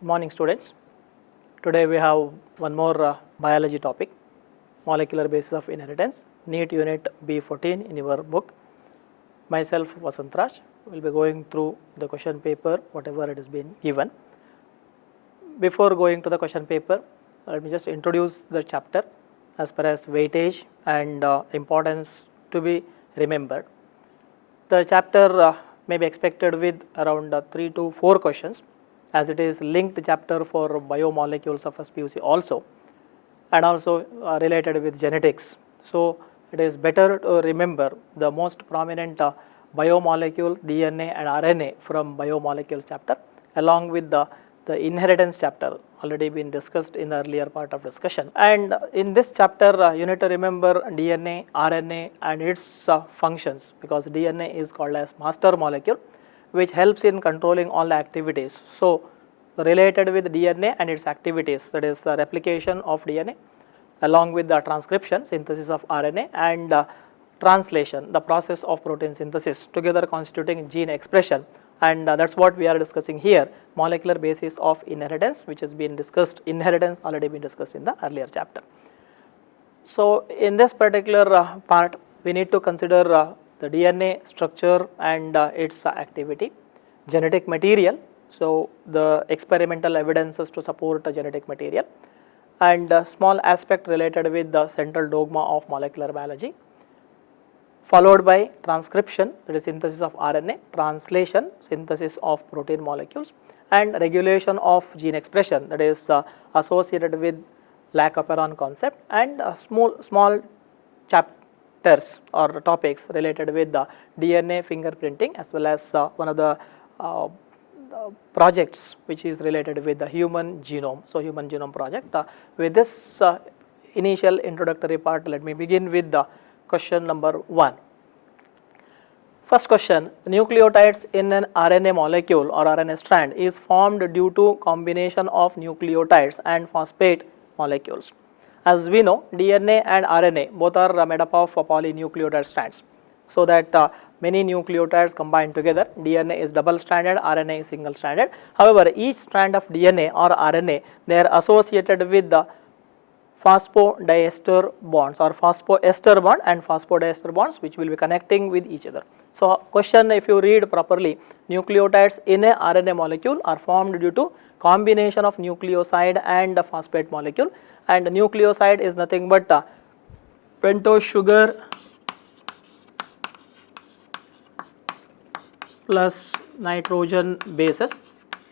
Good morning, students. Today we have one more biology topic, molecular basis of inheritance, NEET unit B14 in your book. Myself Vasanth will be going through the question paper, whatever it has been given. Before going to the question paper, let me just introduce the chapter as far as weightage and importance to be remembered. The chapter may be expected with around 3 to 4 questions, as it is linked chapter for biomolecules of SPUC also, and also related with genetics. So it is better to remember the most prominent biomolecule, DNA and RNA from biomolecules chapter, along with the inheritance chapter already been discussed in the earlier part of discussion. And in this chapter you need to remember DNA, RNA and its functions, because DNA is called as master molecule, which helps in controlling all the activities. So related with DNA and its activities, that is the replication of DNA along with the transcription, synthesis of RNA, and translation, the process of protein synthesis, together constituting gene expression. And that's what we are discussing here, molecular basis of inheritance, which has been discussed, inheritance already been discussed in the earlier chapter. So in this particular part, we need to consider the DNA structure and its activity, genetic material, so the experimental evidences to support a genetic material, and small aspect related with the central dogma of molecular biology, followed by transcription, that is synthesis of RNA, translation, synthesis of protein molecules, and regulation of gene expression, that is associated with Lac-Operon concept, and small chapters or topics related with the DNA fingerprinting, as well as one of the projects which is related with the human genome. So human genome project. With this initial introductory part, let me begin with the question number 1. First question, nucleotides in an RNA molecule or RNA strand is formed due to combination of nucleotides and phosphate molecules. As we know, DNA and RNA both are made up of polynucleotide strands, so that many nucleotides combined together. DNA is double stranded, RNA is single stranded. However, each strand of DNA or RNA, they are associated with the phosphodiester bonds or phosphoester bond and phosphodiester bonds, which will be connecting with each other. So question, if you read properly, nucleotides in a RNA molecule are formed due to combination of nucleoside and the phosphate molecule, and nucleoside is nothing but pentose sugar plus nitrogen bases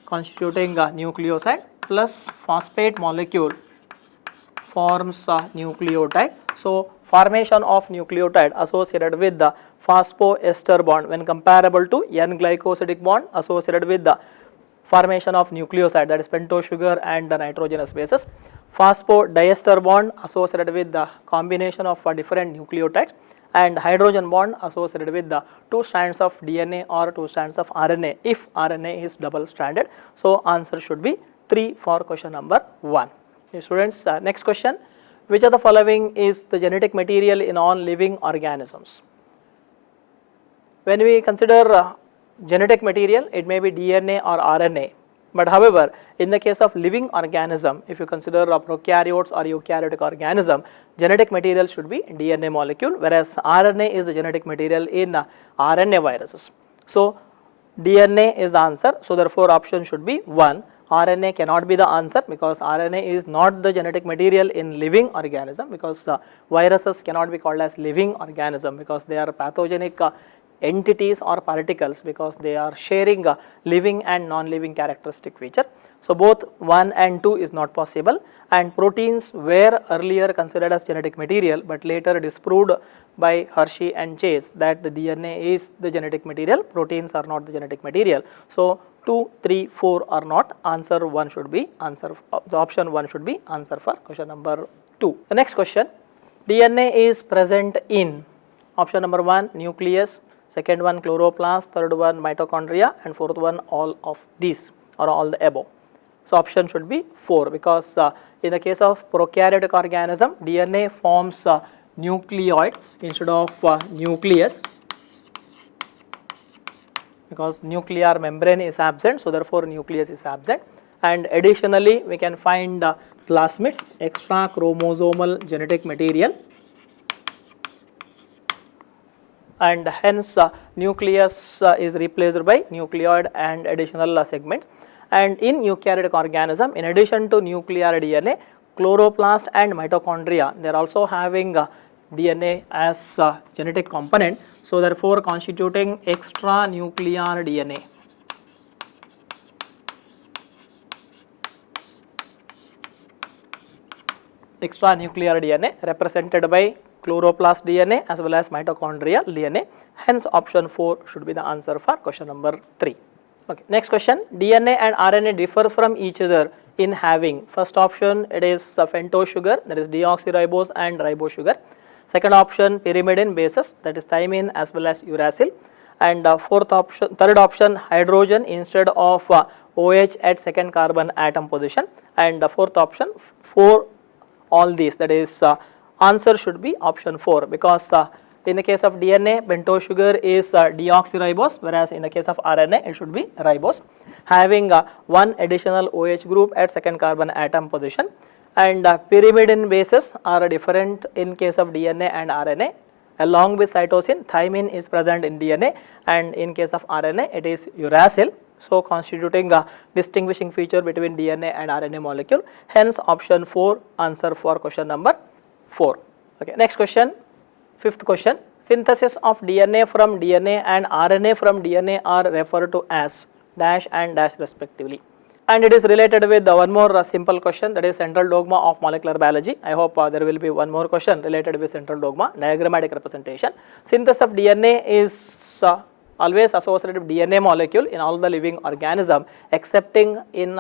constituting a nucleoside, plus phosphate molecule forms a nucleotide. So formation of nucleotide associated with the phosphoester bond when comparable to N-glycosidic bond associated with the formation of nucleoside, that is pentose sugar and the nitrogenous bases. Phosphodiester bond associated with the combination of different nucleotides, and hydrogen bond associated with the 2 strands of DNA or 2 strands of RNA if RNA is double stranded. So answer should be 3 for question number 1. Okay, students, next question, which of the following is the genetic material in all living organisms? When we consider genetic material, it may be DNA or RNA, but however, in the case of living organism, if you consider prokaryotes or eukaryotic organism, genetic material should be DNA molecule, whereas RNA is the genetic material in RNA viruses. So DNA is the answer, so therefore option should be 1. RNA cannot be the answer, because RNA is not the genetic material in living organism, because viruses cannot be called as living organism, because they are pathogenic entities or particles, because they are sharing a living and non-living characteristic feature. So both 1 and 2 is not possible, and proteins were earlier considered as genetic material, but later disproved by Hershey and Chase that the DNA is the genetic material, proteins are not the genetic material. So 2, 3, 4 are not, answer 1 should be answer, the option 1 should be answer for question number 2. The next question, DNA is present in option number 1 nucleus, second one chloroplast, third one mitochondria, and fourth one all of these or all the above. So option should be 4, because in the case of prokaryotic organism, DNA forms nucleoid instead of nucleus, because nuclear membrane is absent, so therefore nucleus is absent. and additionally we can find plasmids, extra chromosomal genetic material, and hence nucleus is replaced by nucleoid and additional segments. And in eukaryotic organism, in addition to nuclear DNA, chloroplast and mitochondria, they are also having DNA as genetic component, so therefore constituting extra nuclear DNA. Extra nuclear DNA represented by chloroplast DNA as well as mitochondrial DNA. Hence option 4 should be the answer for question number 3. Okay. Next question, DNA and RNA differs from each other in having. First option, it is pentose sugar, that is deoxyribose and ribose sugar. Second option, pyrimidine bases, that is thymine as well as uracil. And third option, hydrogen instead of OH at second carbon atom position. And fourth option, for all these, that is answer should be option 4, because in the case of DNA, pentose sugar is deoxyribose, whereas in the case of RNA it should be ribose, having one additional OH group at second carbon atom position. And pyrimidine bases are different in case of DNA and RNA. Along with cytosine, thymine is present in DNA, and in case of RNA it is uracil, so constituting a distinguishing feature between DNA and RNA molecule. Hence option 4 answer for question number 4. Okay. Next question, fifth question, synthesis of DNA from DNA and RNA from DNA are referred to as dash and dash respectively. And it is related with one more simple question, that is central dogma of molecular biology. I hope there will be one more question related with central dogma, diagrammatic representation. Synthesis of DNA is always associated with DNA molecule in all the living organism excepting in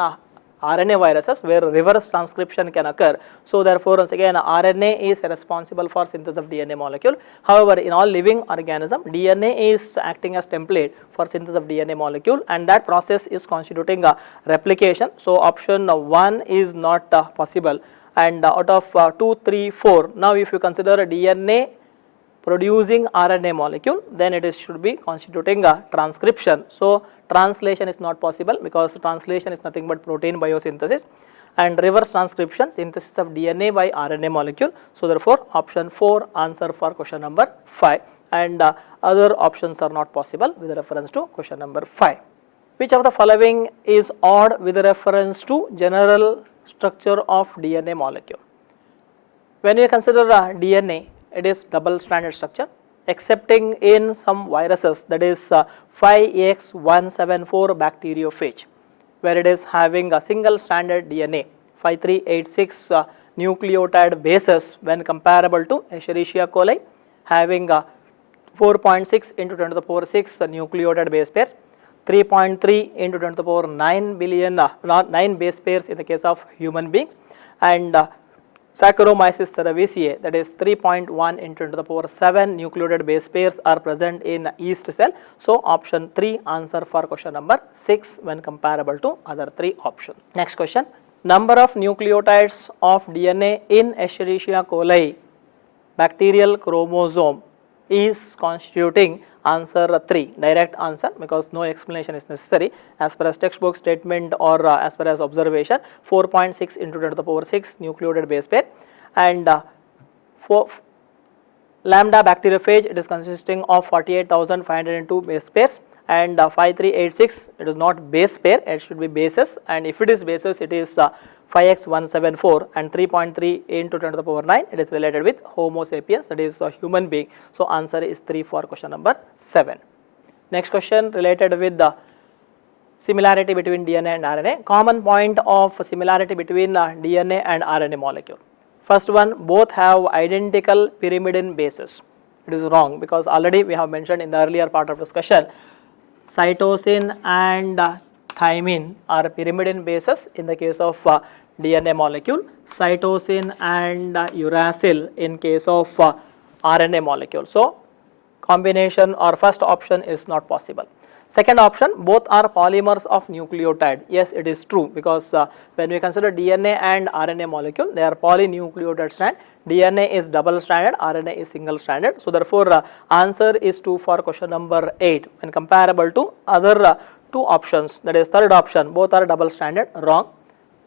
RNA viruses where reverse transcription can occur. So therefore once again RNA is responsible for synthesis of DNA molecule. However, in all living organism, DNA is acting as template for synthesis of DNA molecule, and that process is constituting a replication. So option 1 is not possible, and out of 2, 3, 4, now if you consider a DNA producing RNA molecule, then it is should be constituting a transcription. So translation is not possible because translation is nothing but protein biosynthesis, and reverse transcription, synthesis of DNA by RNA molecule. So therefore option 4 answer for question number 5, and other options are not possible with reference to question number 5. Which of the following is odd with reference to general structure of DNA molecule? When we consider DNA, it is double stranded structure, excepting in some viruses, that is 5X174 bacteriophage, where it is having a single stranded DNA, 5386 nucleotide bases when comparable to Escherichia coli, having 4.6 into 10 to the power 6 nucleotide base pairs, 3.3 into 10 to the power 9 billion 9 base pairs in the case of human beings, and Saccharomyces cerevisiae, that is 3.1 into 10 to the power 7 nucleotide base pairs are present in yeast cell. So option 3 answer for question number 6 when comparable to other 3 options. Next question, number of nucleotides of DNA in Escherichia coli bacterial chromosome is constituting answer 3, direct answer, because no explanation is necessary as per as textbook statement or as per as observation. 4.6 into 10 to the power 6 nucleotide base pair, and for lambda bacteriophage it is consisting of 48,502 base pairs, and 5386 it is not base pair, it should be bases, and if it is bases it is 5X174, and 3.3 into 10 to the power 9 it is related with Homo sapiens, that is a human being. So answer is 3 for question number 7. Next question related with the similarity between DNA and RNA. Common point of similarity between DNA and RNA molecule. First one, both have identical pyrimidine bases. It is wrong, because already we have mentioned in the earlier part of discussion, cytosine and thymine are pyrimidine bases in the case of DNA molecule, cytosine and uracil in case of RNA molecule. So combination or first option is not possible. Second option, both are polymers of nucleotide. Yes, it is true, because when we consider DNA and RNA molecule, they are polynucleotide strand. DNA is double stranded, RNA is single stranded. So therefore answer is 2 for question number 8 when comparable to other two options, that is third option, both are double stranded, wrong.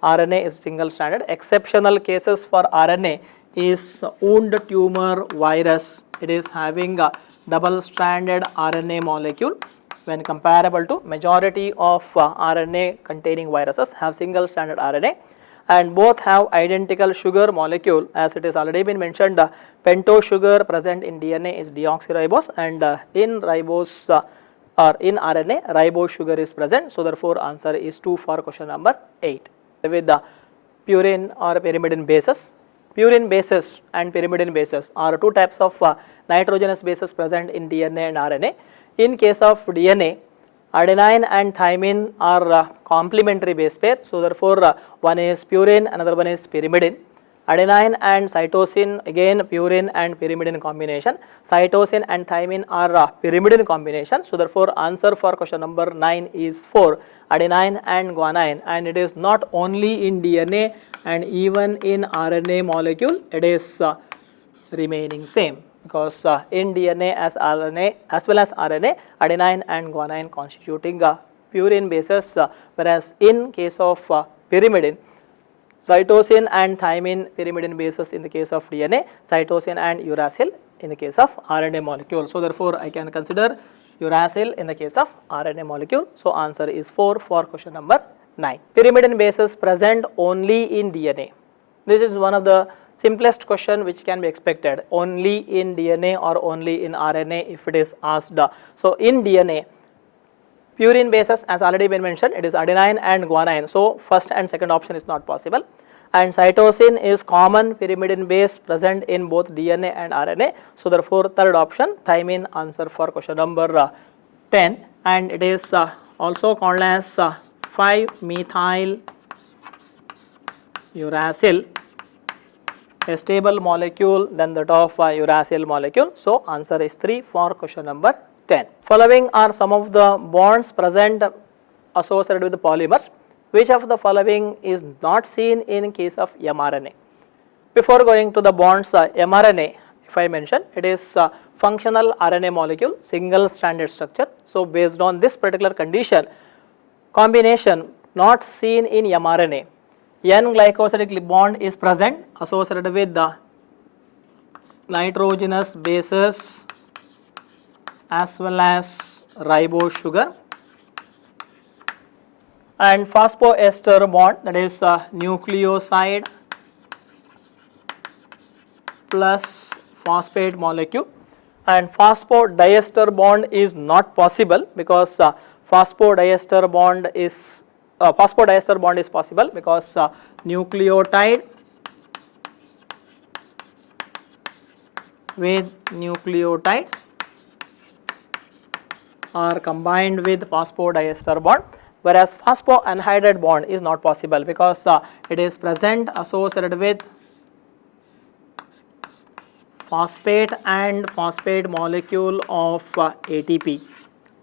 RNA is single stranded. Exceptional cases for RNA is wound tumor virus. It is having a double stranded RNA molecule when comparable to majority of RNA containing viruses have single stranded RNA, and both have identical sugar molecule. As it is already been mentioned, pentose sugar present in DNA is deoxyribose, and in ribose or in RNA ribose sugar is present. So therefore answer is 2 for question number 8. With the purine or pyrimidine bases. Purine bases and pyrimidine bases are two types of nitrogenous bases present in DNA and RNA. In case of DNA, adenine and thymine are complementary base pair. So therefore one is purine, another one is pyrimidine. Adenine and cytosine, again purine and pyrimidine combination. Cytosine and thymine are pyrimidine combination. So therefore answer for question number 9 is 4, adenine and guanine, and it is not only in DNA and even in RNA molecule it is remaining same, because in DNA as RNA as well as RNA, adenine and guanine constituting purine bases, whereas in case of pyrimidine, cytosine and thymine pyrimidine bases in the case of DNA, cytosine and uracil in the case of RNA molecule. So therefore I can consider uracil in the case of RNA molecule. So answer is 4 for question number 9. Pyrimidine bases present only in DNA. This is one of the simplest question which can be expected, only in DNA or only in RNA if it is asked. So in DNA, purine bases as already been mentioned, it is adenine and guanine. So first and second option is not possible. And cytosine is common pyrimidine base present in both DNA and RNA. So therefore third option, thymine, answer for question number 10, and it is also called as 5-methyl uracil, a stable molecule than that of uracil molecule. So answer is 3 for question number 10. Following are some of the bonds present associated with the polymers. Which of the following is not seen in case of mRNA? Before going to the bonds, mRNA, if I mention, it is functional RNA molecule, single stranded structure. So based on this particular condition, combination not seen in mRNA, N-glycosidic bond is present associated with the nitrogenous bases as well as ribose sugar, and phosphoester bond, that is nucleoside plus phosphate molecule, and phosphodiester bond is not possible because phosphodiester bond is possible because nucleotide with nucleotides are combined with phosphodiester bond, whereas phosphoanhydride bond is not possible because it is present associated with phosphate and phosphate molecule of ATP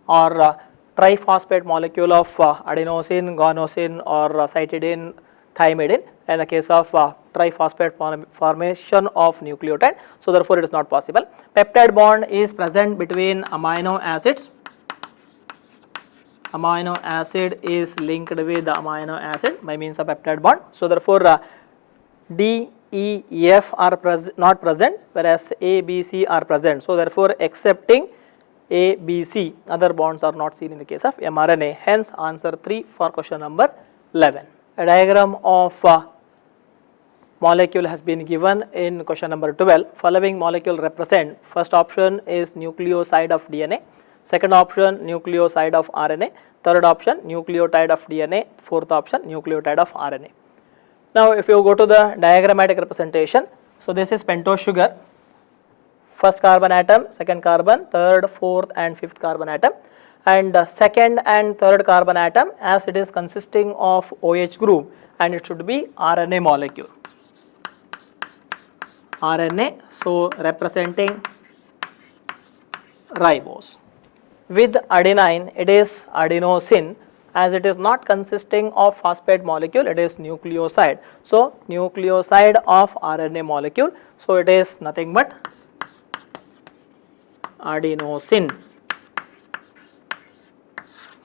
or triphosphate molecule of adenosine, guanosine or cytidine, thymidine in the case of triphosphate formation of nucleotide. So therefore it is not possible. Peptide bond is present between amino acids. Amino acid is linked with the amino acid by means of peptide bond. So therefore D, E, F are not present, whereas A, B, C are present. So therefore excepting A, B, C, other bonds are not seen in the case of mRNA. Hence answer 3 for question number 11. A diagram of molecule has been given in question number 12. Following molecule represent, first option is nucleoside of DNA, second option nucleoside of RNA, third option nucleotide of DNA, fourth option nucleotide of RNA. Now if you go to the diagrammatic representation, so this is pentose sugar, first carbon atom, second carbon, third, fourth and fifth carbon atom, and second and third carbon atom as it is consisting of OH group and it should be RNA molecule. RNA, so representing ribose. With adenine, it is adenosine, as it is not consisting of phosphate molecule, it is nucleoside. So nucleoside of RNA molecule, so it is nothing but adenosine.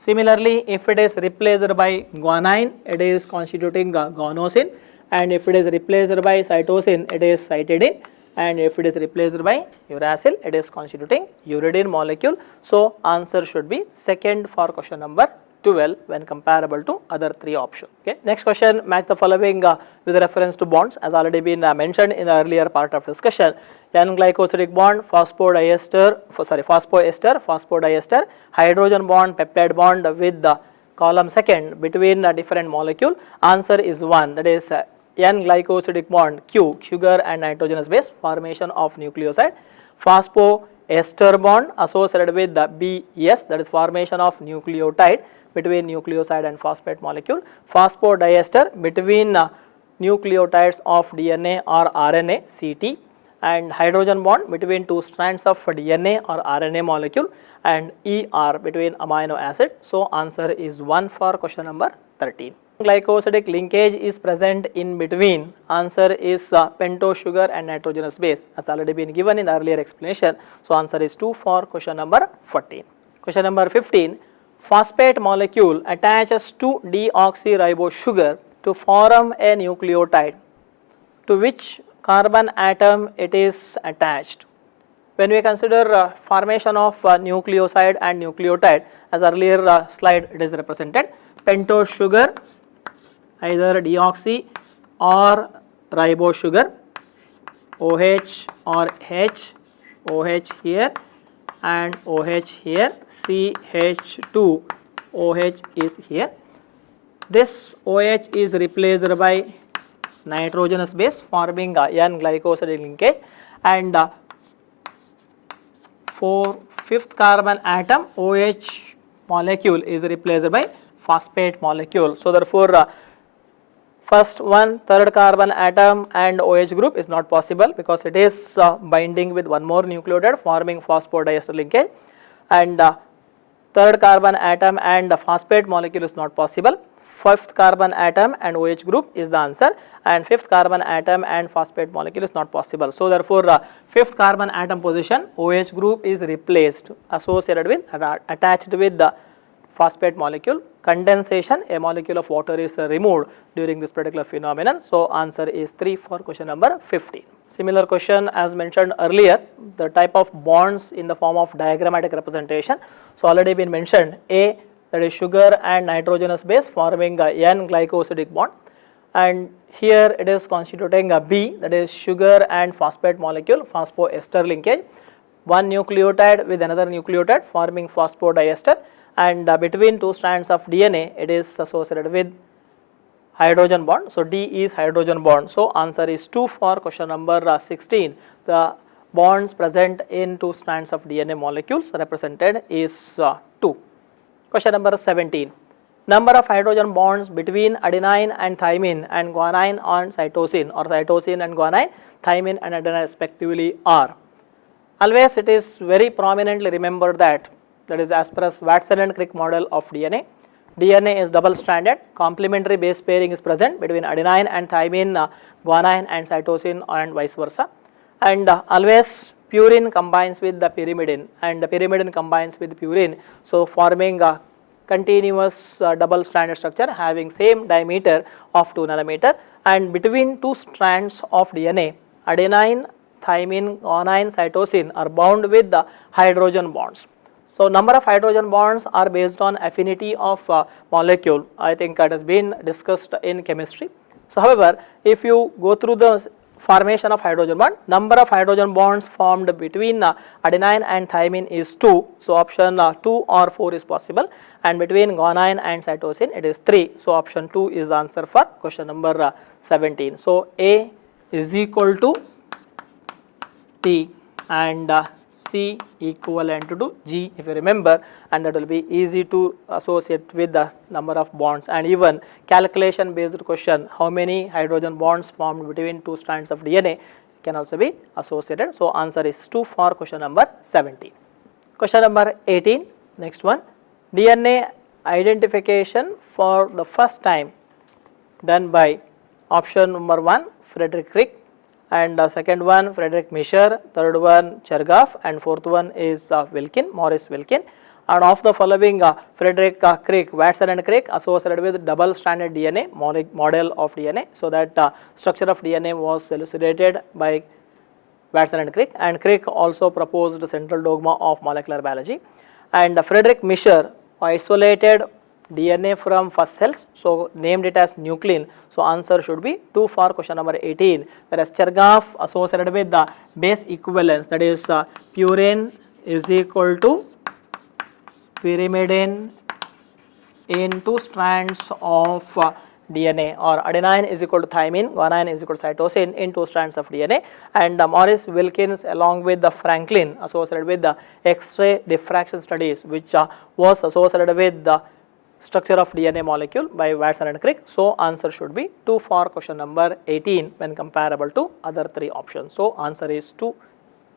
Similarly, if it is replaced by guanine, it is constituting guanosine, and if it is replaced by cytosine, it is cytidine, and if it is replaced by uracil, it is constituting uridine molecule. So, answer should be second for question number 12 when comparable to other three options. Okay. Next question, match the following with reference to bonds as already been mentioned in the earlier part of discussion. N-glycosidic bond, phosphodiester, hydrogen bond, peptide bond with the column second between a different molecule. Answer is 1, that is N-glycosidic bond Q, sugar and nitrogenous base, formation of nucleoside. Phosphoester bond associated with the BS, that is formation of nucleotide between nucleoside and phosphate molecule. Phosphodiester between nucleotides of DNA or RNA, CT, and hydrogen bond between two strands of DNA or RNA molecule, and ER between amino acid. So, answer is 1 for question number 13. Glycosidic linkage is present in between. Answer is pentose sugar and nitrogenous base as already been given in the earlier explanation. So, answer is 2 for question number 14. Question number 15. Phosphate molecule attaches to deoxyribose sugar to form a nucleotide. To which carbon atom it is attached? When we consider formation of nucleoside and nucleotide, as earlier slide it is represented, pentose sugar, either deoxy or ribose sugar, OH or H, OH here and OH here, CH2, OH is here. This OH is replaced by nitrogenous base forming N-glycosidic linkage, and for fifth carbon atom OH molecule is replaced by phosphate molecule. So, therefore, first one third carbon atom and OH group is not possible because it is binding with one more nucleotide forming phosphodiester linkage, and third carbon atom and phosphate molecule is not possible. Fifth carbon atom and OH group is the answer, and fifth carbon atom and phosphate molecule is not possible. So, therefore, fifth carbon atom position OH group is replaced, associated with, attached with the phosphate molecule. Condensation, a molecule of water is removed during this particular phenomenon. So, answer is 3 for question number 15. Similar question as mentioned earlier, the type of bonds in the form of diagrammatic representation. So, already been mentioned, A, that is sugar and nitrogenous base forming a N-glycosidic bond, and here it is constituting a B, that is sugar and phosphate molecule, phosphoester linkage, one nucleotide with another nucleotide forming phosphodiester, and between two strands of DNA it is associated with hydrogen bond. So, D is hydrogen bond. So, answer is 2 for question number 16. The bonds present in two strands of DNA molecules represented is 2. Question number 17. Number of hydrogen bonds between adenine and thymine and guanine on cytosine, or cytosine and guanine, thymine and adenine respectively are. Always it is very prominently remembered that is as per as Watson and Crick model of DNA. DNA is double stranded, complementary base pairing is present between adenine and thymine, guanine and cytosine, and vice versa, and always purine combines with the pyrimidine and the pyrimidine combines with purine. So, forming a continuous double stranded structure having same diameter of 2 nanometer, and between two strands of DNA, adenine, thymine, guanine, cytosine are bound with the hydrogen bonds. So, number of hydrogen bonds are based on affinity of molecule. I think that has been discussed in chemistry. So, however, if you go through the formation of hydrogen bond, number of hydrogen bonds formed between adenine and thymine is 2. So, option 2 or 4 is possible, and between guanine and cytosine it is 3. So, option 2 is the answer for question number 17. So, A is equal to T and C equivalent to G, if you remember, and that will be easy to associate with the number of bonds, and even calculation based question, how many hydrogen bonds formed between two strands of DNA can also be associated. So, answer is 2 for question number 17. Question number 18, next one, DNA identification for the first time done by option number 1 Frederick Crick, and second one Frederick Misher, third one Chergaff, and fourth one is Wilkin, Morris Wilkin. and of the following Frederick Crick, Watson and Crick associated with double stranded DNA model of DNA. So that structure of DNA was elucidated by Watson and Crick also proposed the central dogma of molecular biology. And Frederick Mischer isolated DNA from first cells, so named it as nuclein. So answer should be 2 for question number 18. Whereas Chergaff associated with the base equivalence, that is purine is equal to pyrimidine in 2 strands of DNA, or adenine is equal to thymine, guanine is equal to cytosine in 2 strands of DNA. And Morris Wilkins along with the Franklin associated with the X-ray diffraction studies, which was associated with the structure of DNA molecule by Watson and Crick. So answer should be 2 for question number 18 when comparable to other 3 options. So answer is 2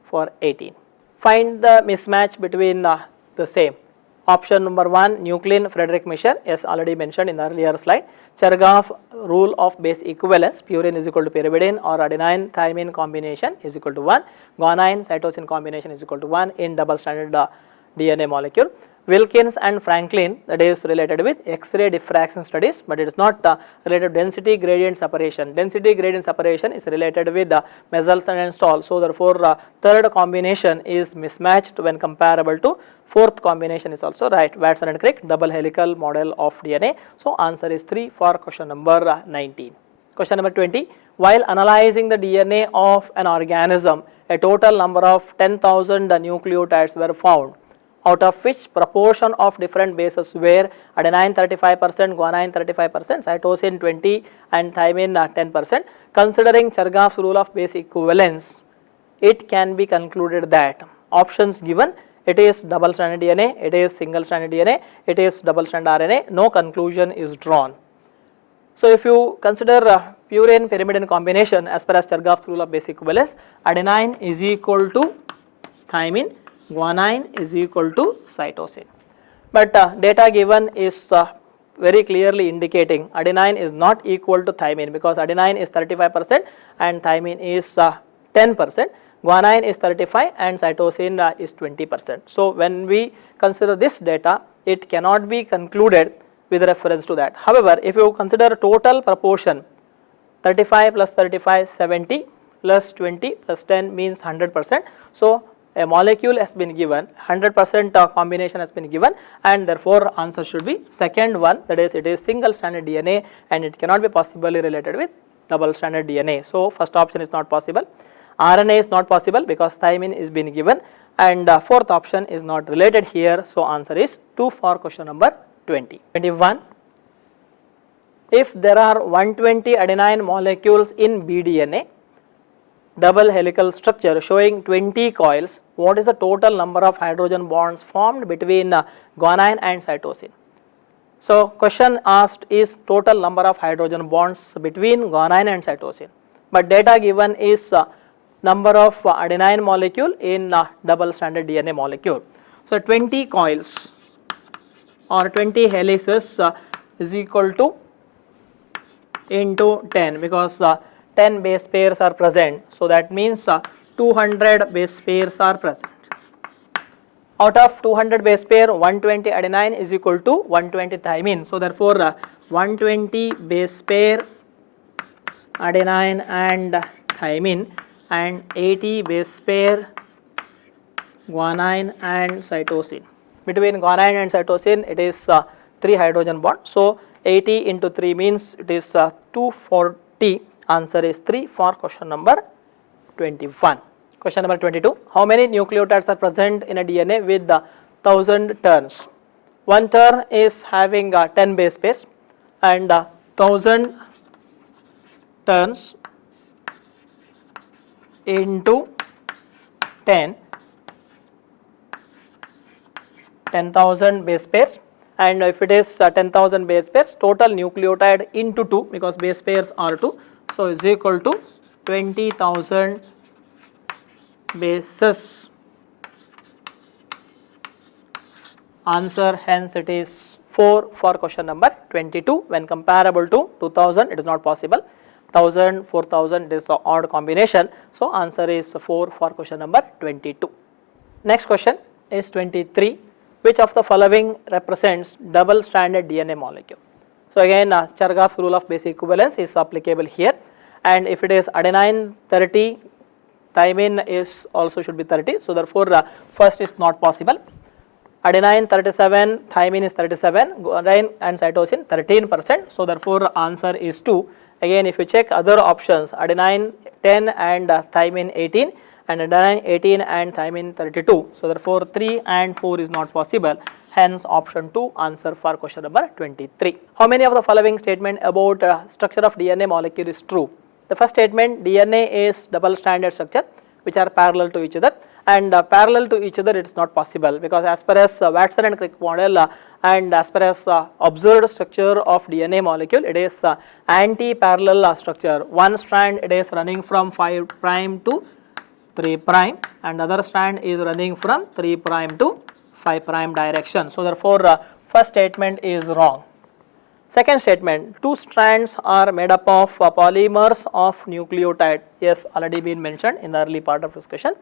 for 18. Find the mismatch between the same. Option number 1, nuclein, Frederick Mischer, as already mentioned in the earlier slide. Chergaff rule of base equivalence, purine is equal to pyrimidine or adenine thymine combination is equal to 1, guanine cytosine combination is equal to 1 in double stranded DNA molecule. Wilkins and Franklin, that is related with X-ray diffraction studies, but it is not related to density gradient separation. Density gradient separation is related with Mendelssohn and Stahl. So therefore, third combination is mismatched when comparable to fourth combination is also right. Watson and Crick, double helical model of DNA. So answer is 3 for question number 19. Question number 20. While analyzing the DNA of an organism, a total number of 10,000 nucleotides were found, out of which proportion of different bases were adenine 35%, guanine 35%, cytosine 20% and thymine 10%. Considering Chergaff's rule of base equivalence, it can be concluded that options given, it is double stranded DNA, it is single stranded DNA, it is double stranded RNA, no conclusion is drawn. So if you consider purine pyrimidine combination as per as Chergaff's rule of base equivalence, adenine is equal to thymine, guanine is equal to cytosine. But data given is very clearly indicating adenine is not equal to thymine, because adenine is 35% and thymine is 10%, guanine is 35% and cytosine is 20%. So when we consider this data, it cannot be concluded with reference to that. However, if you consider total proportion, 35 plus 35 70 plus 20 plus 10 means 100%. So a molecule has been given, 100% combination has been given, and therefore answer should be second one, that is it is single stranded DNA and it cannot be possibly related with double stranded DNA. So first option is not possible. RNA is not possible because thymine is been given, and fourth option is not related here. So answer is 2 for question number 20. 21. If there are 120 adenine molecules in bDNA, double helical structure showing 20 coils, what is the total number of hydrogen bonds formed between guanine and cytosine? So question asked is total number of hydrogen bonds between guanine and cytosine, but data given is number of adenine molecule in double stranded DNA molecule. So 20 coils or 20 helices is equal to into 10, because 10 base pairs are present, so that means 200 base pairs are present. Out of 200 base pair, 120 adenine is equal to 120 thymine. So therefore 120 base pair adenine and thymine and 80 base pair guanine and cytosine. Between guanine and cytosine it is 3 hydrogen bond. So 80 into 3 means it is 240. Answer is 3 for question number 21. Question number 22. How many nucleotides are present in a DNA with 1000 turns? One turn is having 10 base pairs, and 1000 turns into 10,000 base pairs, and if it is 10,000 base pairs, total nucleotide into 2, because base pairs are 2, so is equal to 20,000 bases. Answer hence it is 4 for question number 22. When comparable to 2000 it is not possible. 1000, 4000 is the odd combination. So answer is 4 for question number 22. Next question is 23. which of the following represents double stranded DNA molecule? So again Chargaff's rule of basic equivalence is applicable here, and if it is adenine 30, thymine is also should be 30, so therefore first is not possible. Adenine 37, thymine is 37, guanine and cytosine 13%, so therefore answer is 2. Again if you check other options, adenine 10 and thymine 18, and adenine 18 and thymine 32, so therefore 3 and 4 is not possible, hence option 2 answer for question number 23. How many of the following statement about structure of DNA molecule is true? The first statement, DNA is double stranded structure which are parallel to each other, and parallel to each other it is not possible, because as per as Watson and Crick model and as per as observed structure of DNA molecule, it is anti-parallel structure. One strand it is running from 5' to 3', and other strand is running from 3' to 5' direction. So therefore first statement is wrong. Second statement, two strands are made up of polymers of nucleotide. Yes, already been mentioned in the early part of discussion.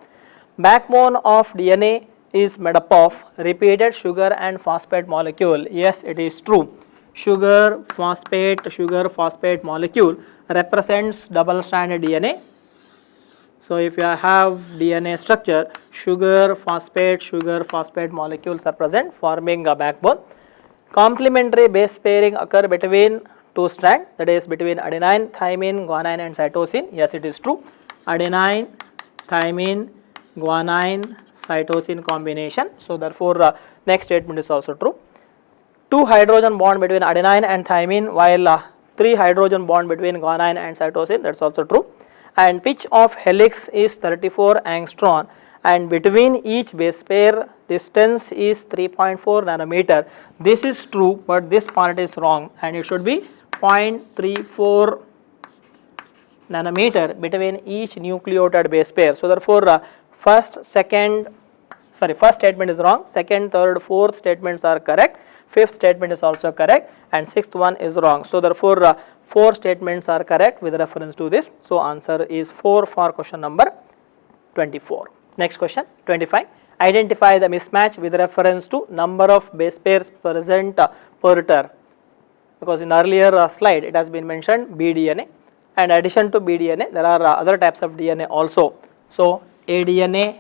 Backbone of DNA is made up of repeated sugar and phosphate molecule. Yes, it is true. Sugar phosphate molecule represents double stranded DNA. So if you have DNA structure, sugar phosphate molecules are present forming a backbone. Complementary base pairing occur between two strands, that is between adenine, thymine, guanine and cytosine. Yes, it is true. Adenine, thymine, guanine, cytosine combination. So therefore next statement is also true. 2 hydrogen bond between adenine and thymine, while 3 hydrogen bond between guanine and cytosine, that's also true. And pitch of helix is 34 angstrom, and between each base pair distance is 3.4 nanometer. This is true, but this part is wrong, and it should be 0.34 nanometer between each nucleotide base pair. So therefore first statement is wrong, second, third, fourth statements are correct, fifth statement is also correct, and sixth one is wrong. So therefore 4 statements are correct with reference to this. So answer is 4 for question number 24. Next question 25. Identify the mismatch with reference to number of base pairs present per turn. Because in earlier slide it has been mentioned bDNA, and in addition to bDNA there are other types of DNA also. So aDNA,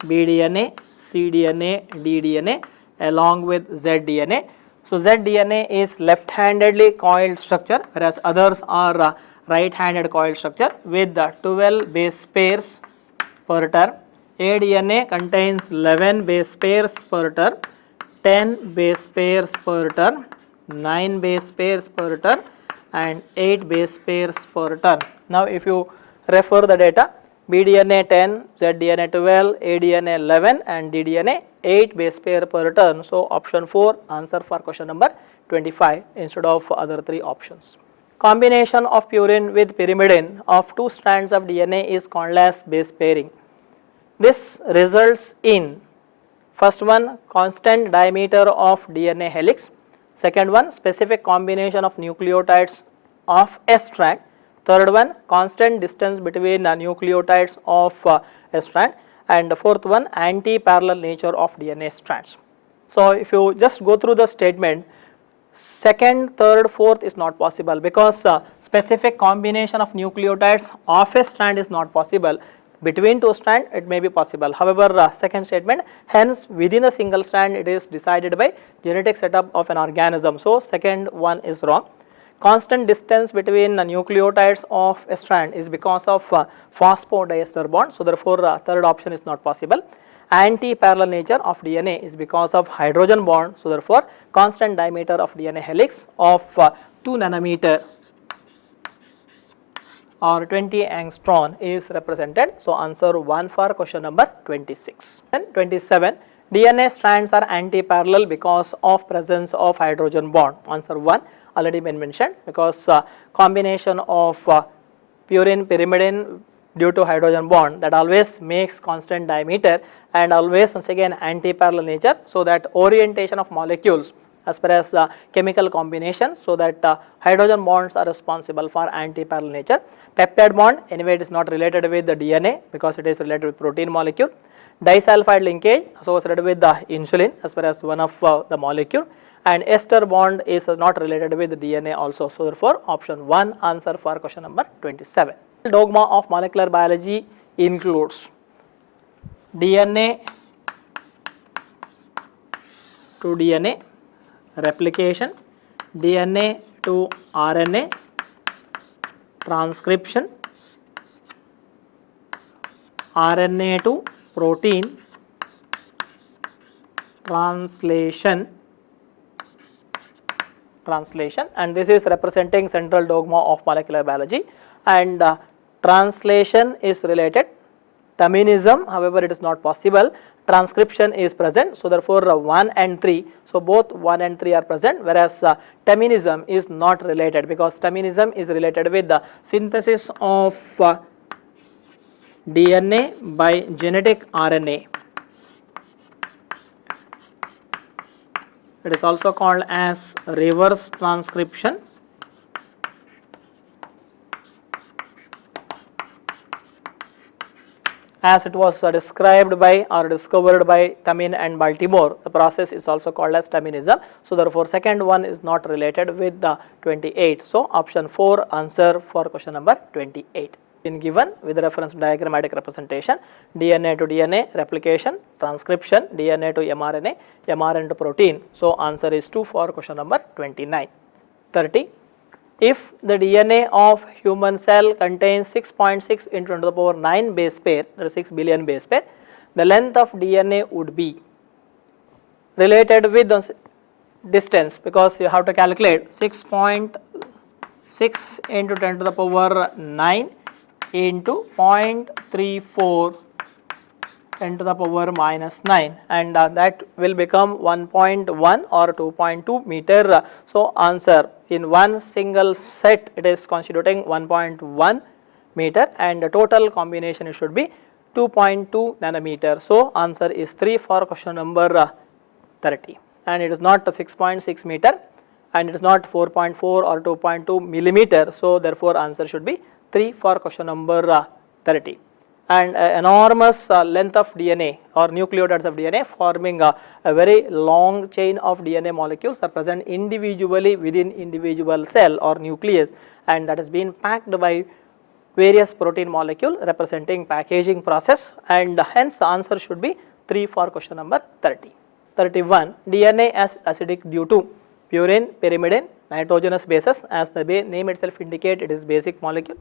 bDNA, cDNA, ddNA along with zDNA. So zDNA is left-handedly coiled structure, whereas others are right-handed coiled structure with 12 base pairs per turn. aDNA contains 11 base pairs per turn, 10 base pairs per turn, 9 base pairs per turn, and 8 base pairs per turn. Now if you refer the data, bDNA 10, zDNA 12, aDNA 11 and ddNA 8 base pair per turn. So option 4 answer for question number 25 instead of other 3 options. Combination of purine with pyrimidine of 2 strands of DNA is called as base pairing. This results in first one, constant diameter of DNA helix, second one, specific combination of nucleotides of a strand, third one, constant distance between nucleotides of a strand, and the fourth one, anti-parallel nature of DNA strands. So if you just go through the statement, second, third, fourth is not possible, because specific combination of nucleotides of a strand is not possible. Between 2 strands it may be possible. However, second statement, hence within a single strand it is decided by genetic setup of an organism. So second one is wrong. Constant distance between nucleotides of a strand is because of phosphodiester bond. So therefore third option is not possible. Anti-parallel nature of DNA is because of hydrogen bond. So therefore constant diameter of DNA helix of 2 nanometer or 20 angstrom is represented. So answer 1 for question number 26. And 27, DNA strands are anti-parallel because of presence of hydrogen bond. Answer 1 already been mentioned, because combination of purine pyrimidine due to hydrogen bond, that always makes constant diameter and always once again anti-parallel nature, so that orientation of molecules as far as chemical combination, so that hydrogen bonds are responsible for anti-parallel nature. Peptide bond, anyway it is not related with the DNA because it is related with protein molecule. Disulfide linkage associated with the insulin as far as one of the molecule, and ester bond is not related with DNA also. So therefore option 1 answer for question number 27. Dogma of molecular biology includes DNA to DNA replication, DNA to RNA transcription, RNA to protein translation, and this is representing central dogma of molecular biology, and translation is related. Taminism, however, it is not possible. Transcription is present, so therefore 1 and 3, so both 1 and 3 are present, whereas taminism is not related, because taminism is related with the synthesis of DNA by genetic RNA. It is also called as reverse transcription. As it was described by or discovered by Tamin and Baltimore, the process is also called as taminism. So therefore second one is not related with the 28. So option 4 answer for question number 28. In given with reference to diagrammatic representation, DNA to DNA replication, transcription, DNA to mRNA, mRNA to protein. So answer is 2 for question number 29. 30. If the DNA of human cell contains 6.6 into 10 to the power 9 base pair, that is 6 billion base pair, the length of DNA would be related with the distance, because you have to calculate 6.6 into 10 to the power 9 into 0.34 10 to the power minus 9, and that will become 1.1 or 2.2 meter. So answer in one single set it is constituting 1.1 meter, and the total combination should be 2.2 nanometer. So answer is 3 for question number 30, and it is not 6.6 meter and it is not 4.4 or 2.2 millimeter. So therefore answer should be 3 for question number 30. And enormous length of DNA or nucleotides of DNA forming a very long chain of DNA molecules are present individually within individual cell or nucleus, and that has been packed by various protein molecule representing packaging process, and hence the answer should be 3 for question number 30. 31. DNA as acidic due to purine, pyrimidine, nitrogenous bases. As the name itself indicate, it is basic molecule.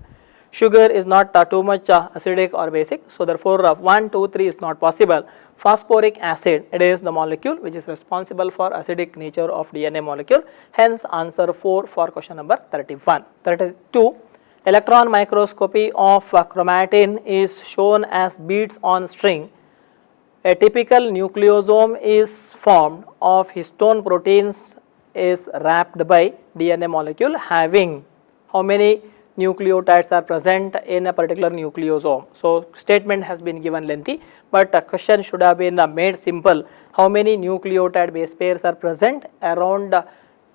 Sugar is not too much acidic or basic, so therefore 1, 2, 3 is not possible. Phosphoric acid, it is the molecule which is responsible for acidic nature of DNA molecule, hence answer 4 for question number 31. 32. Electron microscopy of chromatin is shown as beads on string. A typical nucleosome is formed of histone proteins is wrapped by DNA molecule having how many nucleotides are present in a particular nucleosome. So statement has been given lengthy, but a question should have been made simple. How many nucleotide base pairs are present around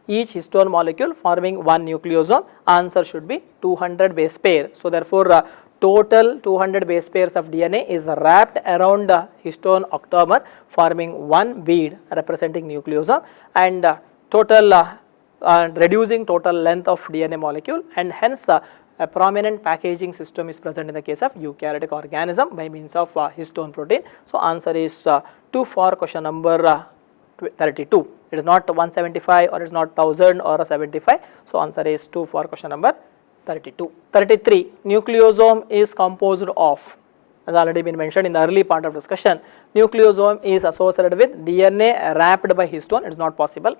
each histone molecule forming one nucleosome? Answer should be 200 base pair. So therefore total 200 base pairs of DNA is wrapped around the histone octamer forming one bead representing nucleosome, and total reducing total length of DNA molecule, and hence a prominent packaging system is present in the case of eukaryotic organism by means of histone protein. So answer is 2 for question number 32. It is not 175 or it is not 1000 or 75. So answer is 2 for question number 32. 33. Nucleosome is composed of, as already been mentioned in the early part of discussion, nucleosome is associated with DNA wrapped by histone. It is not possible.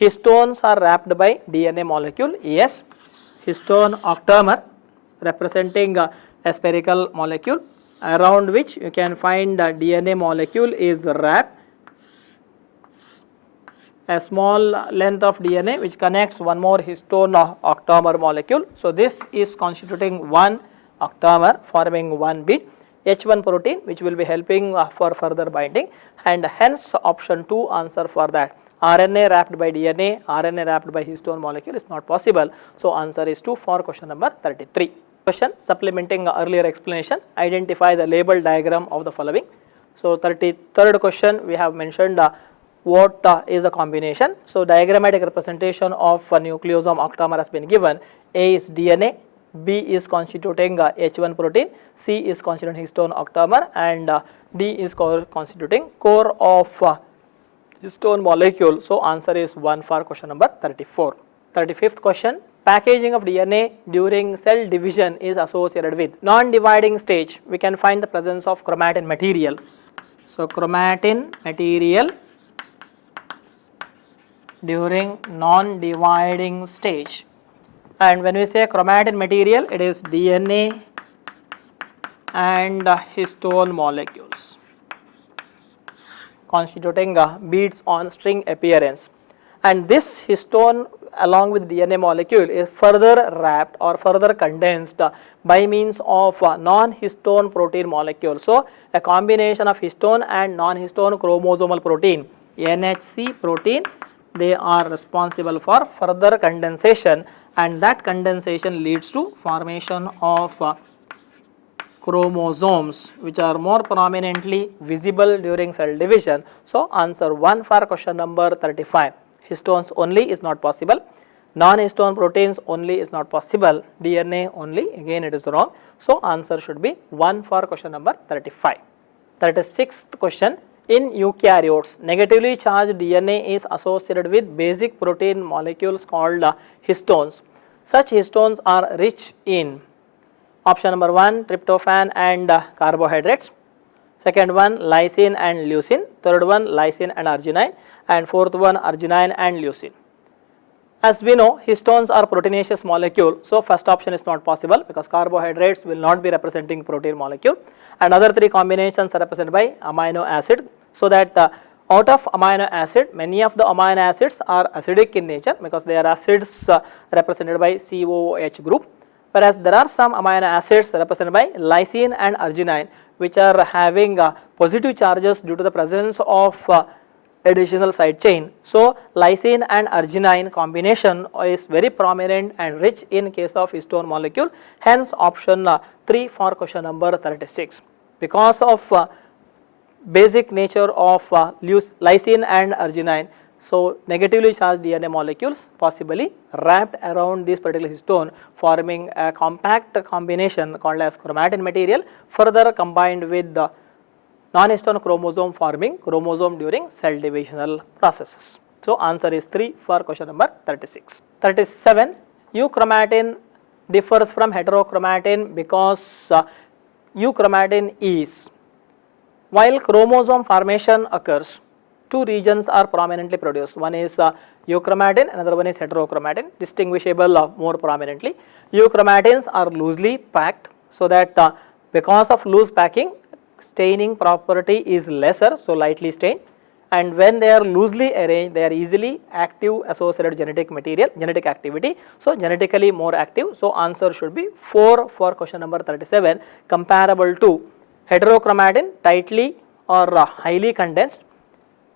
Histones are wrapped by DNA molecule, yes. Histone octamer representing a spherical molecule around which you can find the DNA molecule is wrapped. A small length of DNA which connects one more histone octamer molecule. So this is constituting one octamer forming one bead. H1 protein which will be helping for further binding, and hence option 2 answer for that. RNA wrapped by DNA, RNA wrapped by histone molecule is not possible. So answer is 2 for question number 33. Question supplementing earlier explanation, identify the label diagram of the following. So 33rd question we have mentioned what is a combination. So diagrammatic representation of a nucleosome octamer has been given. A is DNA, B is constituting H1 protein, C is constituting histone octamer, and D is constituting core of histone molecule. So answer is 1 for question number 34. 35th question, packaging of DNA during cell division is associated with non-dividing stage. We can find the presence of chromatin material. So chromatin material during non-dividing stage, and when we say chromatin material, it is DNA and histone molecules constituting beads on string appearance, and this histone along with DNA molecule is further wrapped or further condensed by means of non-histone protein molecule. So a combination of histone and non-histone chromosomal protein, NHC protein, they are responsible for further condensation, and that condensation leads to formation of chromosomes which are more prominently visible during cell division. So answer 1 for question number 35. Histones only is not possible, non-histone proteins only is not possible, DNA only, again it is wrong. So answer should be 1 for question number 35. 36th question, in eukaryotes, negatively charged DNA is associated with basic protein molecules called histones. Such histones are rich in option number 1 tryptophan and carbohydrates, second one lysine and leucine, third one lysine and arginine, and fourth one arginine and leucine. As we know, histones are proteinaceous molecule, so first option is not possible because carbohydrates will not be representing protein molecule, and other three combinations are represented by amino acid. So that out of amino acid, many of the amino acids are acidic in nature because they are acids represented by COOH group, whereas there are some amino acids represented by lysine and arginine which are having positive charges due to the presence of additional side chain. So lysine and arginine combination is very prominent and rich in case of histone molecule, hence option 3 for question number 36. Because of basic nature of lysine and arginine, so negatively charged DNA molecules possibly wrapped around this particular histone, forming a compact combination called as chromatin material, further combined with the non-histone chromosome forming chromosome during cell divisional processes. So answer is 3 for question number 36. 37, euchromatin differs from heterochromatin because euchromatin is, while chromosome formation occurs, two regions are prominently produced. One is euchromatin, another one is heterochromatin, distinguishable more prominently. Euchromatins are loosely packed, so that because of loose packing, staining property is lesser, so lightly stained, and when they are loosely arranged, they are easily active associated genetic material, genetic activity, so genetically more active. So answer should be 4 for question number 37, comparable to heterochromatin, tightly or highly condensed,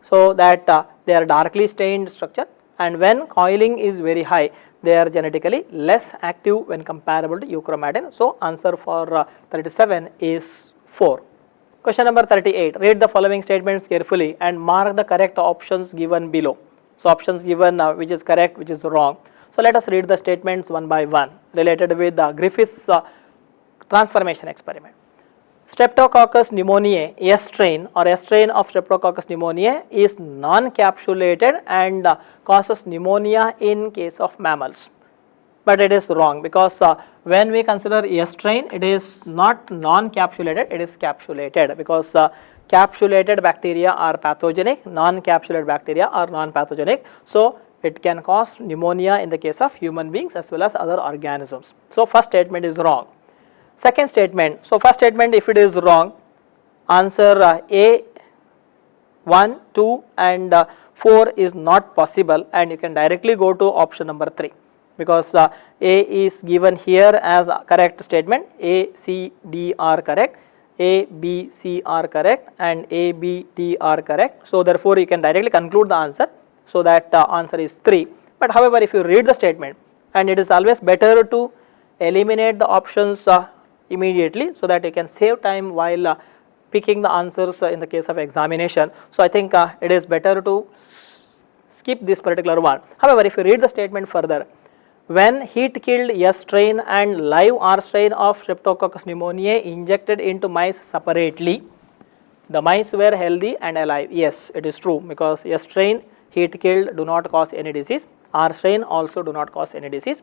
so that they are darkly stained structure, and when coiling is very high, they are genetically less active when comparable to euchromatin. So answer for 37 is 4. Question number 38, read the following statements carefully and mark the correct options given below. So options given which is correct, which is wrong. So let us read the statements one by one related with Griffith's transformation experiment. Streptococcus pneumoniae, S strain or S strain of Streptococcus pneumoniae is non-capsulated and causes pneumonia in case of mammals. But it is wrong because when we consider S strain, it is not non-capsulated, it is capsulated, because capsulated bacteria are pathogenic, non-capsulated bacteria are non-pathogenic. So it can cause pneumonia in the case of human beings as well as other organisms. So first statement is wrong. Second statement, so first statement if it is wrong, answer A, 1, 2 and 4 is not possible, and you can directly go to option number 3. Because A is given here as a correct statement, A, C, D are correct, A, B, C are correct, and A, B, D are correct. So therefore you can directly conclude the answer, so that answer is 3. But however, if you read the statement, and it is always better to eliminate the options immediately, so that you can save time while picking the answers in the case of examination. So I think it is better to skip this particular one. However, if you read the statement further, when heat killed S strain and live R strain of Streptococcus pneumoniae injected into mice separately, the mice were healthy and alive. Yes, it is true, because S strain heat killed do not cause any disease, R strain also do not cause any disease.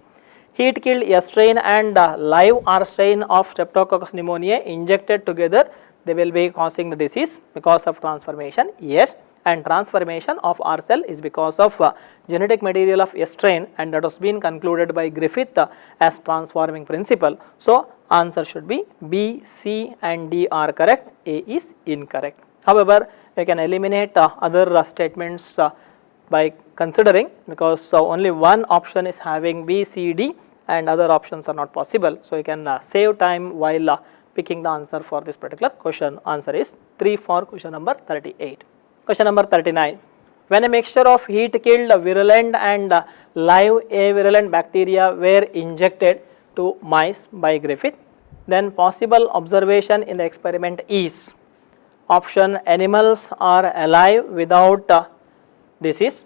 Heat killed S strain and live R strain of Streptococcus pneumoniae injected together, they will be causing the disease because of transformation. Yes, and transformation of R cell is because of genetic material of S strain, and that was been concluded by Griffith as transforming principle. So answer should be B, C and D are correct, A is incorrect. However, we can eliminate other statements by considering, because only one option is having B, C, D and other options are not possible. So you can save time while picking the answer for this particular question. Answer is 3 for question number 38. Question number 39. When a mixture of heat killed virulent and live avirulent bacteria were injected to mice by Griffith, then possible observation in the experiment is: option, animals are alive without disease,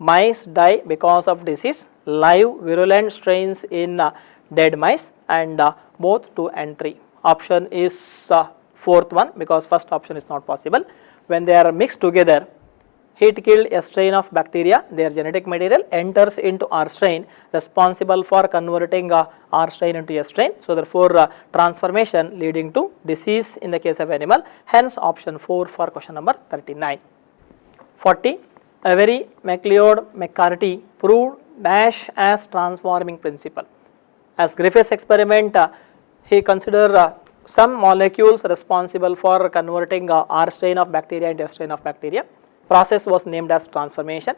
mice die because of disease, live virulent strains in dead mice, and both 2 and 3. Option is fourth one, because first option is not possible. When they are mixed together, heat killed a strain of bacteria, their genetic material enters into R strain responsible for converting R strain into S strain. So therefore transformation leading to disease in the case of animal, hence option 4 for question number 39. 40. Avery MacLeod McCarthy proved dash as transforming principle. As Griffith's experiment, he considered some molecules responsible for converting R strain of bacteria into S strain of bacteria. Process was named as transformation,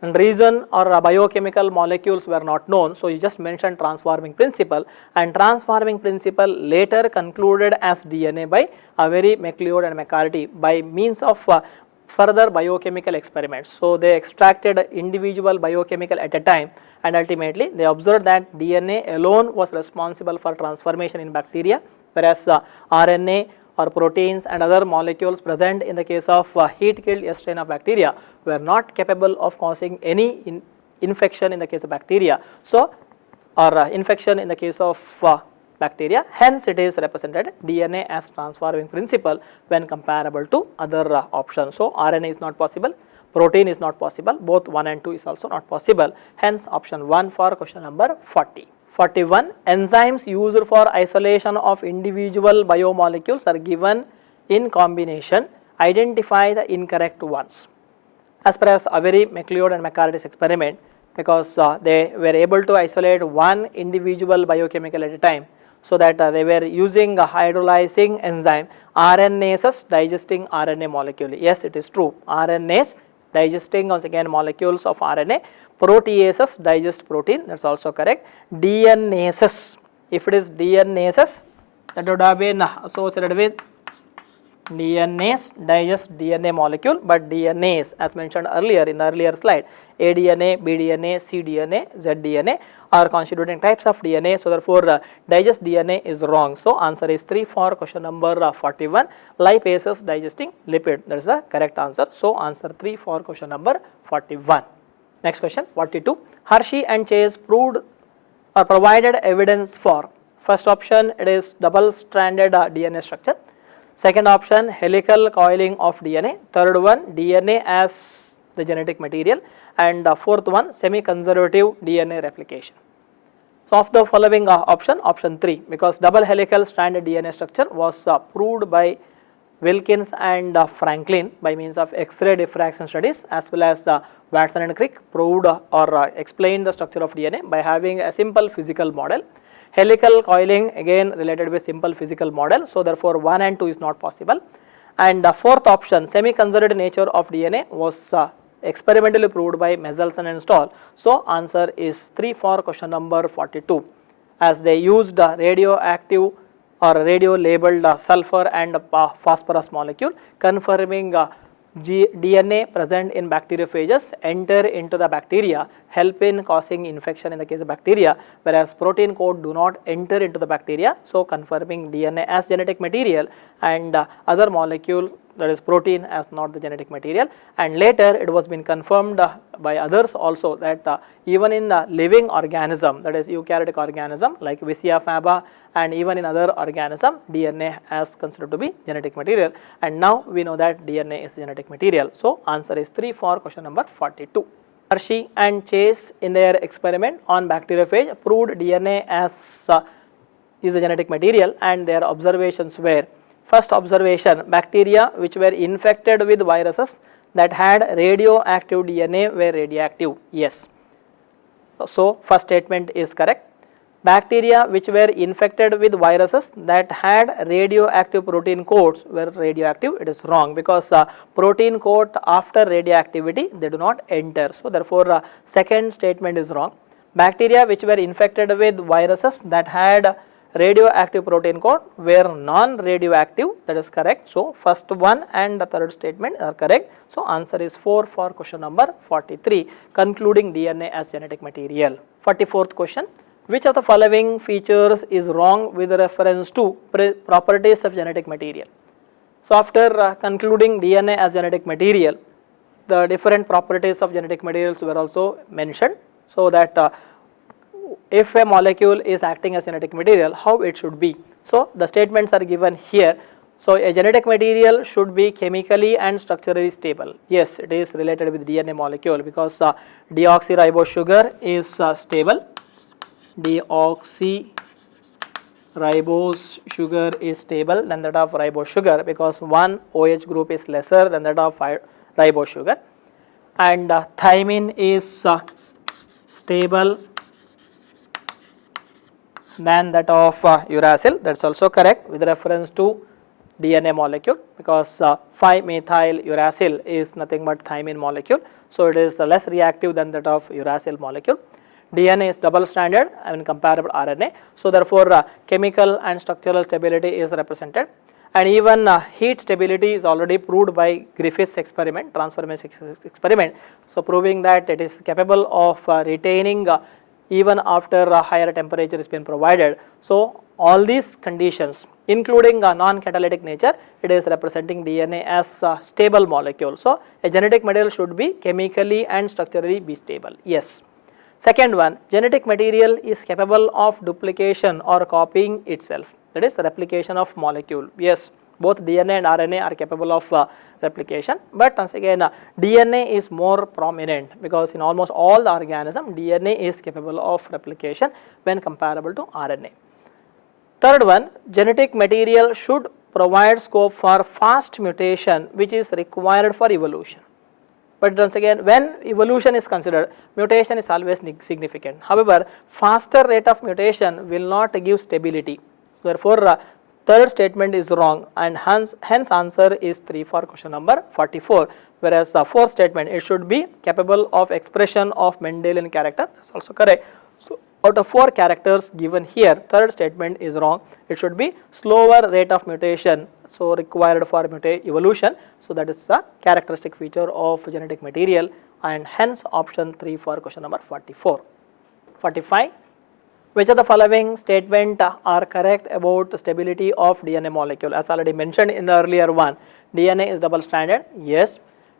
and reason or biochemical molecules were not known. So you just mentioned transforming principle, and transforming principle later concluded as DNA by Avery, MacLeod and McCarthy by means of further biochemical experiments. So they extracted individual biochemical at a time, and ultimately they observed that DNA alone was responsible for transformation in bacteria, whereas RNA or proteins and other molecules present in the case of heat killed S strain of bacteria were not capable of causing any infection in the case of bacteria. So or infection in the case of bacteria, hence it is represented DNA as transforming principle when comparable to other options. So RNA is not possible, protein is not possible, both 1 and 2 is also not possible, hence option 1 for question number 40. 41. Enzymes used for isolation of individual biomolecules are given in combination. Identify the incorrect ones. As per as Avery, MacLeod and McCarthy's experiment, because they were able to isolate one individual biochemical at a time, so that they were using a hydrolyzing enzyme, RNases digesting RNA molecule. Yes, it is true. RNase digesting once again molecules of RNA. Proteases digest protein, that is also correct. DNases, if it is DNases, that would have been associated with DNase digest DNA molecule, but DNase as mentioned earlier in the earlier slide, aDNA, bDNA, cDNA, zDNA are constituting types of DNA. So therefore digest DNA is wrong. So answer is 3 for question number 41. Lipases digesting lipid, that is the correct answer. So answer 3 for question number 41. Next question, 42. Hershey and Chase proved or provided evidence for: first option, it is double stranded DNA structure. Second option, helical coiling of DNA. Third one, DNA as the genetic material. And fourth one, semi-conservative DNA replication. So of the following option, option 3, because double helical stranded DNA structure was proved by Wilkins and Franklin by means of X-ray diffraction studies, as well as Watson and Crick proved or explained the structure of DNA by having a simple physical model. Helical coiling again related with simple physical model, so therefore 1 and 2 is not possible. And fourth option, semi-conserved nature of DNA was experimentally proved by Meselson and Stahl. So answer is 3 for question number 42, as they used radioactive or radio labeled sulfur and phosphorus molecule, confirming DNA present in bacteriophages enter into the bacteria, help in causing infection in the case of bacteria, whereas protein code do not enter into the bacteria, so confirming DNA as genetic material and other molecule, that is protein, as not the genetic material. And later it was been confirmed by others also that even in living organism, that is eukaryotic organism like Visia faba, and even in other organism, DNA as considered to be genetic material, and now we know that DNA is genetic material. So answer is 3 for question number 42. Hershey and Chase in their experiment on bacteriophage proved DNA as is the genetic material, and their observations were: first observation, bacteria which were infected with viruses that had radioactive DNA were radioactive. Yes. So first statement is correct. Bacteria which were infected with viruses that had radioactive protein codes were radioactive. It is wrong, because protein code after radioactivity they do not enter. So therefore second statement is wrong. Bacteria which were infected with viruses that had radioactive protein code were non-radioactive. That is correct. So first one and the third statement are correct. So answer is 4 for question number 43, concluding DNA as genetic material. 44th question. Which of the following features is wrong with reference to properties of genetic material? So after concluding DNA as genetic material, the different properties of genetic materials were also mentioned, so that if a molecule is acting as genetic material, how it should be. So the statements are given here. So a genetic material should be chemically and structurally stable. Yes, it is related with DNA molecule, because deoxyribose sugar is stable. Deoxyribose sugar is stable than that of ribose sugar, because one OH group is lesser than that of ribose sugar, and thymine is stable than that of uracil. That is also correct with reference to DNA molecule, because 5-methyl uracil is nothing but thymine molecule, so it is less reactive than that of uracil molecule. DNA is double stranded and comparable RNA, so therefore chemical and structural stability is represented, and even heat stability is already proved by Griffith's experiment, transformation experiment, so proving that it is capable of retaining even after a higher temperature has been provided. So all these conditions, including non-catalytic nature, it is representing DNA as a stable molecule. So a genetic material should be chemically and structurally be stable. Yes. Second one, genetic material is capable of duplication or copying itself, that is replication of molecule. Yes, both DNA and RNA are capable of replication, but once again DNA is more prominent, because in almost all the organism DNA is capable of replication when comparable to RNA. Third one, genetic material should provide scope for fast mutation which is required for evolution. But once again, when evolution is considered, mutation is always significant. However, faster rate of mutation will not give stability. So therefore, third statement is wrong, and hence answer is 3 for question number 44. Whereas fourth statement, it should be capable of expression of Mendelian character. That's also correct. So out of 4 characters given here, third statement is wrong. It should be slower rate of mutation, so required for evolution. So that is the characteristic feature of genetic material, and hence option 3 for question number 44. 45. Which of the following statement are correct about stability of DNA molecule? As already mentioned in the earlier one, DNA is double stranded. Yes.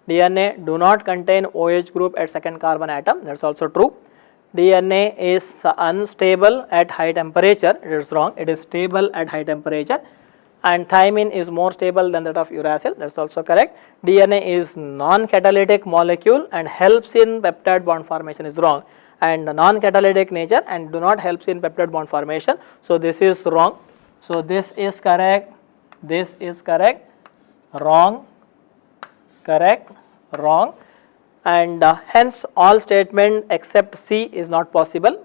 DNA do not contain OH group at second carbon atom. That's also true. DNA is unstable at high temperature. It is wrong. It is stable at high temperature. And thymine is more stable than that of uracil. That's also correct. DNA is non-catalytic molecule and helps in peptide bond formation is wrong, and non-catalytic nature and do not helps in peptide bond formation. So this is wrong. So this is correct. This is correct. Wrong. Correct. Wrong. And hence all statement except C is not possible.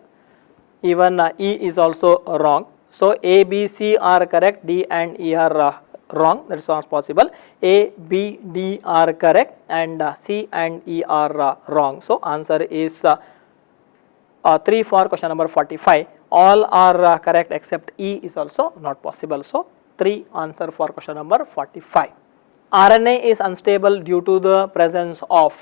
Even E is also wrong. So A, B, C are correct, D and E are wrong. That is not possible. A, B, D are correct, and C and E are wrong. So answer is 3 for question number 45. All are correct except E is also not possible. So 3 answer for question number 45. RNA is unstable due to the presence of,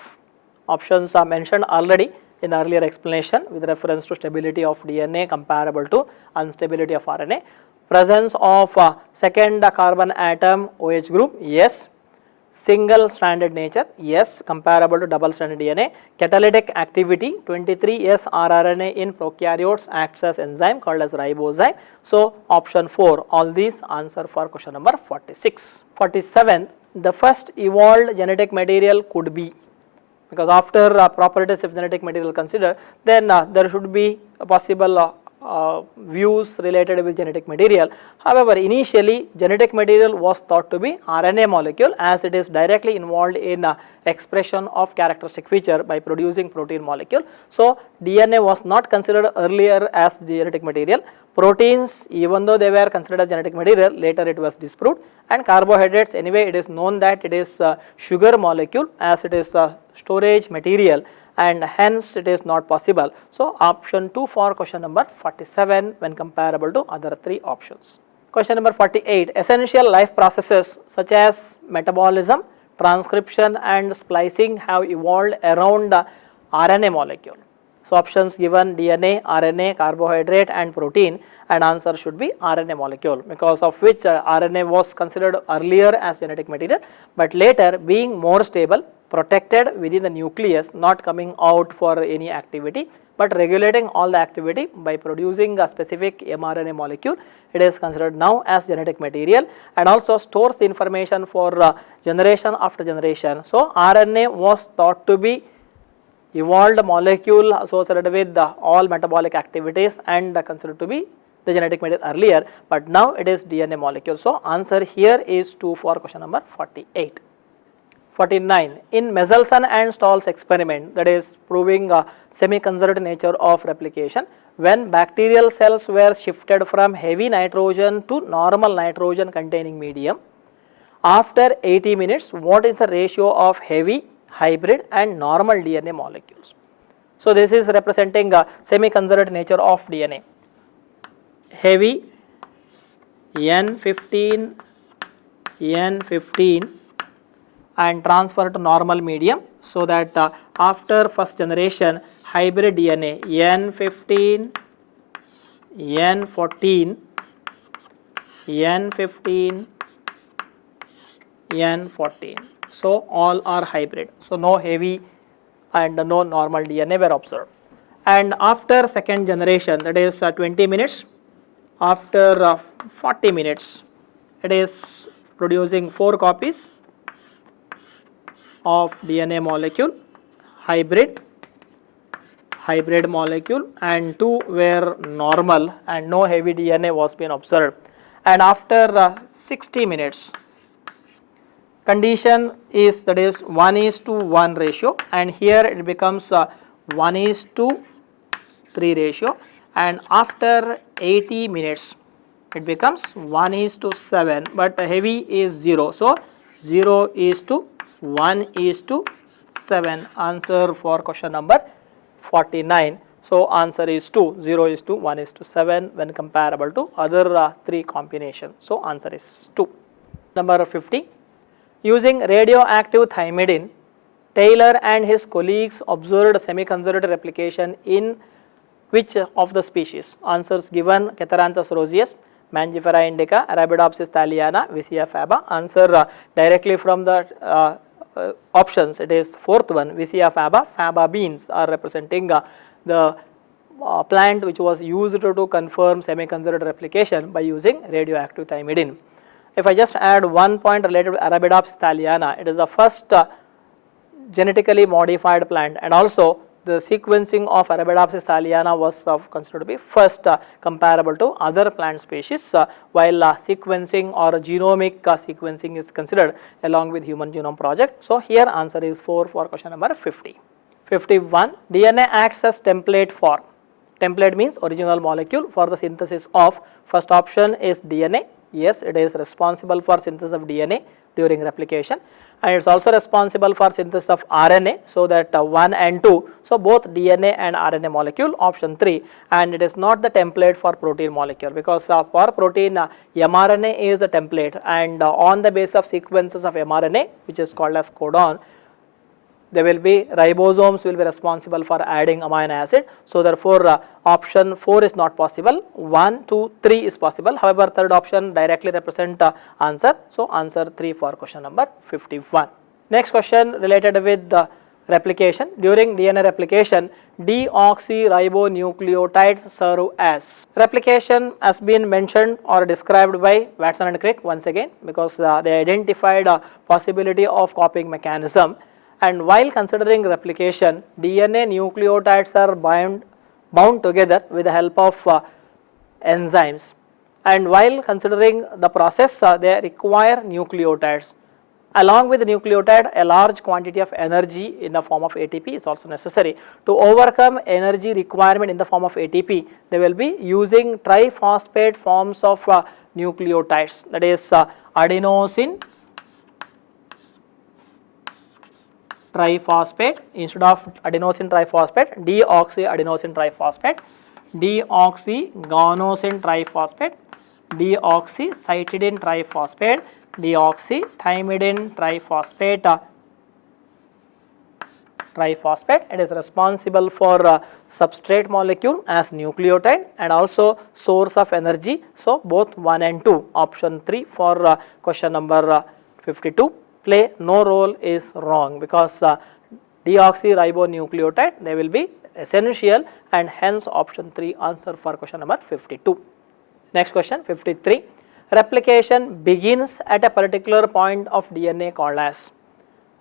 options are mentioned already in the earlier explanation with reference to stability of DNA comparable to instability of RNA. Presence of second carbon atom OH group, yes. Single stranded nature, yes, comparable to double stranded DNA. Catalytic activity, 23S rRNA in prokaryotes acts as enzyme called as ribozyme. So option 4, all these answer for question number 46. 47, the first evolved genetic material could be, because after properties of genetic material considered, then there should be a possible views related with genetic material. However, initially genetic material was thought to be RNA molecule, as it is directly involved in expression of characteristic feature by producing protein molecule. So DNA was not considered earlier as genetic material. Proteins, even though they were considered as genetic material, later it was disproved. And carbohydrates, anyway it is known that it is sugar molecule, as it is storage material, and hence it is not possible. So option 2 for question number 47 when comparable to other 3 options. Question number 48, essential life processes such as metabolism, transcription and splicing have evolved around the RNA molecule. So options given DNA, RNA, carbohydrate and protein, and answer should be RNA molecule, because of which RNA was considered earlier as genetic material, but later being more stable, protected within the nucleus, not coming out for any activity, but regulating all the activity by producing a specific mRNA molecule, it is considered now as genetic material, and also stores the information for generation after generation. So RNA was thought to be evolved molecule associated with all metabolic activities and considered to be the genetic material earlier, but now it is DNA molecule. So answer here is 2 for question number 48. 49, in Michelson and Stahl's experiment, that is proving semi-conserved nature of replication, when bacterial cells were shifted from heavy nitrogen to normal nitrogen containing medium, after 80 minutes, what is the ratio of heavy, hybrid and normal DNA molecules? So this is representing semi-conserved nature of DNA. Heavy N15, N15 and transfer to normal medium, so that after first generation hybrid DNA N15, N14, N15, N14. So all are hybrid. So no heavy and no normal DNA were observed. And after second generation, that is 20 minutes, after 40 minutes, it is producing 4 copies of DNA molecule, hybrid molecule, and 2 were normal and no heavy DNA was being observed. And after 60 minutes, condition is, that is 1:1 ratio, and here it becomes 1:3 ratio, and after 80 minutes it becomes 1:7, but heavy is 0. So 0:1:7, answer for question number 49. So answer is 2, 0:1:7 when comparable to other 3 combinations. So answer is 2. Number 50, using radioactive thymidine, Taylor and his colleagues observed semi-conserved replication in which of the species? Answers given: Catharanthus roseus, Mangifera indica, Arabidopsis thaliana, Vicia faba. Answer directly from the options, it is 4th one, Vicia faba. Faba beans are representing the plant which was used to confirm semi-conserved replication by using radioactive thymidine. If I just add 1 point related to Arabidopsis thaliana, it is the first genetically modified plant, and also the sequencing of Arabidopsis thaliana was considered to be first comparable to other plant species, while sequencing or genomic sequencing is considered along with Human Genome Project. So here answer is 4 for question number 50. 51, DNA acts as template for, template means original molecule, for the synthesis of, first option is DNA. Yes, it is responsible for synthesis of DNA during replication, and it's also responsible for synthesis of RNA, so that 1 and 2, so both DNA and RNA molecule, option 3, and it is not the template for protein molecule, because for protein mRNA is the template, and on the basis of sequences of mRNA, which is called as codon, there will be ribosomes will be responsible for adding amino acid. So therefore option 4 is not possible, 1, 2, 3 is possible. However, third option directly represent answer, so answer 3 for question number 51. Next question related with the replication. During DNA replication, deoxyribonucleotides serve as. Replication has been mentioned or described by Watson and Crick once again, because they identified a possibility of copying mechanism. And while considering replication, DNA nucleotides are bound together with the help of enzymes. And while considering the process, they require nucleotides. Along with the nucleotide, a large quantity of energy in the form of ATP is also necessary. To overcome energy requirement in the form of ATP, they will be using triphosphate forms of nucleotides, that is adenosine triphosphate instead of adenosine triphosphate, deoxyadenosine triphosphate, deoxyguanosine triphosphate, deoxycytidine triphosphate, deoxythymidine triphosphate. It is responsible for substrate molecule as nucleotide and also source of energy. So both 1 and 2, option 3 for question number 52. Play no role is wrong, because deoxyribonucleotide, they will be essential, and hence option 3 answer for question number 52. Next question 53. Replication begins at a particular point of DNA called as.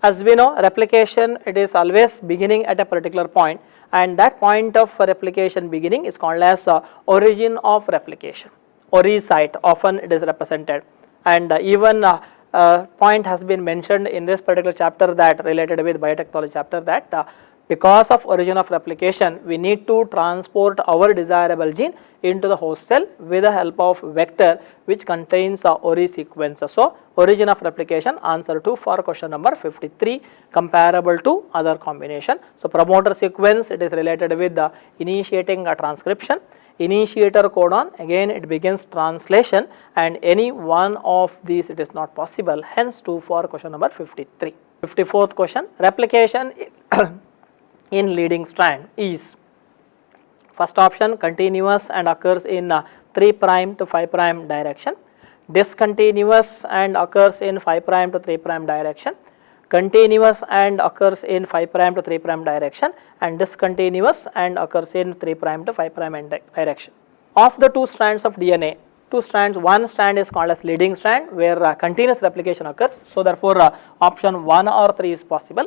As we know, replication, it is always beginning at a particular point, and that point of replication beginning is called as origin of replication. Ori site often it is represented, and even point has been mentioned in this particular chapter, that related with biotechnology chapter, that because of origin of replication, we need to transport our desirable gene into the host cell with the help of vector which contains Ori sequence. So origin of replication, answer 2 for question number 53, comparable to other combination. So promoter sequence, it is related with the initiating a transcription. Initiator codon, again it begins translation, and any one of these it is not possible, hence 2 for question number 53. 54th question. Replication in leading strand is. First option, continuous and occurs in 3' to 5' direction, discontinuous and occurs in 5' to 3' direction, continuous and occurs in 5' to 3' direction, and discontinuous and occurs in 3' to 5' direction. Of the two strands of DNA, one strand is called as leading strand, where continuous replication occurs. So therefore option 1 or 3 is possible,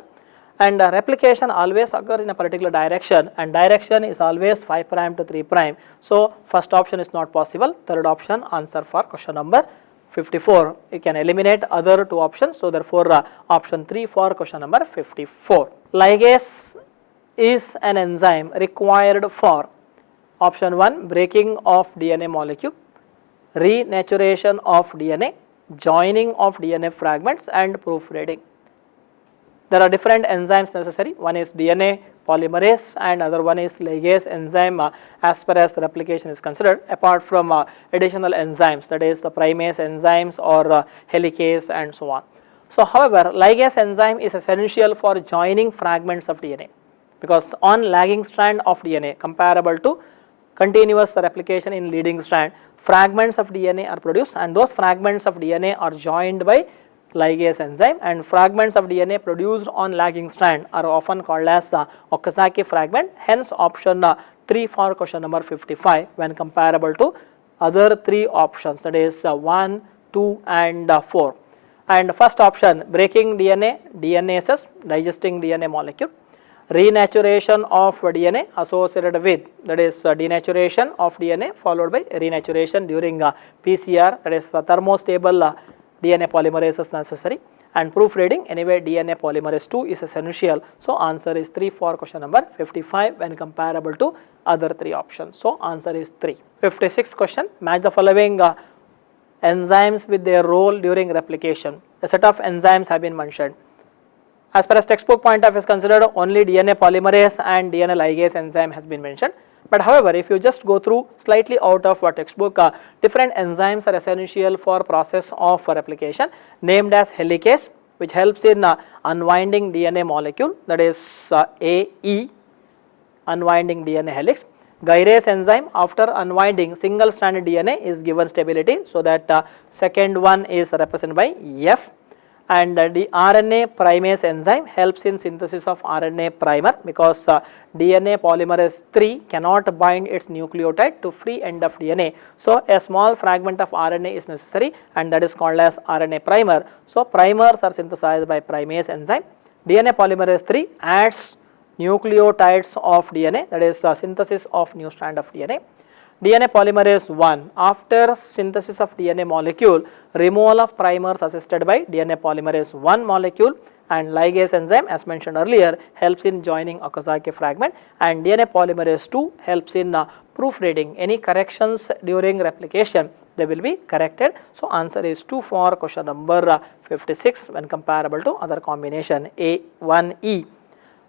and replication always occurs in a particular direction, and direction is always 5' to 3'. So first option is not possible. Third option, answer for question number 54. You can eliminate other two options, so therefore option 3 for question number 54. Ligase is an enzyme required for option 1, breaking of DNA molecule, renaturation of DNA, joining of DNA fragments, and proofreading. There are different enzymes necessary. One is DNA polymerase and other one is ligase enzyme as far as replication is considered, apart from additional enzymes, that is the primase enzymes or helicase and so on. So however, ligase enzyme is essential for joining fragments of DNA, because on lagging strand of DNA comparable to continuous replication in leading strand, fragments of DNA are produced, and those fragments of DNA are joined by ligase enzyme, and fragments of DNA produced on lagging strand are often called as Okazaki fragment, hence option 3 for question number 55 when comparable to other 3 options, that is 1, 2 and 4. And first option, breaking DNA, DNases, digesting DNA molecule, renaturation of DNA associated with, that is denaturation of DNA followed by renaturation during PCR, that is thermostable DNA polymerase is necessary, and proofreading, anyway DNA polymerase 2 is essential. So answer is 3 for question number 55 when comparable to other 3 options. So answer is 3. 56th question, match the following enzymes with their role during replication. a set of enzymes have been mentioned. As far as textbook point of view is considered, only DNA polymerase and DNA ligase enzyme has been mentioned. But however, if you just go through slightly out of what textbook, different enzymes are essential for process of replication, named as helicase, which helps in unwinding DNA molecule, that is AE, unwinding DNA helix. Gyrase enzyme, after unwinding single stranded DNA, is given stability, so that second one is represented by F. And the RNA primase enzyme helps in synthesis of RNA primer, because DNA polymerase 3 cannot bind its nucleotide to free end of DNA. So a small fragment of RNA is necessary, and that is called as RNA primer. So primers are synthesized by primase enzyme. DNA polymerase 3 adds nucleotides of DNA, that is synthesis of new strand of DNA. DNA polymerase 1, after synthesis of DNA molecule, removal of primers assisted by DNA polymerase 1 molecule, and ligase enzyme, as mentioned earlier, helps in joining Okazaki fragment, and DNA polymerase 2 helps in proofreading. Any corrections during replication, they will be corrected. So answer is 2 for question number 56 when comparable to other combination A1E.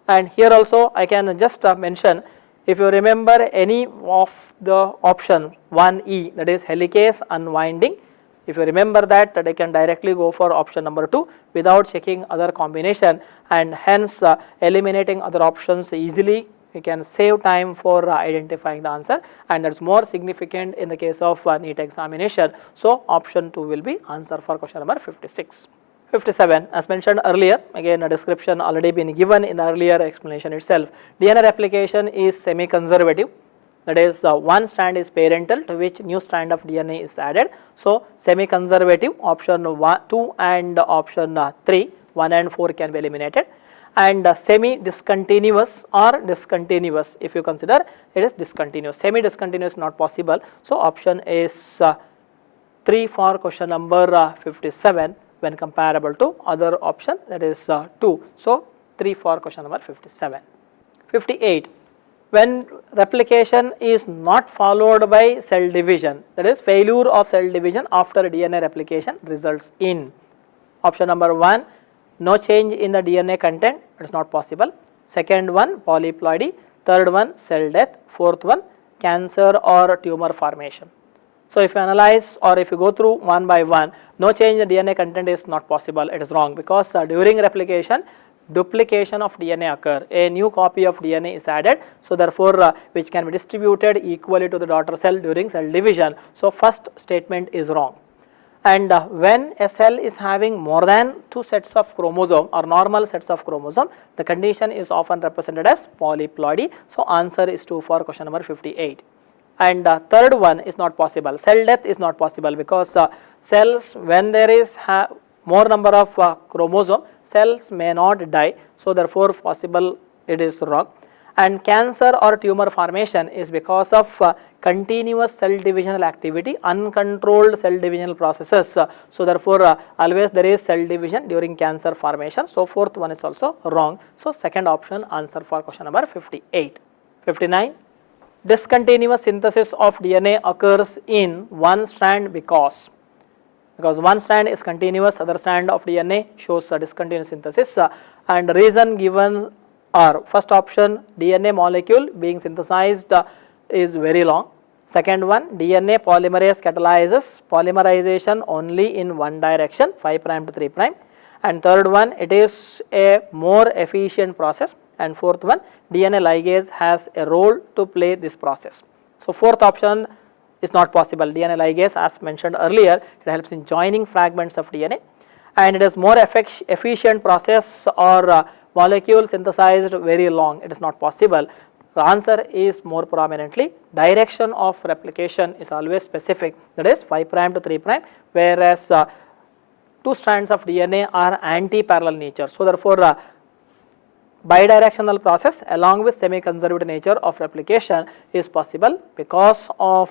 And here also I can just mention, if you remember any of the option 1E, that is helicase unwinding, if you remember that, I can directly go for option number 2 without checking other combination, and hence eliminating other options easily. You can save time for identifying the answer, and that is more significant in the case of NEET examination. So option 2 will be answer for question number 56. 57, as mentioned earlier, again a description already been given in the earlier explanation itself. DNA replication is semi-conservative, that is one strand is parental to which new strand of DNA is added. So semi-conservative, option 2 and option 3, 1 and 4 can be eliminated. And semi-discontinuous or discontinuous, if you consider it is discontinuous. Semi-discontinuous not possible. So option is 3 for question number 57 when comparable to other option, that is 2. So 3 for question number 57. 58. When replication is not followed by cell division, that is failure of cell division after DNA replication results in option number 1, no change in the DNA content, it is not possible. Second one, polyploidy. Third one, cell death. Fourth one, cancer or tumor formation. So if you analyze or if you go through one by one, no change in the DNA content is not possible, it is wrong, because during replication, duplication of DNA occur, a new copy of DNA is added, so therefore which can be distributed equally to the daughter cell during cell division. So first statement is wrong. And when a cell is having more than 2 sets of chromosome or normal sets of chromosome, the condition is often represented as polyploidy. So answer is 2 for question number 58. And third one is not possible, cell death is not possible, because cells, when there is more number of chromosome, cells may not die, so therefore possible, it is wrong. And cancer or tumor formation is because of continuous cell divisional activity, uncontrolled cell divisional processes, so therefore always there is cell division during cancer formation. So fourth one is also wrong. So second option answer for question number 58. 59. Discontinuous synthesis of DNA occurs in one strand because one strand is continuous, other strand of DNA shows a discontinuous synthesis, and reason given are first option, DNA molecule being synthesized is very long. Second one, DNA polymerase catalyzes polymerization only in one direction, 5' to 3'. And third one, it is a more efficient process. And fourth one, DNA ligase has a role to play this process. So fourth option is not possible. DNA ligase, as mentioned earlier, it helps in joining fragments of DNA, and it is more efficient process or molecule synthesized very long. It is not possible. The answer is more prominently direction of replication is always specific, that is 5' to 3', whereas 2 strands of DNA are anti-parallel nature. So therefore bidirectional process along with semi-conservative nature of replication is possible because of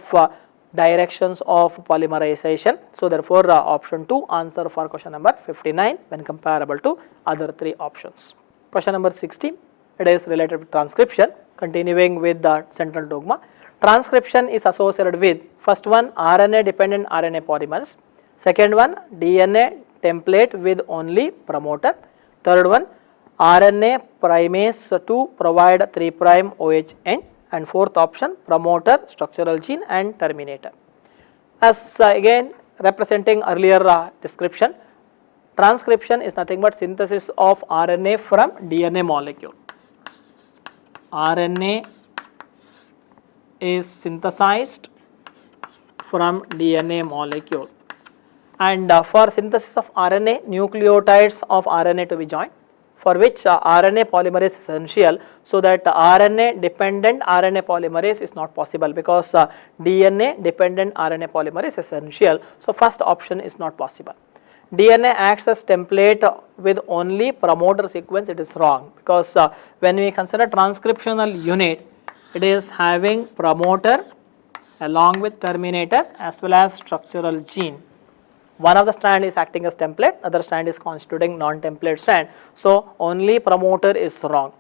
directions of polymerization. So therefore option 2 answer for question number 59 when comparable to other 3 options. Question number 60, it is related to transcription, continuing with the central dogma. Transcription is associated with first one, RNA dependent RNA polymers, second one, DNA template with only promoter. Third one, RNA primase to provide 3' OH end, and fourth option, promoter, structural gene and terminator. As again representing earlier description, transcription is nothing but synthesis of RNA from DNA molecule. RNA is synthesized from DNA molecule, and for synthesis of RNA, nucleotides of RNA to be joined, for which RNA polymerase is essential, so that RNA dependent RNA polymerase is not possible, because DNA dependent RNA polymerase is essential. So first option is not possible. DNA acts as template with only promoter sequence, it is wrong, because when we consider transcriptional unit, it is having promoter along with terminator as well as structural gene. One of the strand is acting as template, other strand is constituting non-template strand. So only promoter is wrong.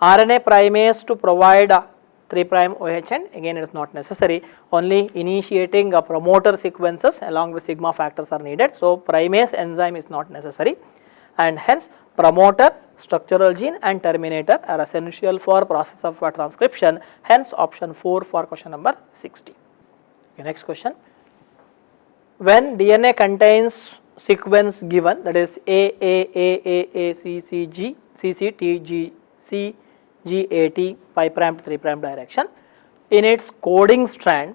RNA primase to provide 3' OH end, again it is not necessary, only initiating promoter sequences along with sigma factors are needed. So primase enzyme is not necessary, and hence promoter, structural gene and terminator are essential for process of transcription, hence option 4 for question number 60. Okay, next question. When DNA contains sequence given, that is A, C, C, G, C, C, T, G, C, G, A, T, 5' to 3' direction, in its coding strand,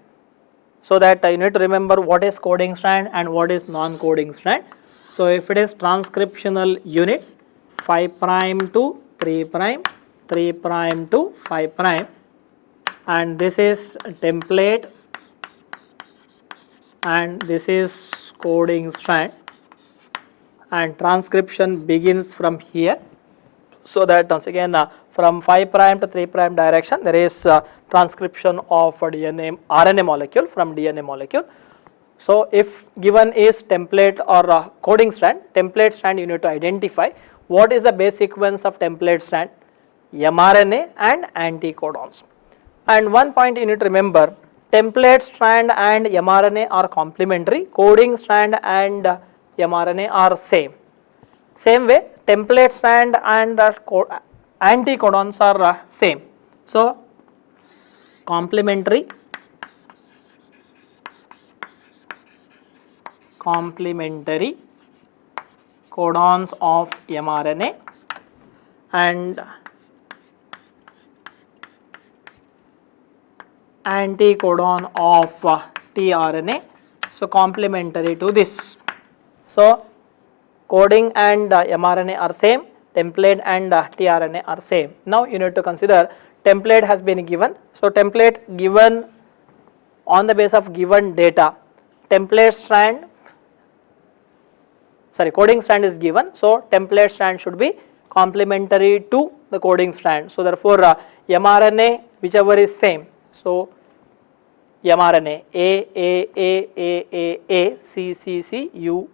so that you need to remember what is coding strand and what is non-coding strand. So if it is transcriptional unit, 5' to 3', 3' to 5', and this is template and this is coding strand, and transcription begins from here. So that once again from 5' to 3' direction there is transcription of DNA RNA molecule from DNA molecule. So if given is template or coding strand, template strand you need to identify what is the base sequence of template strand, mRNA and anticodons. And one point you need to remember, template strand and mRNA are complementary, coding strand and mRNA are same. Same way, template strand and anticodons are same. So complementary codons of mRNA and anticodon of tRNA, so complementary to this. So coding and mRNA are same, template and tRNA are same. Now you need to consider template has been given. So template given on the basis of given data, template strand, coding strand is given. So template strand should be complementary to the coding strand. So therefore mRNA whichever is same. So mRNA A, C, C, C, U,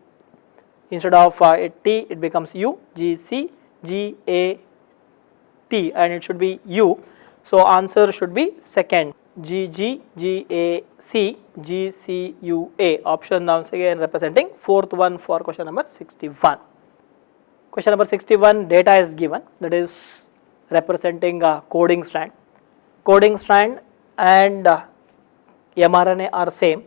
instead of T it becomes U, G, C, G, A, T, and it should be U. So answer should be second, G, G, G, A, C, G, C, U, A. Option once again representing fourth one for question number 61. Question number 61, data is given, that is representing coding strand. Coding strand and mRNA are same.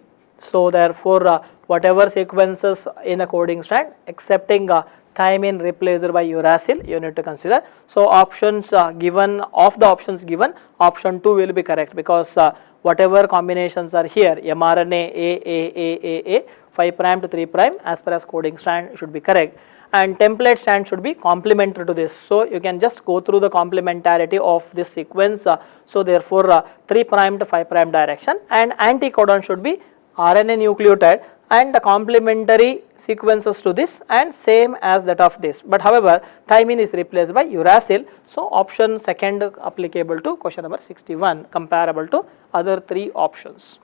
So therefore whatever sequences in the coding strand excepting thymine replaced by uracil you need to consider. So options given, of the options given, option 2 will be correct, because whatever combinations are here, mRNA A, 5' to 3' as per as coding strand should be correct, and template strand should be complementary to this. So you can just go through the complementarity of this sequence. So therefore 3' to 5' direction, and anticodon should be RNA nucleotide and the complementary sequences to this and same as that of this. But however thymine is replaced by uracil. So option second applicable to question number 61, comparable to other 3 options.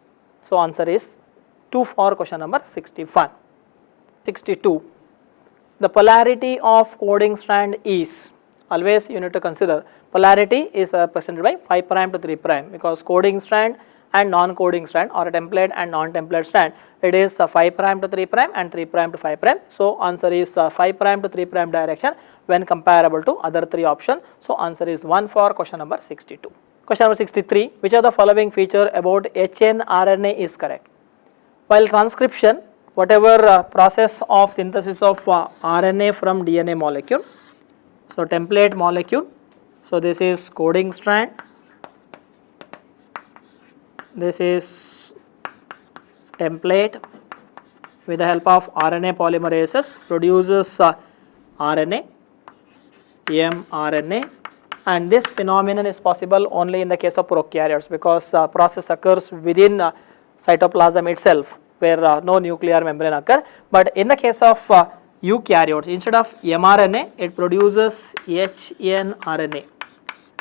So answer is 2 for question number 61. 62. The polarity of coding strand is, always you need to consider polarity is represented by 5' to 3', because coding strand and non-coding strand, or a template and non-template strand, it is 5 prime to 3 prime and 3 prime to 5 prime. So answer is 5 prime to 3 prime direction when comparable to other 3 options. So answer is 1 for question number 62. Question number 63, which of the following feature about hnRNA is correct? While transcription, whatever process of synthesis of RNA from DNA molecule, so template molecule, so this is coding strand, this is template, with the help of RNA polymerases produces RNA, mRNA, and this phenomenon is possible only in the case of prokaryotes, because process occurs within cytoplasm itself, where no nuclear membrane occur. But in the case of eukaryotes, instead of mRNA, it produces hnRNA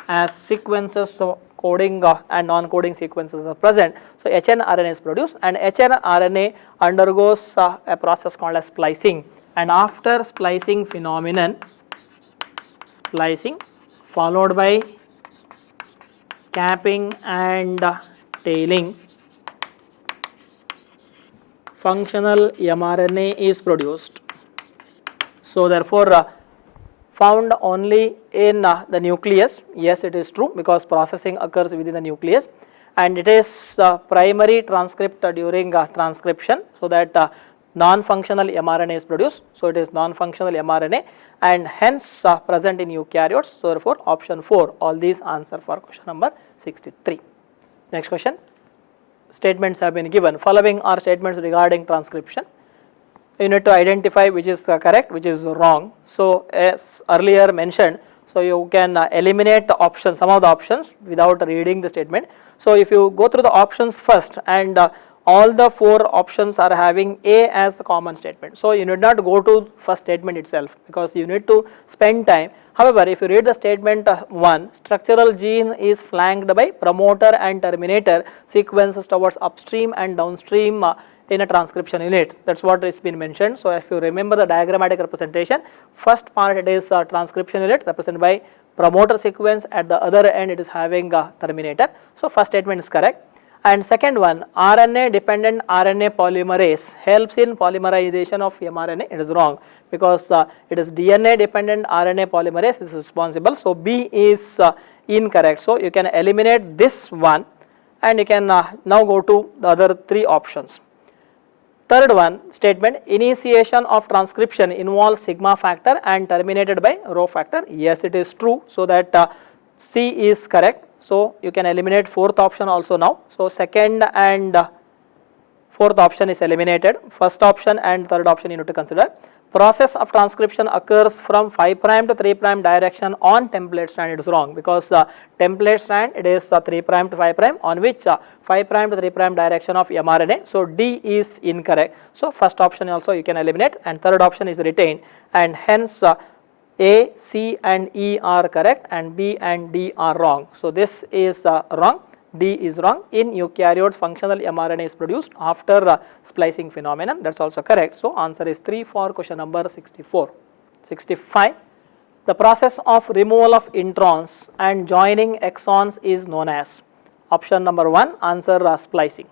as sequences. So coding and non-coding sequences are present. So hnRNA is produced, and hnRNA undergoes a process called as splicing, and after splicing phenomenon, splicing followed by capping and tailing, functional mRNA is produced. So therefore found only in the nucleus. Yes, it is true, because processing occurs within the nucleus, and it is primary transcript during transcription, so that non-functional mRNA is produced. So it is non-functional mRNA, and hence present in eukaryotes. So therefore option 4, all these answer for question number 63. Next question. Statements have been given. Following are statements regarding transcription. You need to identify which is correct, which is wrong. So as earlier mentioned, so you can eliminate the options, some of the options, without reading the statement. So if you go through the options first, and all the 4 options are having A as a common statement, so you need not go to first statement itself, because you need to spend time. However, if you read the statement 1, structural gene is flanked by promoter and terminator sequences towards upstream and downstream in a transcription unit. That's what is been mentioned. So if you remember the diagrammatic representation, first part it is transcription unit represented by promoter sequence, at the other end it is having terminator. So first statement is correct. And second one, RNA dependent RNA polymerase helps in polymerization of mRNA, it is wrong, because it is DNA dependent RNA polymerase is responsible. So B is incorrect. So you can eliminate this one, and you can now go to the other 3 options. Third one, statement, initiation of transcription involves sigma factor and terminated by rho factor. Yes, it is true. So that C is correct. So you can eliminate 4th option also now. So second and 4th option is eliminated. First option and 3rd option you need to consider. Process of transcription occurs from 5 prime to 3 prime direction on template strand. It is wrong, because template strand it is 3 prime to 5 prime, on which 5 prime to 3 prime direction of mRNA. So D is incorrect. So first option also you can eliminate, and 3rd option is retained, and hence A, C and E are correct, and B and D are wrong. So this is wrong. D is wrong. In eukaryotes, functional mRNA is produced after splicing phenomenon. That's also correct. So answer is 3 for question number 64. 65. The process of removal of introns and joining exons is known as. Option number 1, answer splicing.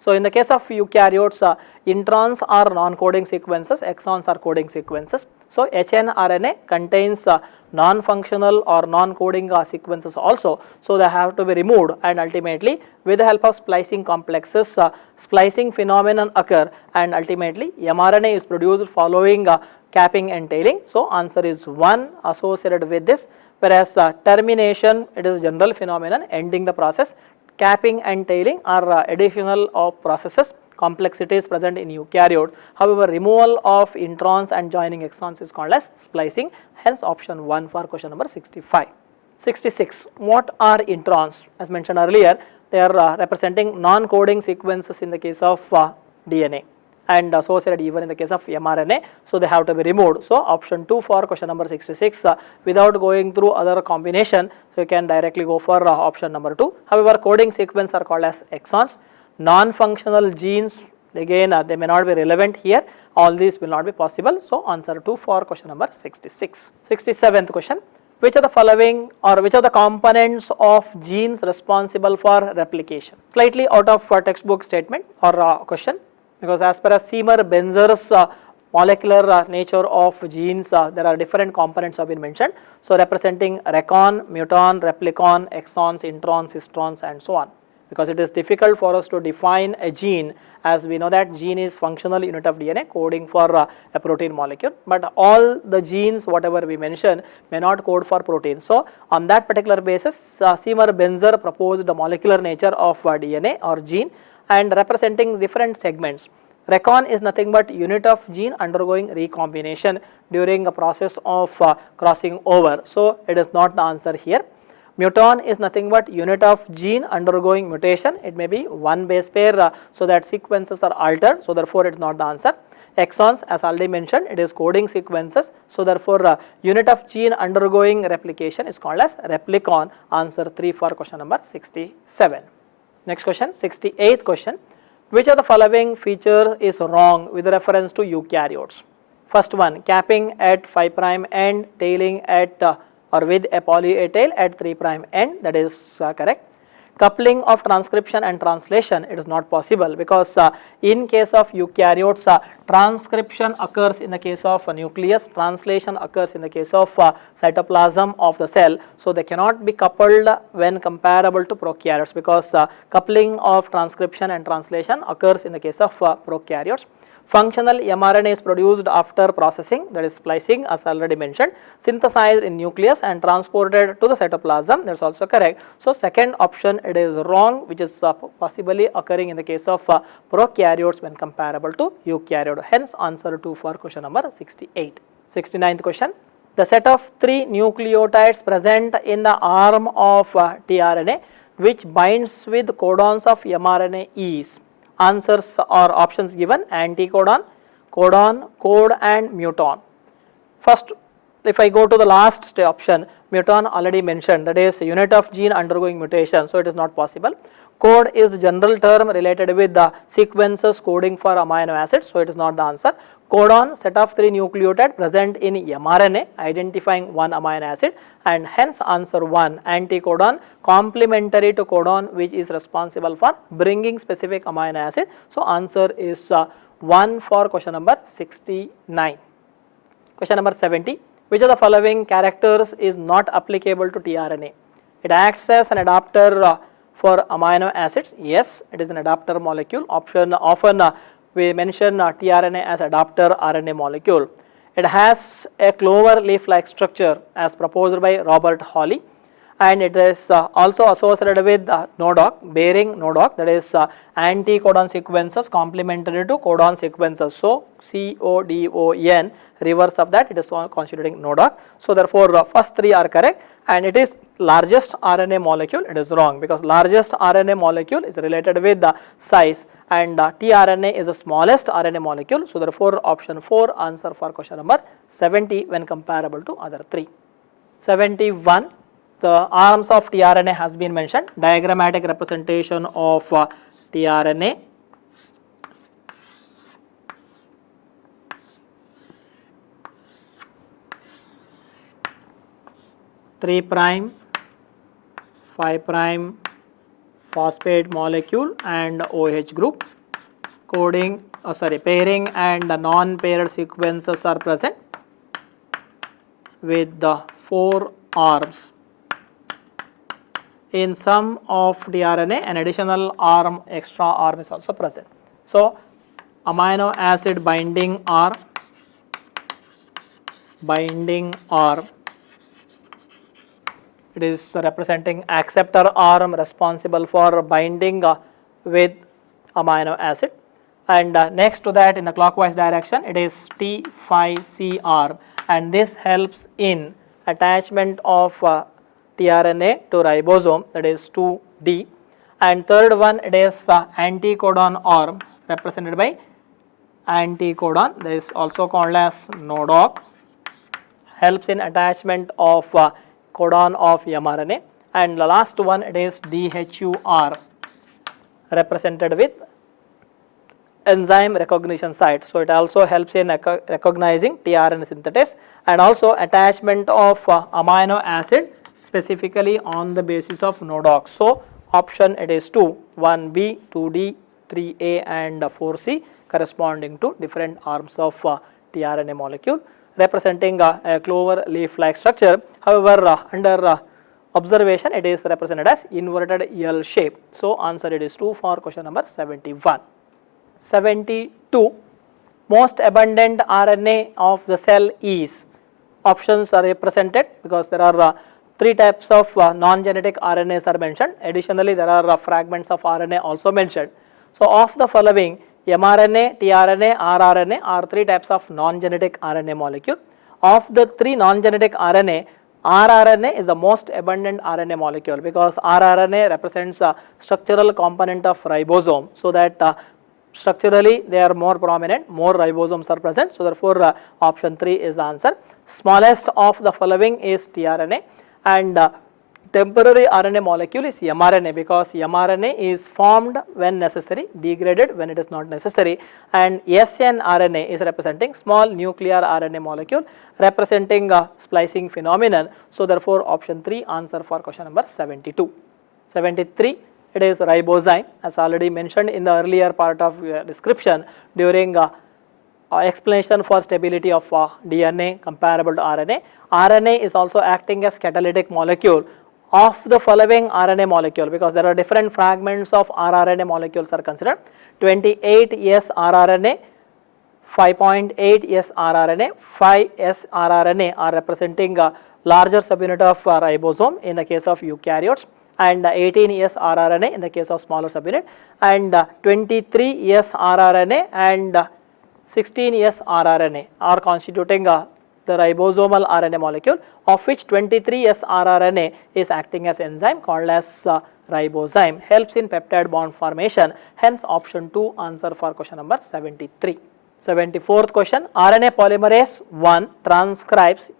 So in the case of eukaryotes, introns are non-coding sequences, exons are coding sequences. So hnRNA contains non-functional or non-coding sequences also, so they have to be removed, and ultimately with the help of splicing complexes, splicing phenomenon occur, and ultimately mRNA is produced following capping and tailing. So answer is 1 associated with this, whereas termination, it is a general phenomenon ending the process. Capping and tailing are additional of processes, complexities present in eukaryote. However, removal of introns and joining exons is called as splicing, hence option 1 for question number 65. 66. What are introns? As mentioned earlier, they are representing non-coding sequences in the case of DNA, and associated even in the case of mRNA, so they have to be removed. So option 2 for question number 66, without going through other combination, so you can directly go for option number 2. However, coding sequence are called as exons. Non-functional genes, again they may not be relevant here, all these will not be possible. So answer 2 for question number 66. 67th question, which are the following or which are the components of genes responsible for replication? Slightly out of textbook statement or question, because as per as Seymour-Benzer's molecular nature of genes, there are different components have been mentioned. So representing recon, muton, replicon, exons, introns, histrons and so on. Because it is difficult for us to define a gene, as we know that gene is functional unit of DNA coding for a protein molecule, but all the genes whatever we mention may not code for protein. So on that particular basis, Seymour-Benzer proposed the molecular nature of DNA or gene and representing different segments. Recon is nothing but unit of gene undergoing recombination during a process of crossing over. So it is not the answer here. Muton is nothing but unit of gene undergoing mutation. It may be one base pair, so that sequences are altered. So therefore it is not the answer. Exons, as already mentioned, it is coding sequences. So therefore unit of gene undergoing replication is called as replicon. Answer 3 for question number 67. Next question, 68th question. Which of the following feature is wrong with reference to eukaryotes? First one, capping at 5' end, tailing at or with a poly A tail at 3' end, that is correct. Coupling of transcription and translation, it is not possible, because in case of eukaryotes, transcription occurs in the case of a nucleus, translation occurs in the case of cytoplasm of the cell. So they cannot be coupled when comparable to prokaryotes, because coupling of transcription and translation occurs in the case of prokaryotes. Functional mRNA is produced after processing, that is splicing, as already mentioned, synthesized in nucleus and transported to the cytoplasm, that is also correct. So second option, it is wrong, which is possibly occurring in the case of prokaryotes when comparable to eukaryote. Hence answer 2 for question number 68. 69th question. The set of 3 nucleotides present in the arm of tRNA which binds with codons of mRNA is. Answers or options given: anticodon, codon, code and muton. First, if I go to the last option, muton already mentioned, that is unit of gene undergoing mutation, so it is not possible. Code is general term related with the sequences coding for amino acids, so it is not the answer. Codon, set of 3 nucleotide present in mRNA identifying one amino acid, and hence answer 1, anticodon, complementary to codon, which is responsible for bringing specific amino acid. So answer is 1 for question number 69. Question number 70. Which of the following characters is not applicable to tRNA? It acts as an adapter for amino acids. Yes, it is an adapter molecule. Option often we mention tRNA as adapter RNA molecule. It has a clover leaf-like structure as proposed by Robert Hawley, and it is also associated with NODOC, bearing NODOC, that is anti-codon sequences complementary to codon sequences. So CODON, reverse of that, it is constituting NODOC. So therefore first 3 are correct, and it is largest RNA molecule. It is wrong, because largest RNA molecule is related with the size, and tRNA is the smallest RNA molecule. So therefore option 4 answer for question number 70 when comparable to other 3. 71. The arms of tRNA has been mentioned. Diagrammatic representation of tRNA. Three prime, 5' phosphate molecule and OH group. Coding, pairing and non-paired sequences are present with the 4 arms. In some of tRNA, an additional arm, extra arm is also present. So amino acid binding arm, it is representing acceptor arm responsible for binding with amino acid, and next to that in the clockwise direction it is T5C arm, and this helps in attachment of tRNA to ribosome, that is 2D, and third one it is anticodon arm represented by anticodon, that is also called as NODOC, helps in attachment of codon of mRNA, and the last one it is DHUR represented with enzyme recognition site. So it also helps in recognizing tRNA synthesis and also attachment of amino acid specifically on the basis of NODOX. So option it is 2, 1B, 2D, 3A and 4C corresponding to different arms of tRNA molecule representing a clover leaf-like structure. However, under observation it is represented as inverted L shape. So answer it is 2 for question number 71. 72, most abundant RNA of the cell is, options are represented because there are 3 types of non-genetic RNAs are mentioned. Additionally, there are fragments of RNA also mentioned. So of the following, mRNA, tRNA, rRNA are 3 types of non-genetic RNA molecule. Of the 3 non-genetic RNA, rRNA is the most abundant RNA molecule because rRNA represents a structural component of ribosome, so that structurally they are more prominent, more ribosomes are present. So therefore option 3 is the answer. Smallest of the following is tRNA and temporary RNA molecule is mRNA because mRNA is formed when necessary, degraded when it is not necessary, and snRNA is representing small nuclear RNA molecule representing splicing phenomenon. So therefore option 3 answer for question number 72. 73, it is ribozyme as already mentioned in the earlier part of description during explanation for stability of DNA comparable to RNA. RNA is also acting as catalytic molecule of the following RNA molecule because there are different fragments of rRNA molecules are considered. 28 srRNA, 5.8 srRNA, 5 srRNA are representing a larger subunit of ribosome in the case of eukaryotes, and 18 srRNA in the case of smaller subunit, and 23 srRNA and 16 srRNA are constituting the ribosomal RNA molecule, of which 23 srRNA is acting as enzyme called as ribozyme, helps in peptide bond formation. Hence option 2 answer for question number 73. 74th question, RNA polymerase 1 transcribes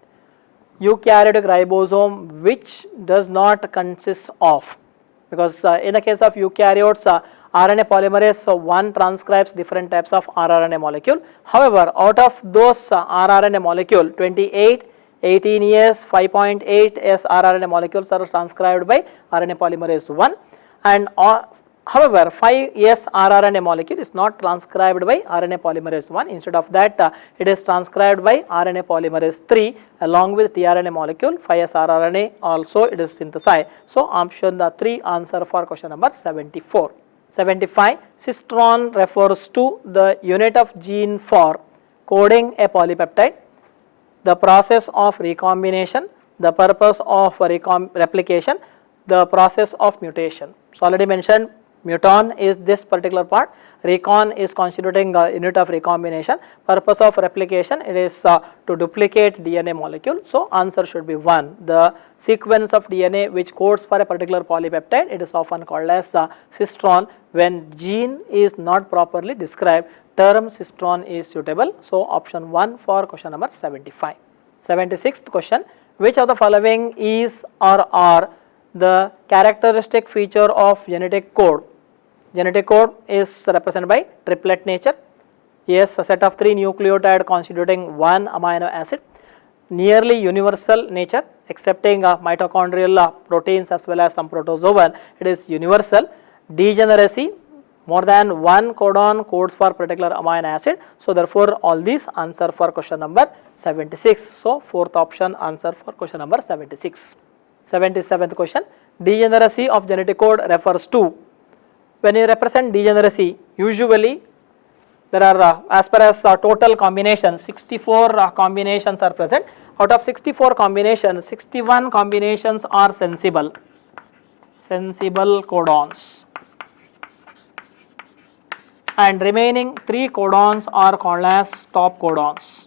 eukaryotic ribosome which does not consist of, because in the case of eukaryotes RNA polymerase 1 transcribes different types of rRNA molecule. However, out of those rRNA molecule, 28, 18S, 5.8S rRNA molecules are transcribed by RNA polymerase 1, and however 5S rRNA molecule is not transcribed by RNA polymerase 1. Instead of that it is transcribed by RNA polymerase 3 along with tRNA molecule. 5S rRNA also it is synthesized. So option 3 answer for question number 74. 75, cistron refers to the unit of gene for coding a polypeptide, the process of recombination, the purpose of replication, the process of mutation. So already mentioned, muton is this particular part, recon is constituting a unit of recombination, purpose of replication it is to duplicate DNA molecule. So answer should be 1. The sequence of DNA which codes for a particular polypeptide, it is often called as cistron. When gene is not properly described, term cistron is suitable. So option 1 for question number 75. 76th question, which of the following is or are the characteristic feature of genetic code? Genetic code is represented by triplet nature. Yes, a set of 3 nucleotide constituting 1 amino acid. Nearly universal nature, excepting mitochondrial proteins as well as some protozoan, it is universal. Degeneracy, more than 1 codon codes for particular amino acid. So therefore all these answer for question number 76. So 4th option answer for question number 76. 77th question, degeneracy of genetic code refers to, when you represent degeneracy, usually there are as per as total combinations, 64 combinations are present. Out of 64 combinations, 61 combinations are sensible codons, and remaining 3 codons are called as stop codons.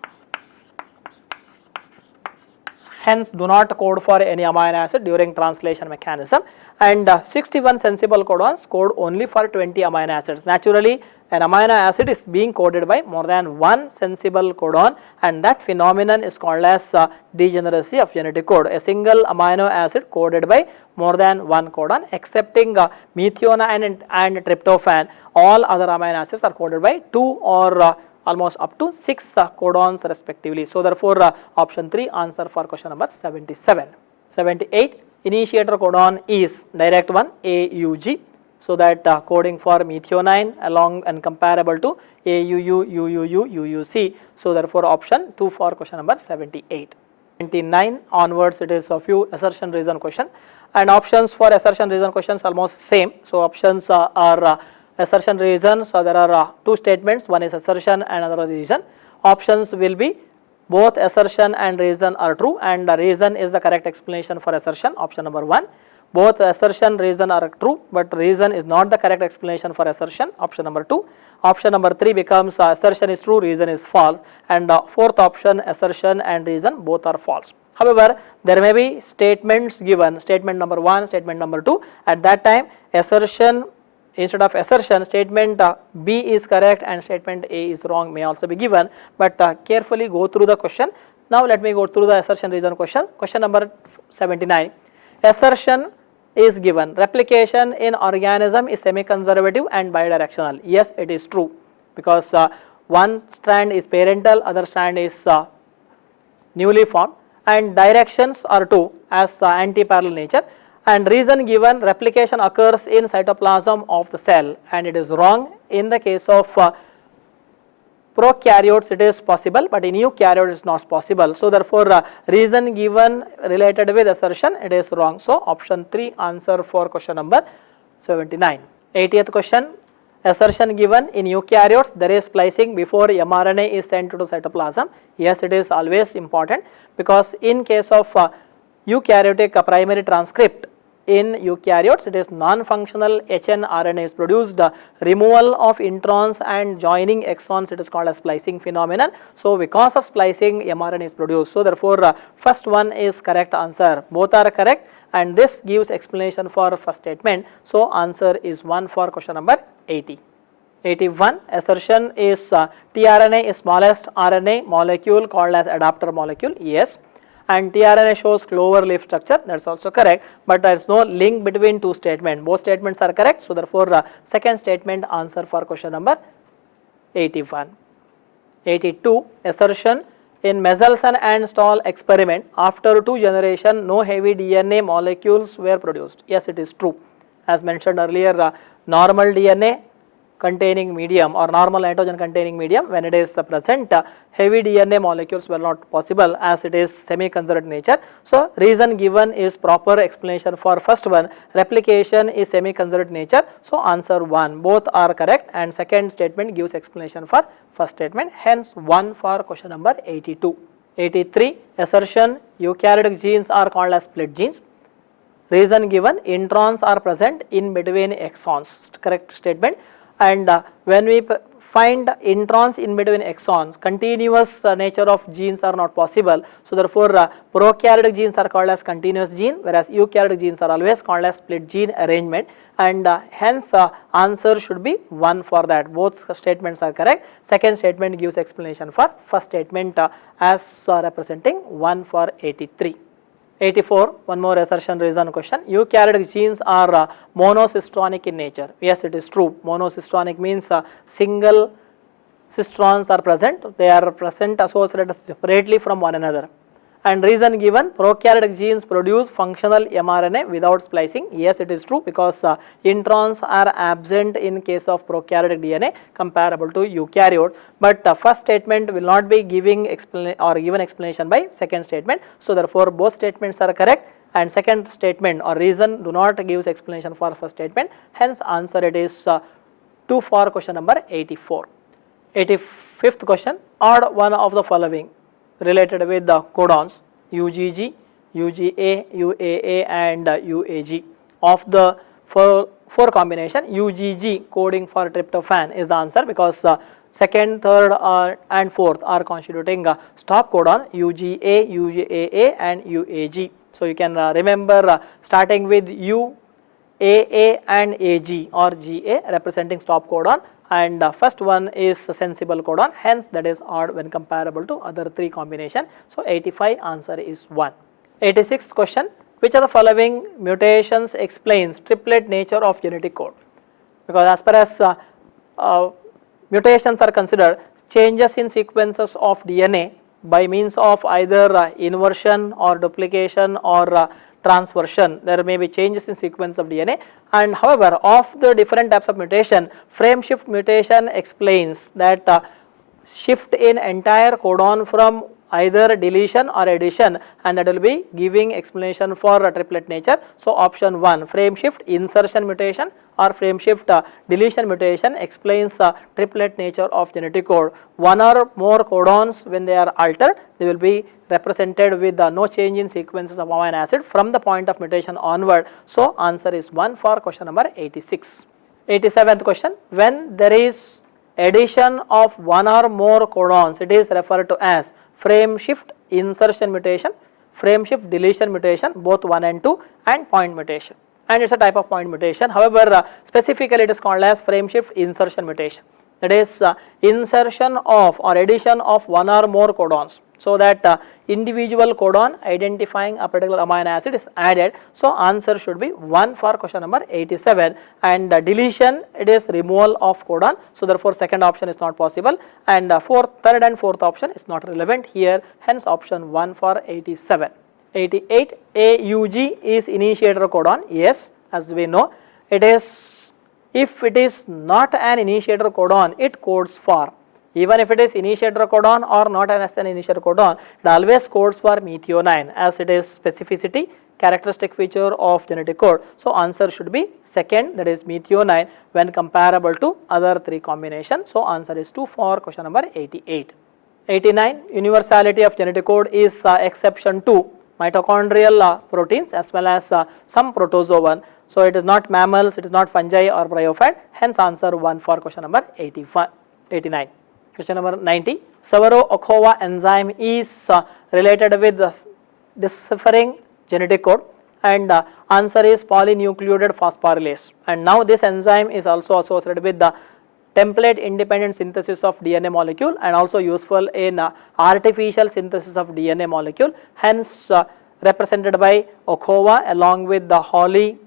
hence do not code for any amino acid during translation mechanism, and 61 sensible codons code only for 20 amino acids. Naturally, an amino acid is being coded by more than one sensible codon, and that phenomenon is called as degeneracy of genetic code. A single amino acid coded by more than one codon, excepting methionine and tryptophan. All other amino acids are coded by 2 or almost up to 6 codons respectively. So therefore, option 3 answer for question number 77. 78, initiator codon is direct one AUG. So that coding for methionine along and comparable to AUU, UUU, UUC. So therefore, option 2 for question number 78. 79 onwards, it is a few assertion reason question, and options for assertion reason questions almost same. So options are assertion reason. So there are two statements, one is assertion and another reason. Options will be both assertion and reason are true, and the reason is the correct explanation for assertion, option number 1. Both assertion reason are true, but reason is not the correct explanation for assertion, option number 2. Option number 3 becomes assertion is true, reason is false, and fourth option, assertion and reason both are false. However, there may be statements given, statement number 1, statement number 2. At that time, assertion, instead of assertion, statement B is correct and statement A is wrong may also be given, but carefully go through the question. Now let me go through the assertion reason question. Question number 79. Assertion is given, replication in organism is semi-conservative and bidirectional. Yes, it is true, because one strand is parental, other strand is newly formed, and directions are two as anti-parallel nature. And reason given, replication occurs in cytoplasm of the cell, and it is wrong. In the case of prokaryotes it is possible, but in eukaryotes it is not possible. So therefore, reason given related with assertion, it is wrong. So option 3 answer for question number 79. 80th question, assertion given, in eukaryotes there is splicing before mRNA is sent to cytoplasm. Yes, it is always important, because in case of eukaryotic primary transcript, in eukaryotes it is non-functional hnRNA is produced, removal of introns and joining exons, it is called as splicing phenomenon. So because of splicing, mRNA is produced. So therefore, first one is correct answer, both are correct, and this gives explanation for first statement. So answer is 1 for question number 80. 81, assertion is tRNA is smallest RNA molecule called as adapter molecule. Yes, and tRNA shows clover leaf structure, that is also correct, but there is no link between two statements. Both statements are correct. So therefore, second statement answer for question number 81. 82, assertion, in Mendelssohn and Stahl experiment, after 2 generations no heavy DNA molecules were produced. Yes, it is true. As mentioned earlier, normal DNA containing medium or normal nitrogen containing medium, when it is present, heavy DNA molecules were not possible as it is semi-conserved nature. So reason given is proper explanation for first one, replication is semi-conserved nature. So answer 1, both are correct, and second statement gives explanation for first statement, hence 1 for question number 82. 83, assertion, eukaryotic genes are called as split genes. Reason given, introns are present in between exons, correct statement. And when we find introns in between exons, continuous nature of genes are not possible. So therefore, prokaryotic genes are called as continuous gene, whereas eukaryotic genes are always called as split gene arrangement, and hence answer should be 1 for that. Both statements are correct. Second statement gives explanation for first statement as representing 1 for 83. 84, one more assertion reason question. Eukaryotic genes are monocystonic in nature. Yes, it is true. Monocystonic means single cistrons are present. They are present associated separately from one another. And reason given, prokaryotic genes produce functional mRNA without splicing. Yes, it is true, because introns are absent in case of prokaryotic DNA comparable to eukaryote. But first statement will not be giving given explanation by second statement. So therefore, both statements are correct, and second statement or reason do not give explanation for first statement. Hence answer it is 2 for question number 84. 85th question, odd one of the following related with the codons UGG, UGA, UAA and UAG. Of the four combination, UGG coding for tryptophan is the answer, because second, third and fourth are constituting stop codon UGA, UGAA and UAG. So you can remember starting with UAA and AG or GA representing stop codon, and first one is sensible codon, hence that is odd when comparable to other three combination. So 85 answer is 1. 86th question, which of the following mutations explains triplet nature of genetic code? Because as far as mutations are considered, changes in sequences of DNA by means of either inversion or duplication or transversion, there may be changes in sequence of DNA, and however of the different types of mutation, frameshift mutation explains that shift in entire codon from either deletion or addition, and that will be giving explanation for triplet nature. So option 1, frameshift insertion mutation or frameshift deletion mutation explains triplet nature of genetic code. One or more codons, when they are altered, they will be represented with no change in sequences of amino acid from the point of mutation onward. So answer is 1 for question number 86. 87th question, when there is addition of one or more codons, it is referred to as frameshift insertion mutation, frameshift deletion mutation, both 1 and 2, and point mutation, and it is a type of point mutation. However, specifically it is called as frameshift insertion mutation, that is insertion of or addition of one or more codons, so that individual codon identifying a particular amino acid is added. So answer should be 1 for question number 87, and deletion, it is removal of codon, so therefore second option is not possible, and third and fourth option is not relevant here, hence option 1 for 87. 88, AUG is initiator codon. Yes, as we know, it is, if it is not an initiator codon, it codes for, even if it is initiator codon or not as an initiator codon, it always codes for methionine, as it is specificity characteristic feature of genetic code. So answer should be second, that is methionine, when comparable to other three combinations. So answer is 2 for question number 88. 89, universality of genetic code is exception to mitochondrial proteins as well as some protozoan. So it is not mammals, it is not fungi or bryophyte, hence answer 1 for question number 89. Question number 90, Severo-Ochoa enzyme is related with the deciphering genetic code, and answer is polynucleotide phosphorylase, and now this enzyme is also associated with the template independent synthesis of DNA molecule and also useful in artificial synthesis of DNA molecule, hence represented by Ochoa along with the Hawley,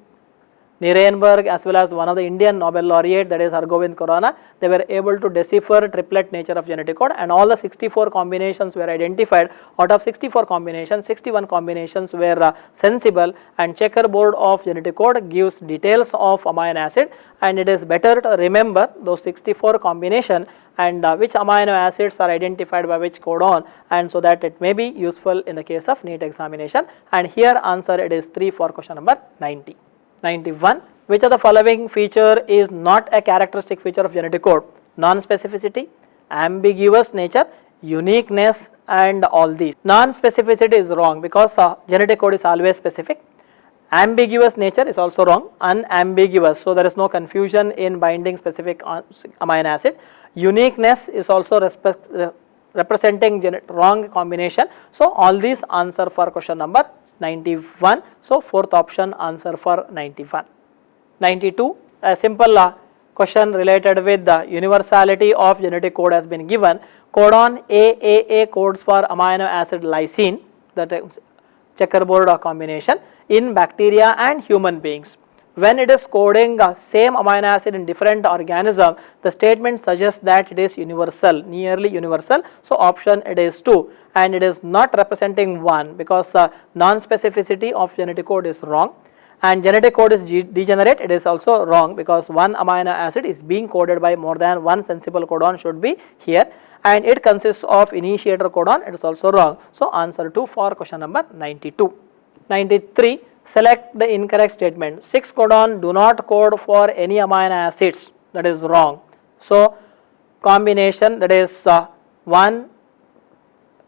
Nirenberg, as well as one of the Indian Nobel laureate, that is Hargobind Khurana. They were able to decipher triplet nature of genetic code, and all the 64 combinations were identified. Out of 64 combinations, 61 combinations were sensible, and checkerboard of genetic code gives details of amino acid, and it is better to remember those 64 combination and which amino acids are identified by which codon, and so that it may be useful in the case of NEET examination. And here answer it is 3 for question number 90. 91, which of the following feature is not a characteristic feature of genetic code? Non-specificity, ambiguous nature, uniqueness, and all these. Non-specificity is wrong because genetic code is always specific. Ambiguous nature is also wrong, unambiguous, so there is no confusion in binding specific amino acid. Uniqueness is also representing wrong combination. So all these answer for question number 91. So fourth option answer for 91. 92, a simple question related with the universality of genetic code has been given. Codon AAA codes for amino acid lysine, that is checkerboard combination, in bacteria and human beings. When it is coding same amino acid in different organism, the statement suggests that it is universal, nearly universal. So option it is 2, and it is not representing 1 because non-specificity of genetic code is wrong, and genetic code is degenerate, it is also wrong because one amino acid is being coded by more than one sensible codon should be here, and it consists of initiator codon, it is also wrong. So answer 2 for question number 92. 93, select the incorrect statement. 6 codon do not code for any amino acids, that is wrong. So combination, that is 1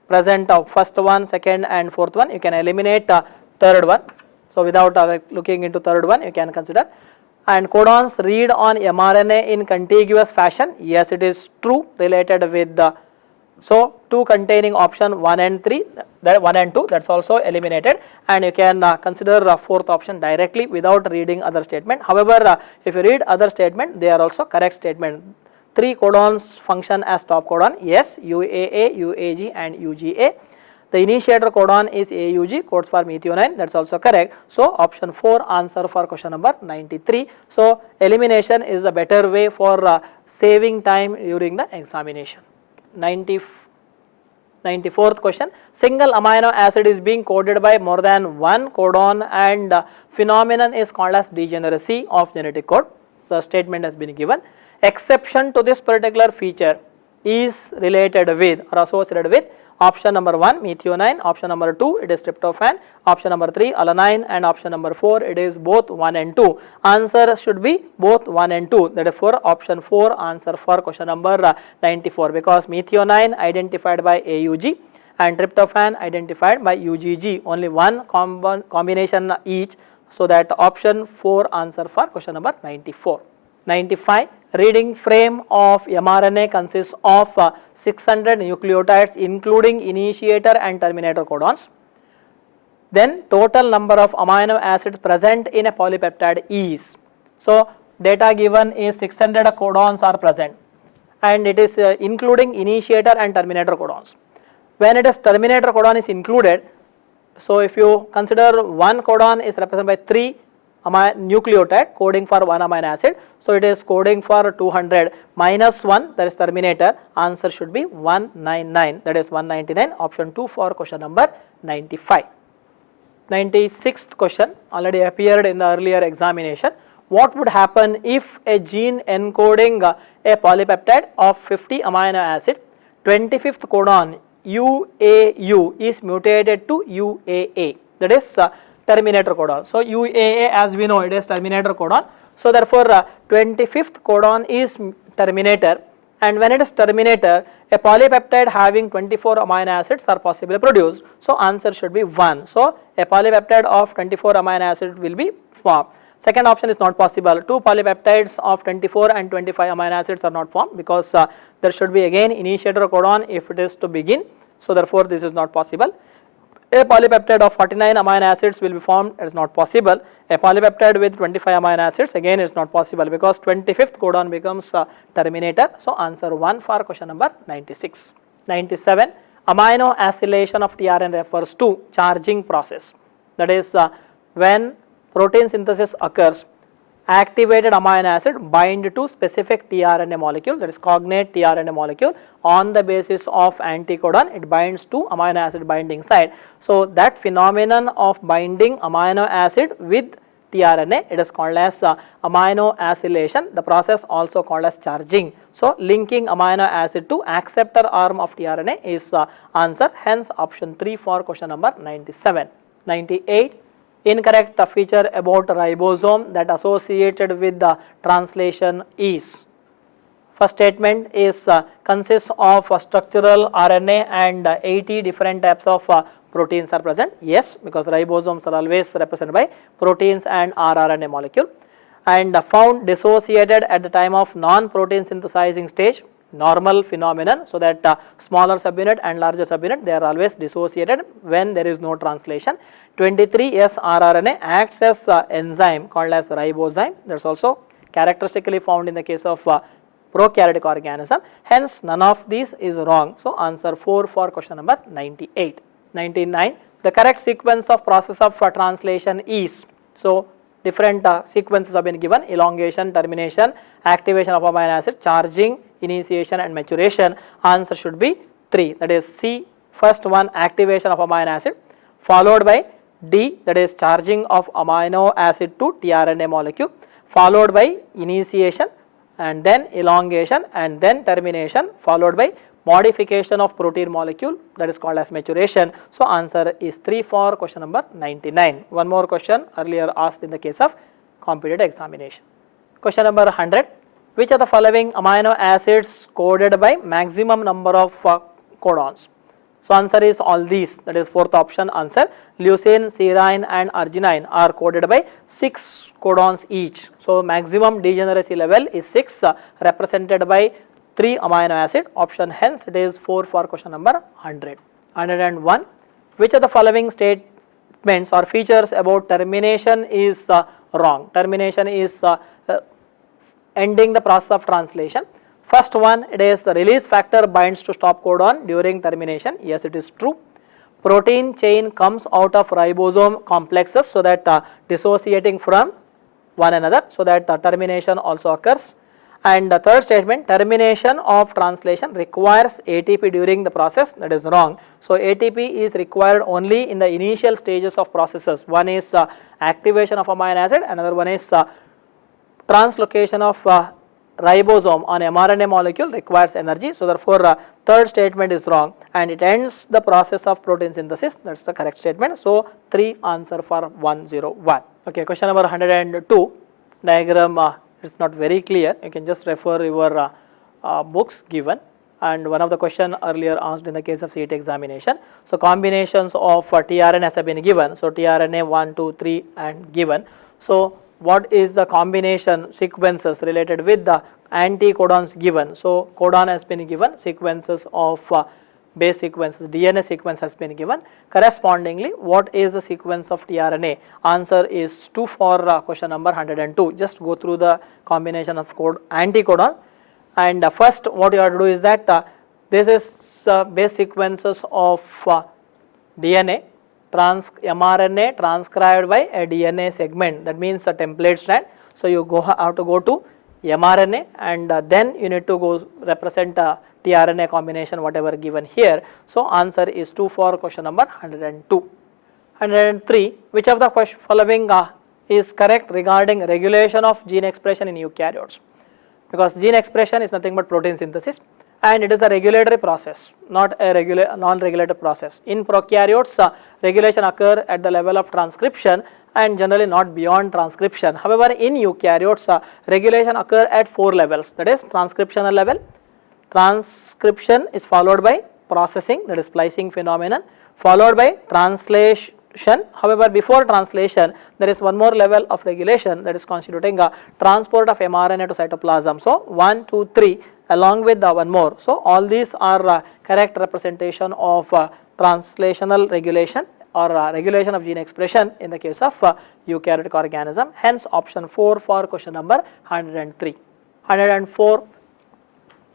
present of first one, second and fourth one, you can eliminate third one. So without looking into third one, you can consider. And codons read on mRNA in contiguous fashion. Yes, it is true, related with the, so 2 containing option 1 and 3, that 1 and 2, that's also eliminated, and you can consider 4th option directly without reading other statement. However, if you read other statement, they are also correct statement. 3 codons function as stop codon. Yes, UAA, UAG and UGA. The initiator codon is AUG, codes for methionine, that's also correct. So option 4 answer for question number 93. So elimination is a better way for saving time during the examination. 94th question, single amino acid is being coded by more than one codon and phenomenon is called as degeneracy of genetic code. So statement has been given. Exception to this particular feature is related with or associated with option number 1 methionine, option number 2 it is tryptophan, option number 3 alanine, and option number 4 it is both 1 and 2. Answer should be both 1 and 2, that is for option 4 answer for question number 94, because methionine identified by AUG and tryptophan identified by UGG, only one combination each, so that option 4 answer for question number 94. 95, reading frame of mRNA consists of 600 nucleotides including initiator and terminator codons. Then total number of amino acids present in a polypeptide is. So data given is 600 codons are present and it is including initiator and terminator codons. When it is terminator codon is included, so if you consider one codon is represented by 3 nucleotide coding for one amino acid, so it is coding for 200 minus 1, that is terminator, answer should be 199, that is 199, option 2 for question number 95. 96th question already appeared in the earlier examination. What would happen if a gene encoding a polypeptide of 50 amino acid, 25th codon UAU is mutated to UAA, that is terminator codon. So UAA, as we know, it is terminator codon. So therefore 25th codon is terminator, and when it is terminator, a polypeptide having 24 amino acids are possibly produced. So answer should be 1. So a polypeptide of 24 amino acids will be formed. Second option is not possible. 2 polypeptides of 24 and 25 amino acids are not formed, because there should be again initiator codon if it is to begin. So therefore this is not possible. A polypeptide of 49 amino acids will be formed, it is not possible. A polypeptide with 25 amino acids, again it is not possible, because 25th codon becomes terminator. So answer 1 for question number 96. 97, amino acylation of tRNA refers to charging process, that is when protein synthesis occurs, activated amino acid bind to specific tRNA molecule, that is cognate tRNA molecule, on the basis of anticodon it binds to amino acid binding site. So that phenomenon of binding amino acid with tRNA, it is called as amino acylation, the process also called as charging. So linking amino acid to acceptor arm of tRNA is answer, hence option 3 for question number 97. 98, incorrect feature about ribosome that associated with the translation is. First statement is consists of structural RNA and 80 different types of proteins are present. Yes, because ribosomes are always represented by proteins and rRNA molecule, and found dissociated at the time of non-protein synthesizing stage, normal phenomenon, so that smaller subunit and larger subunit they are always dissociated when there is no translation. 23S rRNA acts as enzyme called as ribozyme, that is also characteristically found in the case of prokaryotic organism, hence none of these is wrong. So answer 4 for question number 98. 99, the correct sequence of process of translation is. So different sequences have been given: elongation, termination, activation of amino acid, charging, initiation and maturation. Answer should be 3, that is C, first one, activation of amino acid, followed by D, that is charging of amino acid to tRNA molecule, followed by initiation and then elongation and then termination, followed by modification of protein molecule, that is called as maturation. So answer is 3 for question number 99. One more question earlier asked in the case of competitive examination. Question number 100, which are the following amino acids coded by maximum number of codons? So answer is all these, that is fourth option answer. Leucine, serine and arginine are coded by 6 codons each. So maximum degeneracy level is 6 represented by 3 amino acid, option hence it is 4 for question number 100. 101, which of the following statements or features about termination is wrong? Termination is ending the process of translation. First one, it is the release factor binds to stop codon during termination. Yes, it is true. Protein chain comes out of ribosome complexes so that dissociating from one another, so that termination also occurs. And the third statement, termination of translation requires ATP during the process. That is wrong. So ATP is required only in the initial stages of processes. One is activation of amino acid, another one is translocation of ribosome on mRNA molecule requires energy. So therefore third statement is wrong and it ends the process of protein synthesis. That's the correct statement. So 3 answer for 101. Okay, question number 102, diagram it's not very clear. You can just refer your books given, and one of the question earlier asked in the case of CET examination. So combinations of tRNAs have been given. So tRNA 1, 2, 3 and given. So what is the combination sequences related with the anticodons given? So codon has been given, sequences of base sequences, DNA sequence has been given. Correspondingly, what is the sequence of tRNA? Answer is 2 for question number 102. Just go through the combination of anticodon, and first what you have to do is that this is base sequences of DNA, mRNA transcribed by a DNA segment, that means a template strand. So you have to go to mRNA and then you need to go represent tRNA combination whatever given here. So answer is 2 for question number 102. 103, which of the following is correct regarding regulation of gene expression in eukaryotes? Because gene expression is nothing but protein synthesis and it is a regulatory process, not a non-regulated process. In prokaryotes, regulation occurs at the level of transcription and generally not beyond transcription. However, in eukaryotes, regulation occurs at 4 levels, that is transcriptional level. Transcription is followed by processing, that is splicing phenomenon, followed by translation. However, before translation, there is one more level of regulation, that is constituting a transport of mRNA to cytoplasm. So 1, 2, 3 along with the one more. So all these are correct representation of translational regulation or regulation of gene expression in the case of eukaryotic organism. Hence option 4 for question number 103. 104,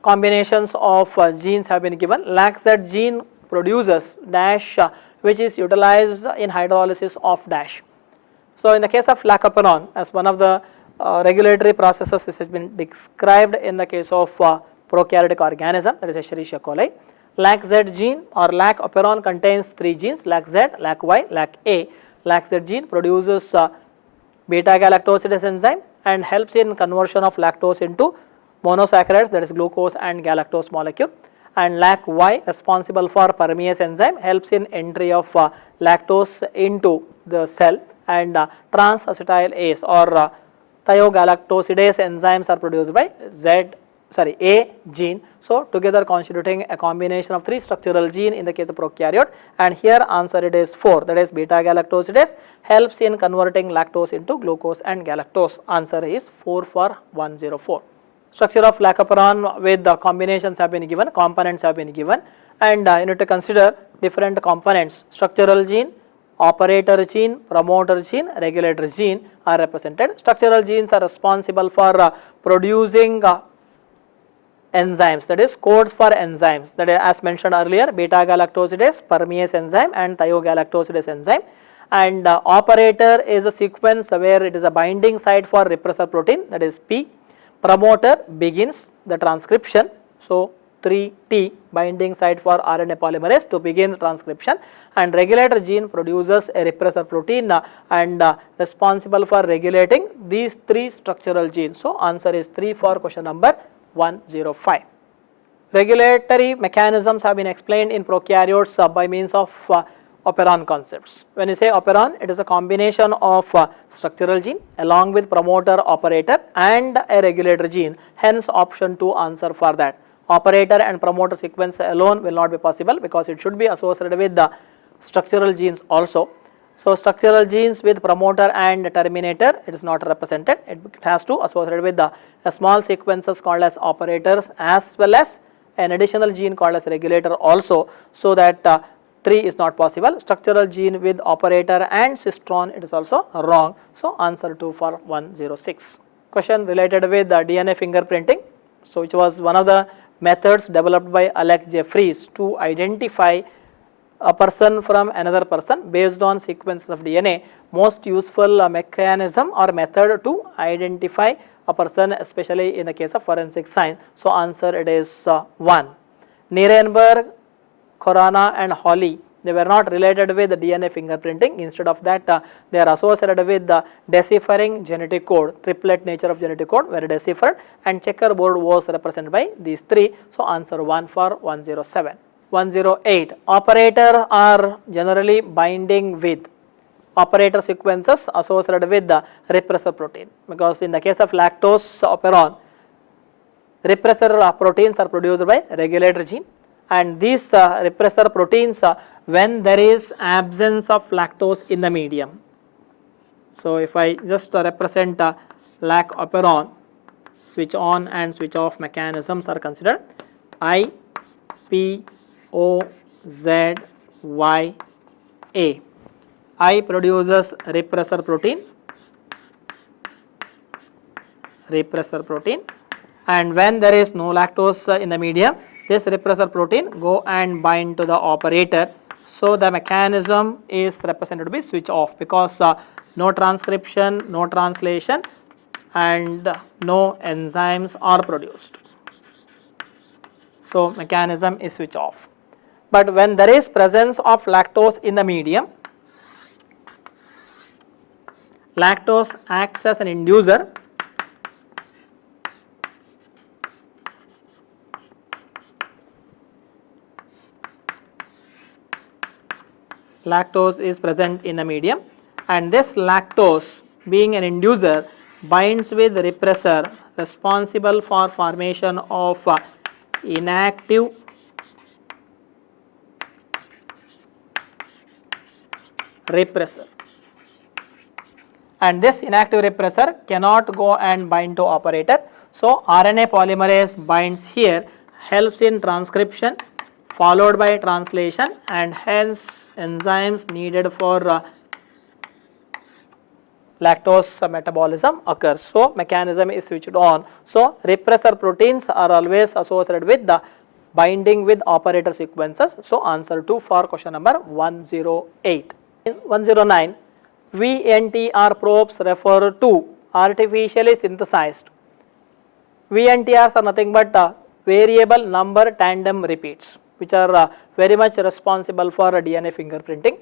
combinations of genes have been given. LAC-Z gene produces dash which is utilized in hydrolysis of dash. So in the case of lacoperon, as one of the regulatory processes, this has been described in the case of prokaryotic organism, that is Escherichia coli. LAC-Z gene or lacoperon contains 3 genes, LAC-Z, LAC-Y, LAC-A. LAC-Z gene produces beta-galactosidase enzyme and helps in conversion of lactose into monosaccharides, that is glucose and galactose molecule. And LAC-Y, responsible for permease enzyme, helps in entry of lactose into the cell, and trans-acetylase or thiogalactosidase enzymes are produced by A gene. So together constituting a combination of 3 structural gene in the case of prokaryote, and here answer it is 4, that is beta-galactosidase helps in converting lactose into glucose and galactose. Answer is 4 for 104. Structure of lacoperon with the combinations have been given, components have been given, and you need to consider different components. Structural gene, operator gene, promoter gene, regulator gene are represented. Structural genes are responsible for producing enzymes, that is codes for enzymes, that is as mentioned earlier, beta-galactosidase, permease enzyme and thiogalactosidase enzyme. And operator is a sequence where it is a binding site for repressor protein, that is P. Promoter begins the transcription, so 3T, binding site for RNA polymerase to begin transcription, and regulator gene produces a repressor protein and responsible for regulating these 3 structural genes. So answer is 3 for question number 105. Regulatory mechanisms have been explained in prokaryotes by means of operon concepts. When you say operon, it is a combination of structural gene along with promoter, operator and a regulator gene. Hence option 2 answer for that. operator and promoter sequence alone will not be possible, because it should be associated with the structural genes also. So structural genes with promoter and terminator, it is not represented. It has to associate with the small sequences called as operators, as well as an additional gene called as regulator also, so that 3 is not possible. Structural gene with operator and cistron, it is also wrong. So answer 2 for 106. Question related with the DNA fingerprinting. So which was one of the methods developed by Alex Jeffries to identify a person from another person based on sequences of DNA. Most useful mechanism or method to identify a person, especially in the case of forensic science. So answer it is 1. Nirenberg, Corona and Hawley, they were not related with the DNA fingerprinting. Instead of that, they are associated with the deciphering genetic code. Triplet nature of genetic code were deciphered, and checkerboard was represented by these 3. So answer 1 for 107. 108. Operator are generally binding with operator sequences associated with the repressor protein, because in the case of lactose operon, repressor proteins are produced by regulator gene, and these repressor proteins when there is absence of lactose in the medium. So if I just represent lac operon, switch on and switch off mechanisms are considered. I, P, O, Z, Y, A. I produces repressor protein, and when there is no lactose in the medium, this repressor protein go and bind to the operator. So the mechanism is represented to be switch off, because no transcription, no translation, and no enzymes are produced. So mechanism is switch off. But when there is presence of lactose in the medium, lactose acts as an inducer. Lactose is present in the medium, and this lactose, being an inducer, binds with the repressor responsible for formation of inactive repressor, and this inactive repressor cannot go and bind to operator. So RNA polymerase binds here, helps in transcription followed by translation, and hence enzymes needed for lactose metabolism occurs. So mechanism is switched on. So repressor proteins are always associated with the binding with operator sequences. So answer 2 for question number 108. 109. VNTR probes refer to artificially synthesized. VNTRs are nothing but variable number tandem repeats, which are very much responsible for DNA fingerprinting,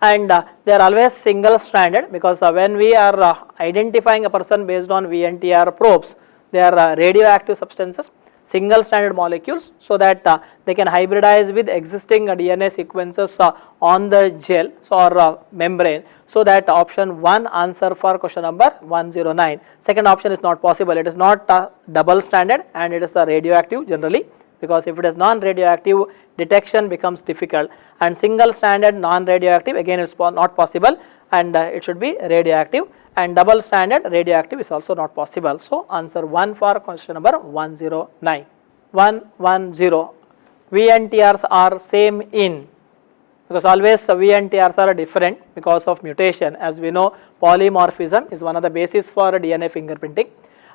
and they are always single stranded, because when we are identifying a person based on VNTR probes, they are radioactive substances, single stranded molecules, so that they can hybridize with existing DNA sequences on the gel or membrane. So that option 1 answer for question number 109. Second option is not possible. It is not double stranded, and it is radioactive generally, because if it is non-radioactive, detection becomes difficult, and single stranded non-radioactive, again it is not possible, and it should be radioactive, and double stranded radioactive is also not possible. So answer 1 for question number 109. 110. VNTRs are same in, because always VNTRs are different because of mutation. As we know, polymorphism is one of the basis for DNA fingerprinting,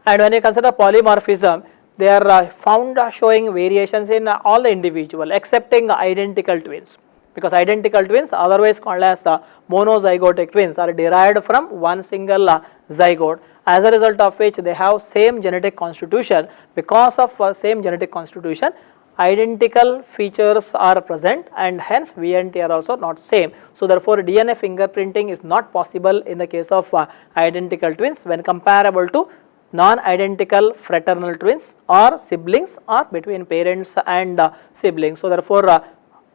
and when you consider polymorphism, they are found showing variations in all the individual excepting identical twins, because identical twins, otherwise called as monozygotic twins, are derived from one single zygote, as a result of which they have same genetic constitution. Because of same genetic constitution, identical features are present, and hence VNT are also not same. So therefore DNA fingerprinting is not possible in the case of identical twins when comparable to non-identical fraternal twins or siblings, or between parents and siblings. So therefore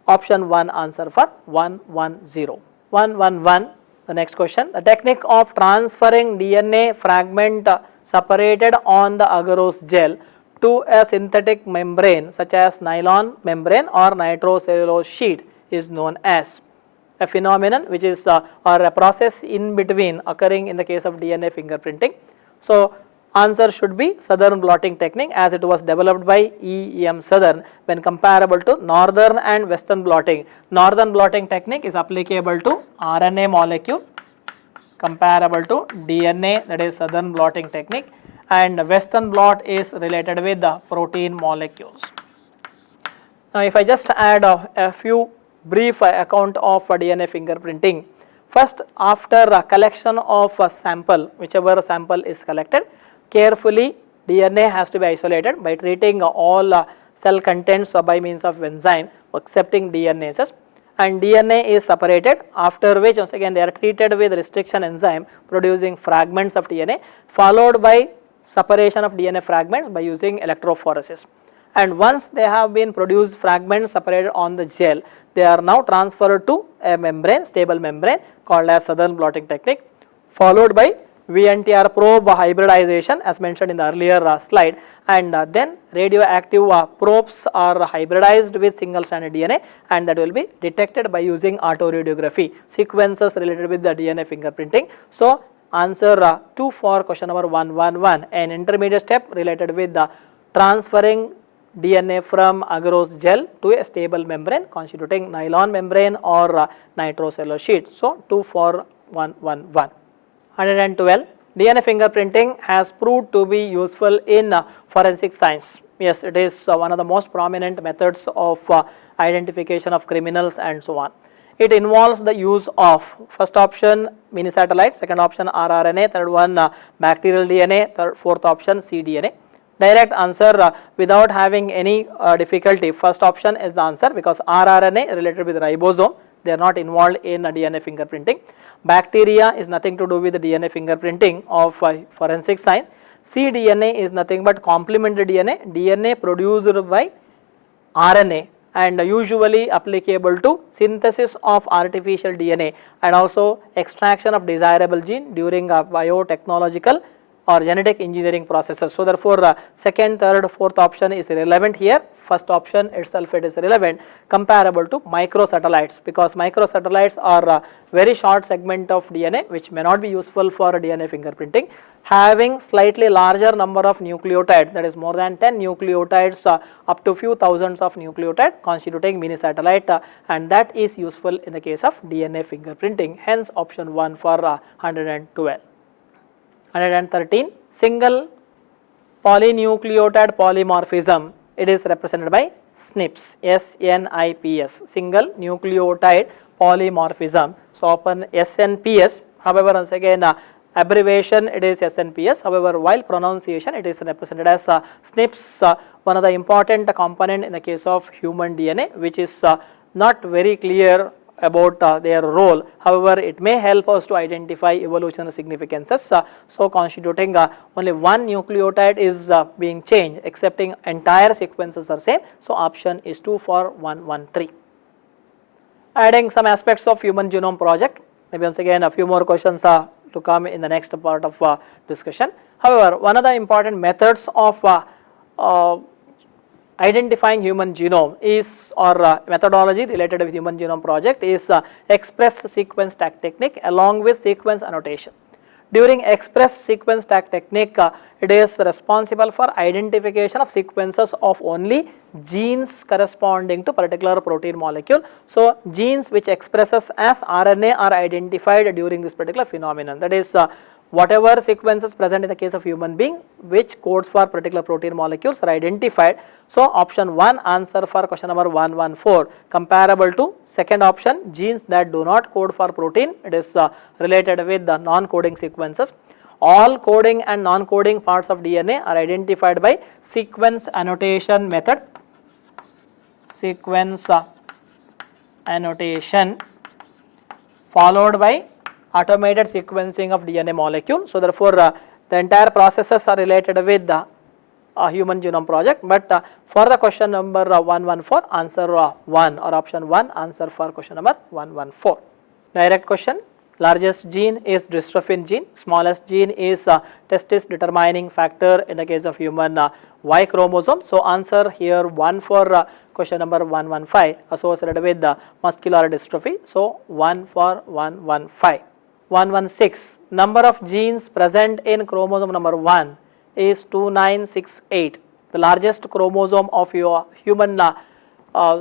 option 1 answer for 110. 111. The next question, the technique of transferring DNA fragment separated on the agarose gel to a synthetic membrane such as nylon membrane or nitrocellulose sheet is known as a phenomenon which is or a process in between occurring in the case of DNA fingerprinting. So, answer should be southern blotting technique, as it was developed by E.M. Southern when comparable to northern and western blotting. Northern blotting technique is applicable to RNA molecule comparable to DNA, that is southern blotting technique, and western blot is related with the protein molecules. Now, if I just add a few brief account of DNA fingerprinting. First, after collection of a sample, whichever sample is collected, carefully DNA has to be isolated by treating all cell contents by means of enzyme excepting DNases, and DNA is separated, after which once again they are treated with restriction enzyme producing fragments of DNA, followed by separation of DNA fragments by using electrophoresis. And once they have been produced fragments separated on the gel, they are now transferred to a membrane, stable membrane called as southern blotting technique, followed by VNTR probe hybridization as mentioned in the earlier slide, and then radioactive probes are hybridized with single stranded DNA, and that will be detected by using autoradiography sequences related with the DNA fingerprinting. So, answer 2 for question number 111, an intermediate step related with the transferring DNA from agarose gel to a stable membrane constituting nylon membrane or nitrocellulose sheet. So, 2 for 111. 112. DNA fingerprinting has proved to be useful in forensic science. Yes, it is one of the most prominent methods of identification of criminals and so on. It involves the use of first option mini satellite, second option rRNA, third one bacterial DNA, fourth option cDNA. Direct answer without having any difficulty, first option is the answer because rRNA related with ribosome, they are not involved in DNA fingerprinting. Bacteria is nothing to do with the DNA fingerprinting of forensic science. cDNA is nothing but complementary DNA produced by RNA and usually applicable to synthesis of artificial DNA and also extraction of desirable gene during biotechnological or genetic engineering processes. So, therefore, second, third, fourth option is relevant here. First option itself it is relevant comparable to microsatellites because microsatellites are a very short segment of DNA which may not be useful for DNA fingerprinting. Having slightly larger number of nucleotides, that is more than 10 nucleotides up to few thousands of nucleotides constituting mini satellite and that is useful in the case of DNA fingerprinting. Hence, option 1 for 112. 113, single polynucleotide polymorphism, it is represented by SNPs, SNIPS, single nucleotide polymorphism. So, open SNPS, however, once again abbreviation it is SNPS, however, while pronunciation it is represented as SNPs, one of the important component in the case of human DNA which is not very clear about their role, however, it may help us to identify evolutionary significances. So, constituting only one nucleotide is being changed excepting entire sequences are same. So, option is 2 for 113. Adding some aspects of human genome project, maybe once again a few more questions to come in the next part of discussion. However, one of the important methods of identifying human genome is or methodology related with human genome project is express sequence tag technique along with sequence annotation. During express sequence tag technique, it is responsible for identification of sequences of only genes corresponding to particular protein molecule. So, genes which expresses as RNA are identified during this particular phenomenon, that is whatever sequences present in the case of human being which codes for particular protein molecules are identified. So, option 1 answer for question number 114 comparable to second option genes that do not code for protein, it is related with the non-coding sequences. All coding and non-coding parts of DNA are identified by sequence annotation method, sequence annotation followed by automated sequencing of DNA molecule. So, therefore, the entire processes are related with the human genome project, but for the question number 114 answer 1 or option 1 answer for question number 114. Direct question, Largest gene is dystrophin gene, smallest gene is testis determining factor in the case of human Y chromosome. So answer here 1 for question number 115 associated with the muscular dystrophy. So 1 for 115. 116, number of genes present in chromosome number 1 is 2968. The largest chromosome of your human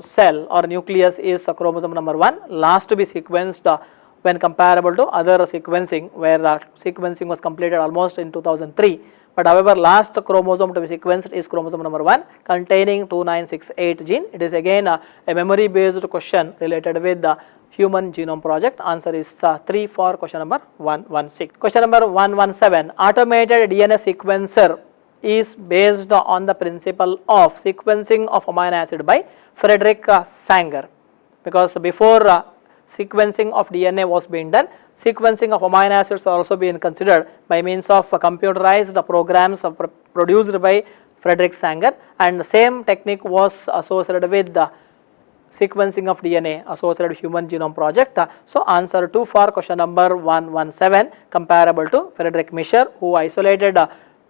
cell or nucleus is chromosome number 1, last to be sequenced when comparable to other sequencing, where sequencing was completed almost in 2003. But however, last chromosome to be sequenced is chromosome number 1 containing 2968 gene. It is again a memory based question related with the Human Genome Project. Answer is 3 for question number 116. Question number 117, automated DNA sequencer is based on the principle of sequencing of amino acid by Frederick Sanger, because before sequencing of DNA was being done, sequencing of amino acids are also being considered by means of computerized programs produced by Frederick Sanger, and the same technique was associated with the sequencing of DNA associated with Human Genome Project. So answer 2 for question number 117, comparable to Frederick Mischer, who isolated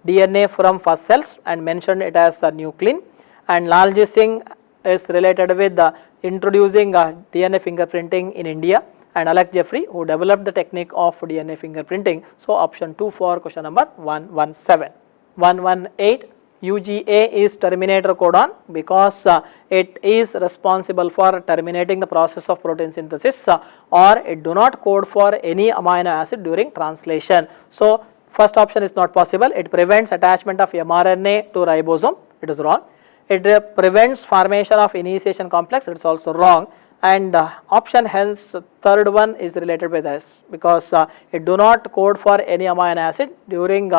DNA from first cells and mentioned it as a nuclein, and Lalji Singh is related with introducing DNA fingerprinting in India, and Alec Jeffrey, who developed the technique of DNA fingerprinting. So option 2 for question number 117. 118, UGA is terminator codon because it is responsible for terminating the process of protein synthesis, or it do not code for any amino acid during translation. So first option is not possible. It prevents attachment of mRNA to ribosome. It is wrong. It prevents formation of initiation complex. It is also wrong. And option hence third one is related with this, because it do not code for any amino acid during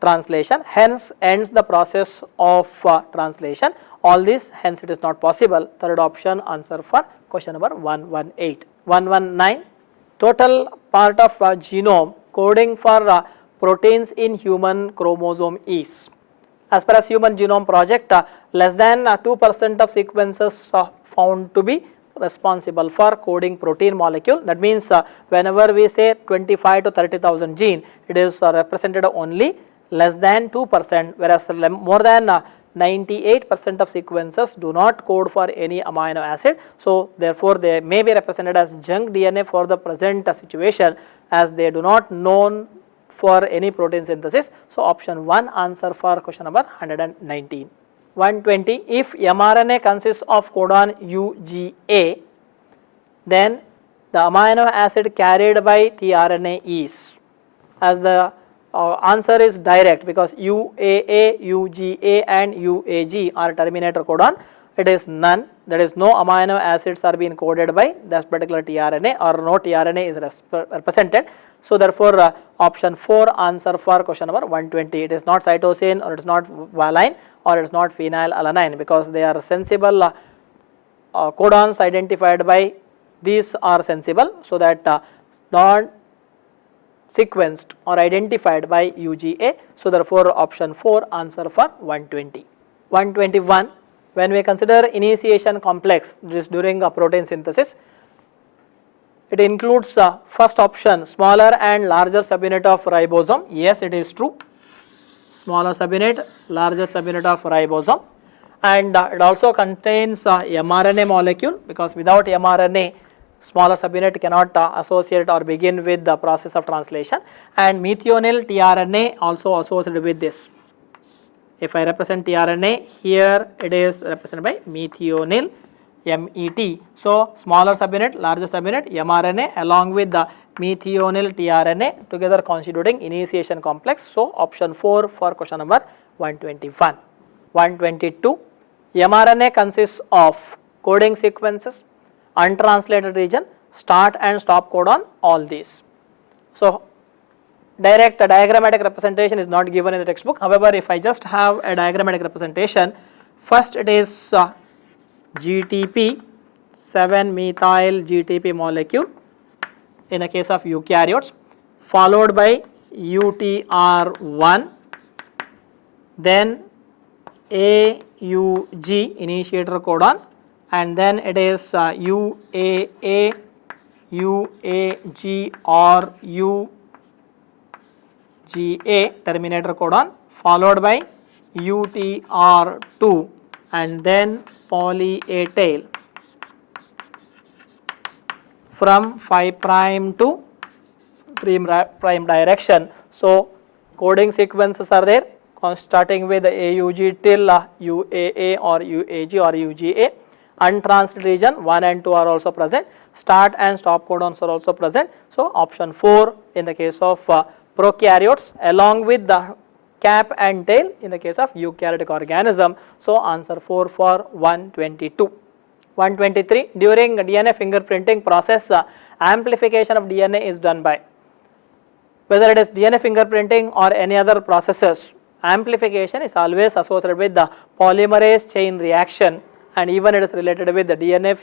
translation, hence ends the process of translation. All this, hence it is not possible. Third option answer for question number 118. 119, total part of genome coding for proteins in human chromosome is, as per as Human Genome Project, less than 2% of sequences found to be responsible for coding protein molecule. That means whenever we say 25 to 30,000 gene, it is represented only less than 2%, whereas more than 98% of sequences do not code for any amino acid. So therefore they may be represented as junk DNA for the present situation, as they do not known for any protein synthesis. So option 1 answer for question number 119. 120, if mRNA consists of codon UGA, then the amino acid carried by tRNA is, as the answer is direct, because UAA, UGA and UAG are terminator codon. It is none. There is no amino acids are being coded by that particular tRNA, or no tRNA is represented. So therefore option 4 answer for question number 120. It is not cytosine, or it is not valine, or it is not phenylalanine, because they are sensible codons identified by these are sensible, so that not sequenced or identified by UGA. So therefore option 4 answer for 120. 121, when we consider initiation complex, this during a protein synthesis, it includes first option, smaller and larger subunit of ribosome. Yes, it is true. Smaller subunit, larger subunit of ribosome, and it also contains mRNA molecule, because without mRNA, smaller subunit cannot associate or begin with the process of translation, and methionine tRNA also associated with this. If I represent tRNA, here it is represented by methionine, MET. So smaller subunit, larger subunit, mRNA along with the methionine tRNA together constituting initiation complex. So option 4 for question number 121. 122, mRNA consists of coding sequences, untranslated region, start and stop codon, all these. So direct diagrammatic representation is not given in the textbook. However, if I just have a diagrammatic representation, first it is GTP, 7-methyl GTP molecule in a case of eukaryotes, followed by UTR1, then AUG initiator codon, and then it is UAA, UAG or UGA terminator codon, followed by UTR2 and then poly A tail from 5 prime to 3 prime direction. So coding sequences are there starting with AUG till UAA or UAG or UGA. Untranslated region 1 and 2 are also present. Start and stop codons are also present. So option 4 in the case of prokaryotes, along with the cap and tail in the case of eukaryotic organism. So answer 4 for 122. 123, during DNA fingerprinting process, amplification of DNA is done by, whether it is DNA fingerprinting or any other processes, amplification is always associated with the polymerase chain reaction, and even it is related with the DNA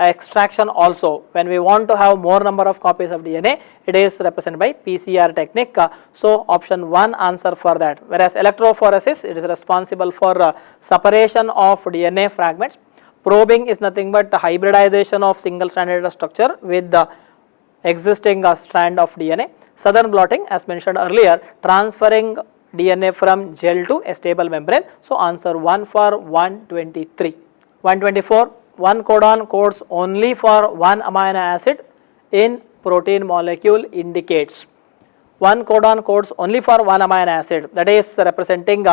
extraction also. When we want to have more number of copies of DNA, it is represented by PCR technique. So option 1 answer for that. Whereas electrophoresis, it is responsible for separation of DNA fragments. Probing is nothing but the hybridization of single stranded structure with the existing strand of DNA. Southern blotting, as mentioned earlier, transferring DNA from gel to a stable membrane. So answer 1 for 123. 124, one codon codes only for one amino acid in protein molecule indicates. One codon codes only for one amino acid, that is representing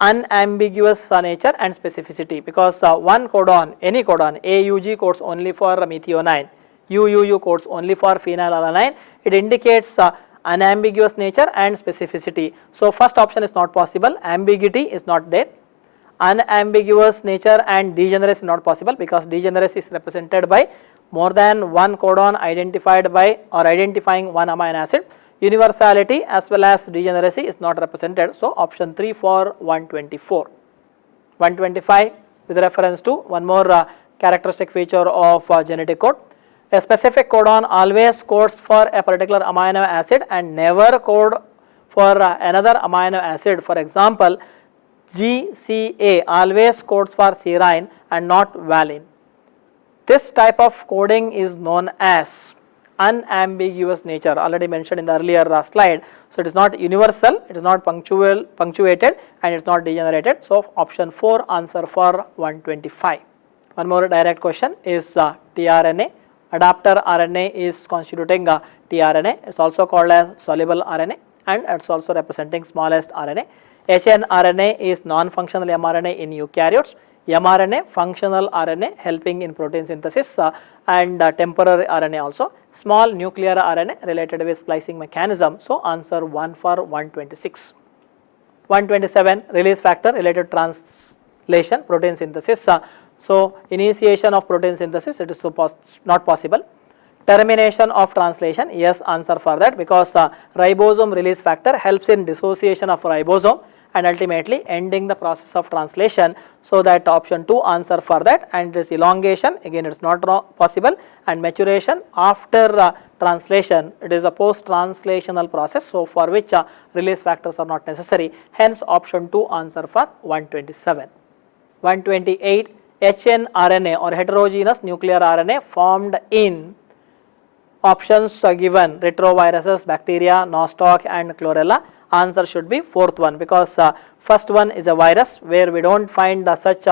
unambiguous nature and specificity, because one codon, any codon, AUG codes only for methionine, UUU codes only for phenylalanine. It indicates unambiguous nature and specificity. So first option is not possible, ambiguity is not there. Unambiguous nature and degeneracy is not possible, because degeneracy is represented by more than one codon identified by or identifying one amino acid. Universality as well as degeneracy is not represented. So option 3 for 124. 125, with reference to one more characteristic feature of genetic code. A specific codon always codes for a particular amino acid and never code for another amino acid. For example, GCA always codes for serine and not valine. This type of coding is known as unambiguous nature, already mentioned in the earlier slide. So it is not universal, it is not punctuated, and it is not degenerated. So option 4 answer for 125. One more direct question is tRNA. Adapter RNA is constituting tRNA. It is also called as soluble RNA, and it is also representing smallest RNA. hnRNA is non-functional mRNA in eukaryotes. mRNA, functional RNA helping in protein synthesis, and temporary RNA also. Small nuclear RNA related with splicing mechanism. So answer 1 for 126. 127, release factor related to translation, protein synthesis. So initiation of protein synthesis, it is not possible. Termination of translation, yes, answer for that, because ribosome release factor helps in dissociation of ribosome and ultimately ending the process of translation. So that option 2 answer for that. And this elongation, again it is not possible, and maturation after translation, it is a post translational process, so for which release factors are not necessary. Hence option 2 answer for 127. 128, hnRNA or heterogeneous nuclear RNA formed in options given: retroviruses, bacteria, nostoc and chlorella. Answer should be fourth one, because first one is a virus where we don't find such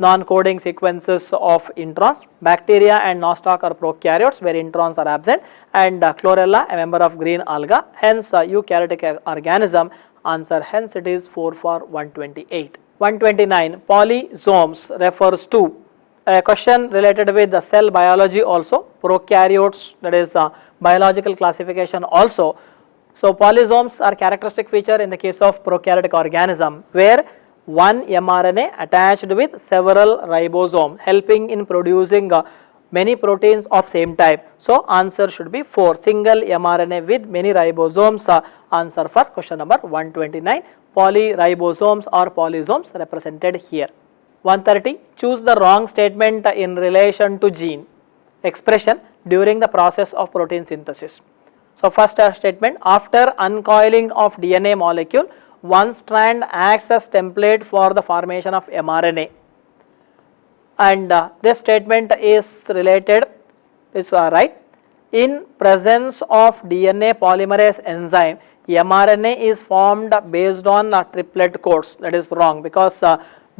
non-coding sequences of introns. Bacteria and nostoc are prokaryotes where introns are absent, and chlorella, a member of green alga, hence eukaryotic organism. Answer hence it is 4 for 128. 129, polysomes refers to a question related with the cell biology also, prokaryotes, that is biological classification also. So polysomes are characteristic feature in the case of prokaryotic organism, where one mRNA attached with several ribosomes helping in producing many proteins of same type. So answer should be 4, single mRNA with many ribosomes. Answer for question number 129, polyribosomes or polysomes represented here. 130, choose the wrong statement in relation to gene expression during the process of protein synthesis. So first statement, after uncoiling of DNA molecule, one strand acts as template for the formation of mRNA, and this statement is related, is right. in presence of DNA polymerase enzyme, mRNA is formed based on triplet codes. That is wrong, because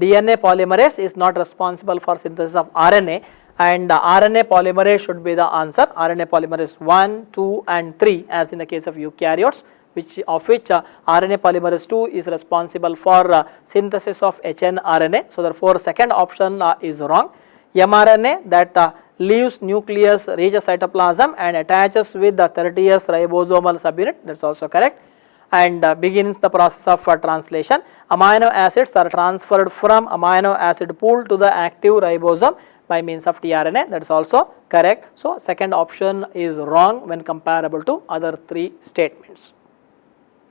DNA polymerase is not responsible for synthesis of RNA, and RNA polymerase should be the answer. RNA polymerase 1, 2 and 3 as in the case of eukaryotes, which RNA polymerase 2 is responsible for synthesis of hnRNA. So therefore second option is wrong. mRNA that leaves nucleus, reaches cytoplasm and attaches with the 30th ribosomal subunit, that is also correct, and begins the process of translation. Amino acids are transferred from amino acid pool to the active ribosome by means of tRNA, that is also correct. So second option is wrong when comparable to other three statements.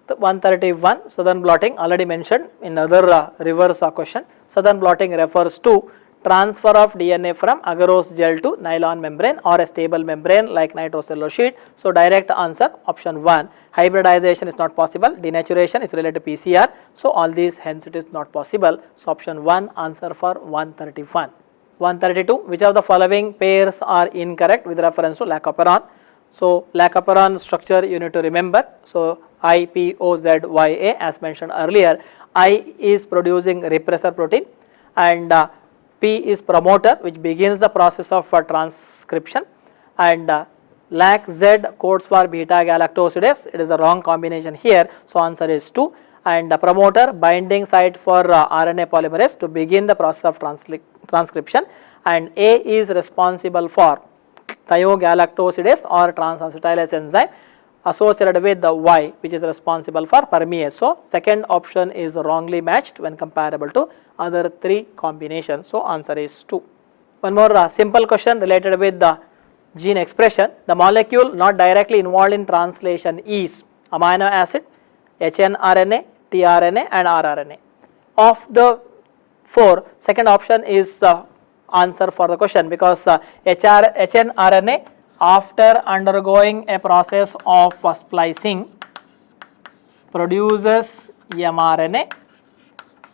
The 131 southern blotting already mentioned in other reverse question. Southern blotting refers to transfer of DNA from agarose gel to nylon membrane or a stable membrane like nitrocellulose sheet. So direct answer option 1. Hybridization is not possible, denaturation is related to PCR. So all these, hence it is not possible. So option 1 answer for 131. 132, which of the following pairs are incorrect with reference to lacoperon? So lacoperon structure you need to remember. So IPOZYA as mentioned earlier, I is producing repressor protein and P is promoter which begins the process of transcription, and lac Z codes for beta galactosidase. It is the wrong combination here. So answer is 2, and promoter binding site for RNA polymerase to begin the process of transcription, and A is responsible for thiogalactosidase or transacetylase enzyme associated with the Y, which is responsible for permease. So second option is wrongly matched when comparable to other three combinations. So answer is 2. One more simple question related with the gene expression. The molecule not directly involved in translation is amino acid, hnRNA, tRNA and rRNA. Of the 4, second option is answer for the question, because hnRNA after undergoing a process of splicing produces mRNA,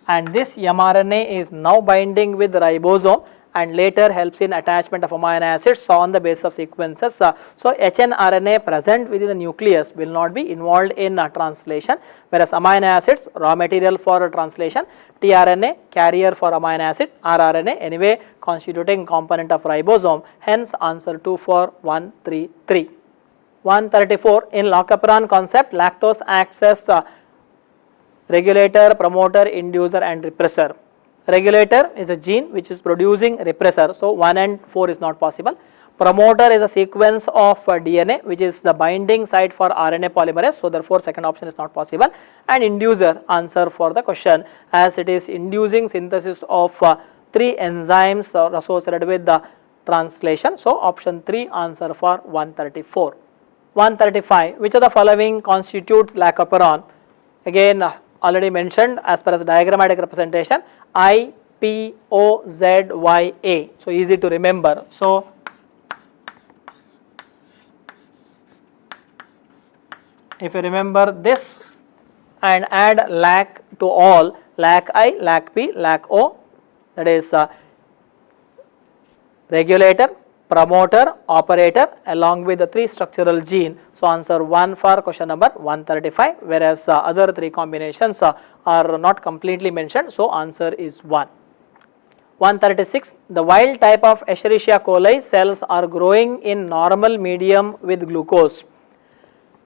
and this mRNA is now binding with the ribosome and later helps in attachment of amino acids on the basis of sequences. So hnRNA present within the nucleus will not be involved in translation, whereas amino acids raw material for translation, tRNA carrier for amino acid, rRNA anyway constituting component of ribosome, hence answer 2 for 133. 134, in lacoperon concept, lactose acts as regulator, promoter, inducer and repressor. Regulator is a gene which is producing repressor, so 1 and 4 is not possible. Promoter is a sequence of DNA which is the binding site for RNA polymerase, so therefore second option is not possible. And inducer, answer for the question, as it is inducing synthesis of 3 enzymes associated with the translation. So option 3 answer for 134. 135, which of the following constitutes lacoperon? Again already mentioned as per as diagrammatic representation, IPOZYA, so easy to remember. So if you remember this and add lac to all, lac I, lac P, lac O, that is regulator, promoter, operator along with the 3 structural gene. So answer 1 for question number 135, whereas other 3 combinations are not completely mentioned, so answer is 1. 136, the wild type of Escherichia coli cells are growing in normal medium with glucose.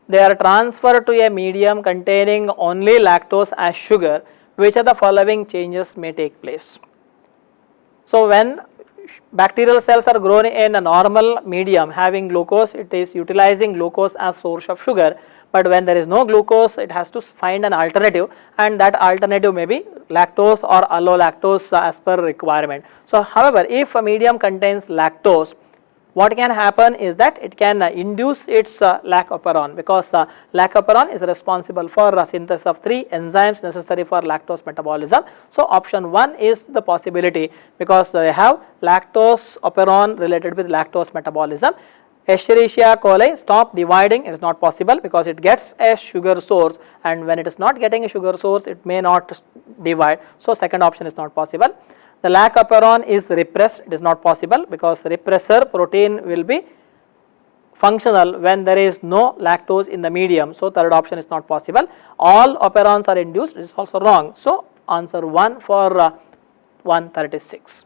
They are transferred to a medium containing only lactose as sugar. Which of the following changes may take place? So when bacterial cells are grown in a normal medium having glucose, it is utilizing glucose as source of sugar, but when there is no glucose it has to find an alternative, and that alternative may be lactose or allolactose as per requirement. So however, if a medium contains lactose, what can happen is that it can induce its lacoperon, because lacoperon is responsible for synthesis of 3 enzymes necessary for lactose metabolism. So option 1 is the possibility, because they have lactose operon related with lactose metabolism. Escherichia coli stop dividing, it is not possible because it gets a sugar source, and when it is not getting a sugar source it may not divide. So second option is not possible. The lacoperon is repressed, it is not possible because repressor protein will be functional when there is no lactose in the medium. So third option is not possible. All operons are induced, it is also wrong. So answer 1 for 136.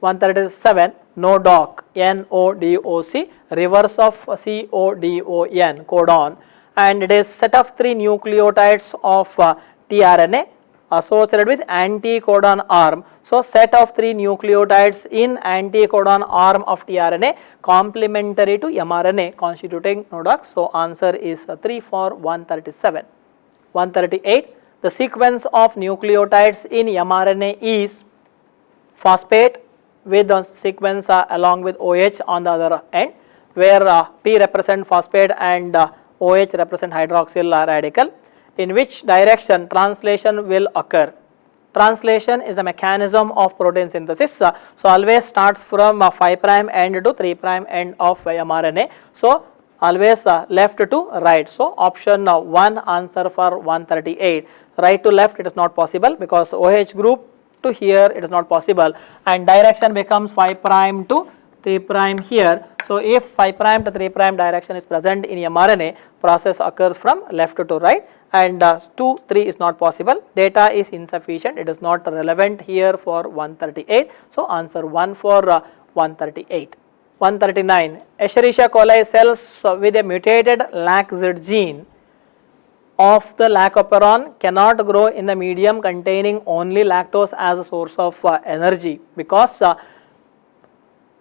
137, NODOC, NODOC, reverse of CODON, codon, and it is set of 3 nucleotides of tRNA associated with anticodon arm. So set of 3 nucleotides in anticodon arm of tRNA complementary to mRNA constituting NODOC. So answer is 3 for 137. 138, the sequence of nucleotides in mRNA is phosphate with the sequence along with OH on the other end, where P represent phosphate and OH represent hydroxyl radical. In which direction translation will occur? Translation is a mechanism of protein synthesis. So always starts from 5' end to 3' end of mRNA. So always left to right. So option 1 answer for 138. Right to left it is not possible because OH group to here it is not possible, and direction becomes 5' to 3' here. So if 5' to 3' direction is present in mRNA, process occurs from left to right, and 2, 3 is not possible. Data is insufficient, it is not relevant here for 138. So answer 1 for 138. 139, Escherichia coli cells with a mutated LAC-Z gene of the lac operon cannot grow in the medium containing only lactose as a source of energy, because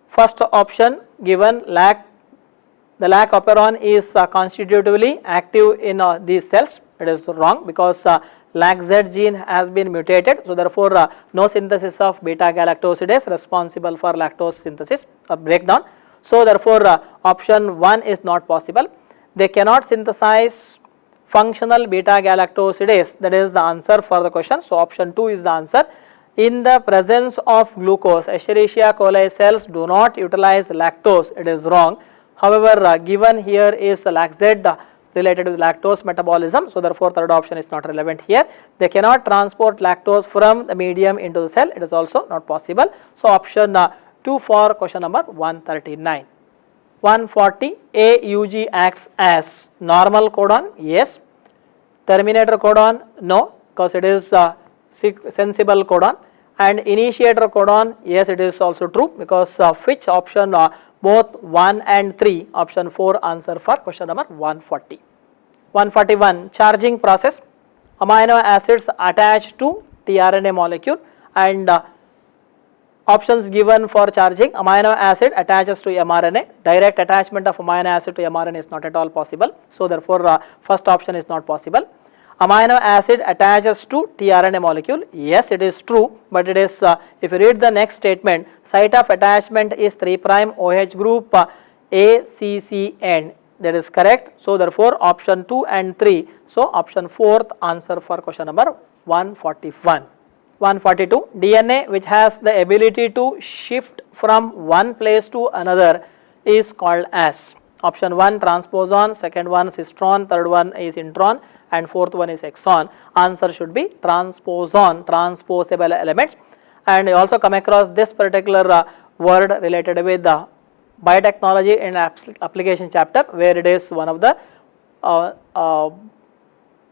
first option given the lac operon is constitutively active in these cells. It is wrong because LAC-Z gene has been mutated. So therefore no synthesis of beta galactosidase responsible for lactose synthesis breakdown. So therefore option 1 is not possible. They cannot synthesize functional beta galactosidase, that is the answer for the question. So option 2 is the answer. In the presence of glucose, Escherichia coli cells do not utilize lactose, it is wrong. However, given here is LAC-Z related with lactose metabolism, so therefore third option is not relevant here. They cannot transport lactose from the medium into the cell, it is also not possible. So option 2 for question number 139. 140, AUG acts as normal codon, yes. Terminator codon, no, because it is sensible codon. And initiator codon, yes, it is also true, because of which option both 1 and 3, option 4 answer for question number 140. 141, charging process, amino acids attached to tRNA molecule, and options given for charging, amino acid attaches to mRNA, direct attachment of amino acid to mRNA is not at all possible. So therefore first option is not possible. Amino acid attaches to tRNA molecule, yes, it is true, but it is if you read the next statement, site of attachment is 3' OH group ACC end, that is correct. So therefore option 2 and 3, so option 4th answer for question number 141. 142, DNA which has the ability to shift from one place to another is called as option 1 transposon, second one cistron, third one is intron, and fourth one is exon. Answer should be transposon, transposable elements. And you also come across this particular word related with the biotechnology in application chapter, where it is one of the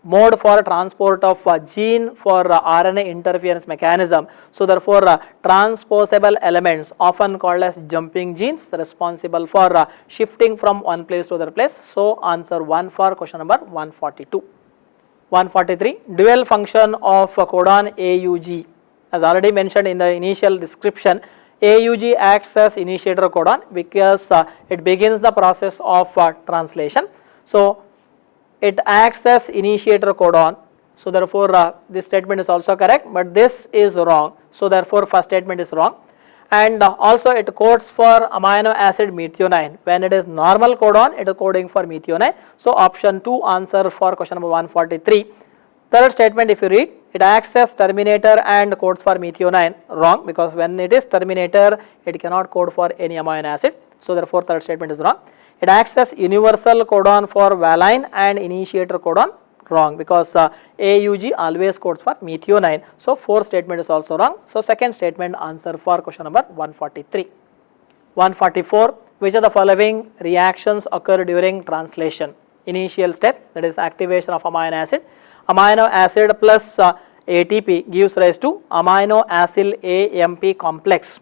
mode for transport of gene for RNA interference mechanism. So therefore transposable elements often called as jumping genes responsible for shifting from one place to other place. So answer 1 for question number 142. 143, dual function of codon AUG. As already mentioned in the initial description, AUG acts as initiator codon because it begins the process of translation. So it acts as initiator codon. So therefore this statement is also correct, but this is wrong. So therefore first statement is wrong. And also it codes for amino acid methionine. When it is normal codon, it is coding for methionine. So option 2 answer for question number 143. Third statement, if you read, it acts as terminator and codes for methionine. Wrong, because when it is terminator, it cannot code for any amino acid. So therefore third statement is wrong. It acts as universal codon for valine and initiator codon. Wrong, because AUG always codes for methionine. So fourth statement is also wrong. So second statement answer for question number 143. 144, Which of the following reactions occur during translation? Initial step, that is activation of amino acid. Amino acid plus ATP gives rise to amino acyl AMP complex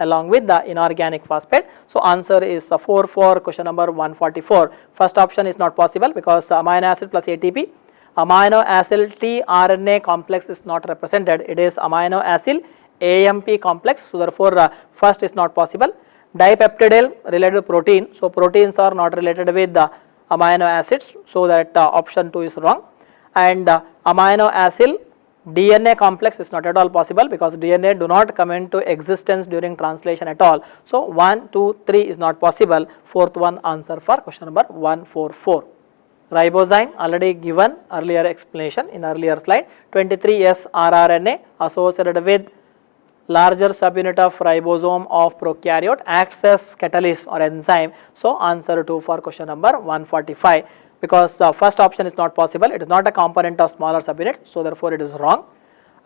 along with the inorganic phosphate. So answer is 4 for question number 144. First option is not possible because amino acid plus ATP, amino acyl tRNA complex is not represented. It is amino acyl AMP complex. So therefore first is not possible. Dipeptidyl related to protein. So proteins are not related with the amino acids. So that option 2 is wrong. And amino acyl DNA complex is not at all possible because DNA do not come into existence during translation at all. So 1, 2, 3 is not possible. Fourth one answer for question number 144. Ribozyme already given earlier explanation in earlier slide. 23S rRNA associated with larger subunit of ribosome of prokaryote acts as catalyst or enzyme. So answer 2 for question number 145. Because first option is not possible, it is not a component of smaller subunit, so therefore it is wrong.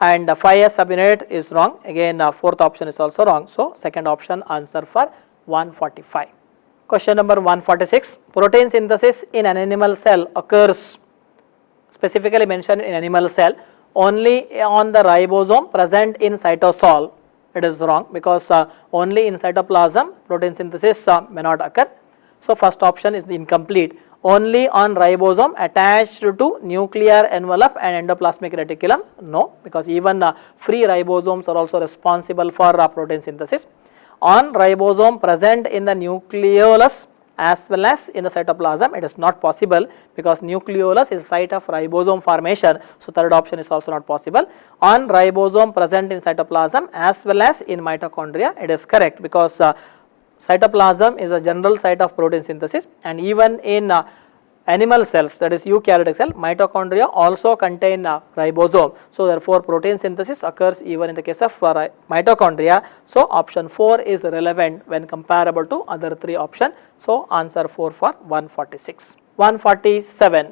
And 5s subunit is wrong, again fourth option is also wrong, so second option answer for 145. Question number 146, protein synthesis in an animal cell occurs, specifically mentioned in animal cell, only on the ribosome present in cytosol. It is wrong because only in cytoplasm protein synthesis may not occur. So first option is incomplete. Only on ribosome attached to nuclear envelope and endoplasmic reticulum? No, because even free ribosomes are also responsible for protein synthesis. On ribosome present in the nucleolus as well as in the cytoplasm, it is not possible because nucleolus is site of ribosome formation. So third option is also not possible. On ribosome present in cytoplasm as well as in mitochondria, it is correct because cytoplasm is a general site of protein synthesis, and even in animal cells, that is eukaryotic cell, mitochondria also contain ribosome. So therefore protein synthesis occurs even in the case of mitochondria. So option 4 is relevant when comparable to other 3 options. So answer 4 for 146. 147,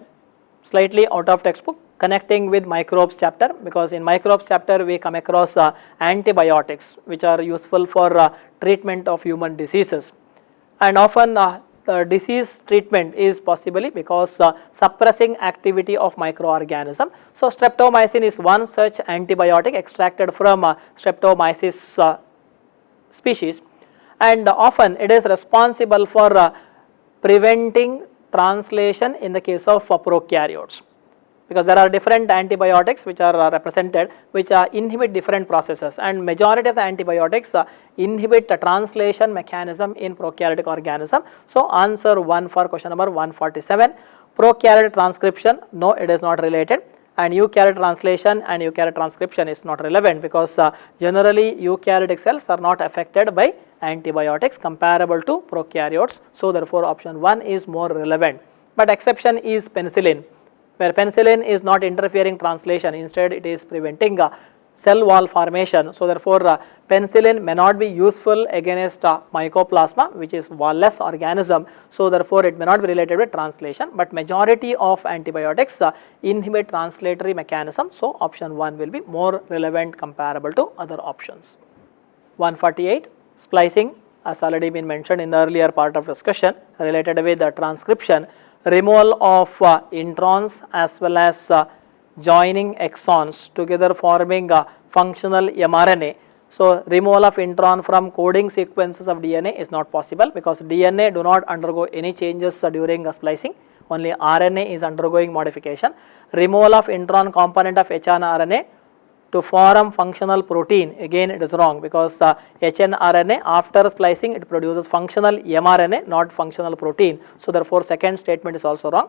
slightly out of textbook, connecting with microbes chapter, because in microbes chapter we come across antibiotics which are useful for treatment of human diseases, and often the disease treatment is possibly because suppressing activity of microorganism. So streptomycin is one such antibiotic extracted from Streptomyces species, and often it is responsible for preventing translation in the case of prokaryotes, because there are different antibiotics which are represented which inhibit different processes, and majority of the antibiotics inhibit the translation mechanism in prokaryotic organism. So answer 1 for question number 147. Prokaryotic transcription, no, it is not related, and eukaryotic translation and eukaryotic transcription is not relevant because generally eukaryotic cells are not affected by antibiotics comparable to prokaryotes. So therefore option 1 is more relevant, but exception is penicillin, where penicillin is not interfering translation, instead it is preventing cell wall formation. So therefore penicillin may not be useful against mycoplasma, which is wall-less organism. So therefore it may not be related with translation, but majority of antibiotics inhibit translatory mechanism. So option 1 will be more relevant comparable to other options. 148, splicing, as already been mentioned in the earlier part of discussion related with the transcription, removal of introns as well as joining exons together forming functional mRNA. So removal of intron from coding sequences of DNA is not possible because DNA do not undergo any changes during splicing, only RNA is undergoing modification. Removal of intron component of hnRNA to form functional protein, again it is wrong because hnRNA after splicing it produces functional mRNA, not functional protein. So therefore second statement is also wrong.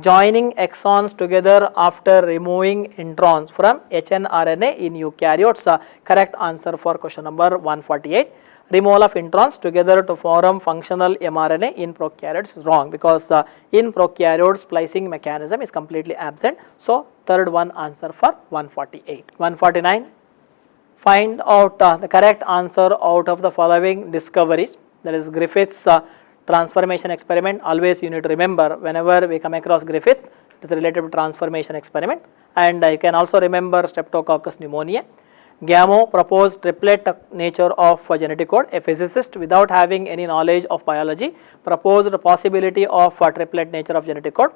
Joining exons together after removing introns from hnRNA in eukaryotes, correct answer for question number 148. Removal of introns together to form functional mRNA in prokaryotes is wrong because in prokaryotes splicing mechanism is completely absent. So third one answer for 148. 149, find out the correct answer out of the following discoveries, that is Griffith's transformation experiment. Always you need to remember whenever we come across Griffith, it is related to transformation experiment, and you can also remember Streptococcus pneumoniae. Gamow proposed triplet nature of genetic code. A physicist without having any knowledge of biology proposed the possibility of triplet nature of genetic code.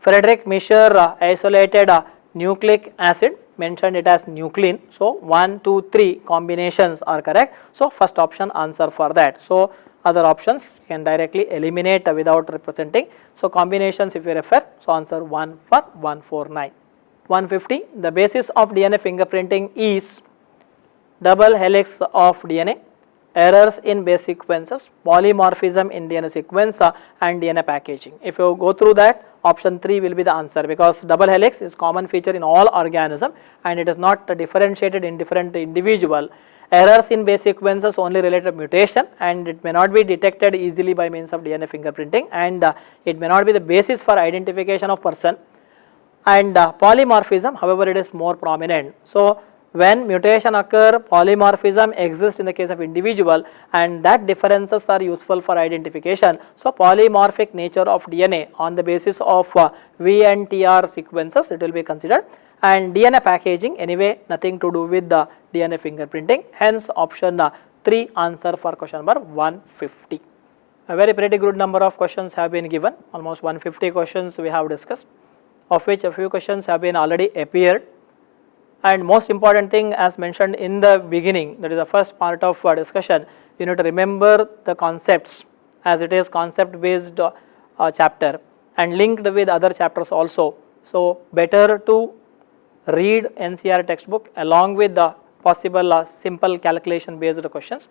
Frederick Mischer isolated nucleic acid, mentioned it as nuclein. So 1, 2, 3 combinations are correct. So first option answer for that. So other options you can directly eliminate without representing. So combinations if you refer, so answer 1 for 149. 150, the basis of DNA fingerprinting is double helix of DNA, errors in base sequences, polymorphism in DNA sequence and DNA packaging. If you go through that, option 3 will be the answer, because double helix is common feature in all organism and it is not differentiated in different individual. Errors in base sequences only related to mutation and it may not be detected easily by means of DNA fingerprinting, and it may not be the basis for identification of person. And polymorphism, however, it is more prominent. So when mutation occur, polymorphism exists in the case of individual and that differences are useful for identification. So polymorphic nature of DNA on the basis of V and TR sequences, it will be considered. And DNA packaging, anyway nothing to do with the DNA fingerprinting, hence option 3 answer for question number 150. A very pretty good number of questions have been given, almost 150 questions we have discussed, of which a few questions have been already appeared. And most important thing, as mentioned in the beginning, that is the first part of our discussion, you need to remember the concepts, as it is concept based chapter and linked with other chapters also. So better to read NCR textbook along with the possible simple calculation based questions.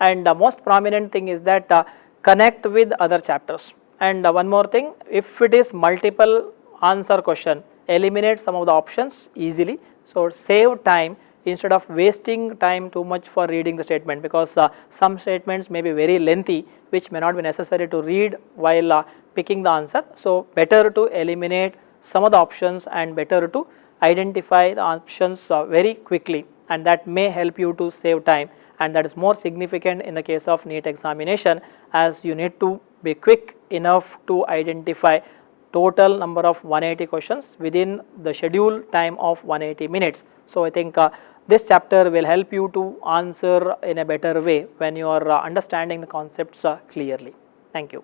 And the most prominent thing is that connect with other chapters. And one more thing, if it is multiple answer question, eliminate some of the options easily. So save time instead of wasting time too much for reading the statement, because some statements may be very lengthy which may not be necessary to read while picking the answer. So better to eliminate some of the options and better to identify the options very quickly, and that may help you to save time, and that is more significant in the case of NEET examination, as you need to be quick enough to identify total number of 180 questions within the scheduled time of 180 minutes. So I think this chapter will help you to answer in a better way when you are understanding the concepts clearly. Thank you.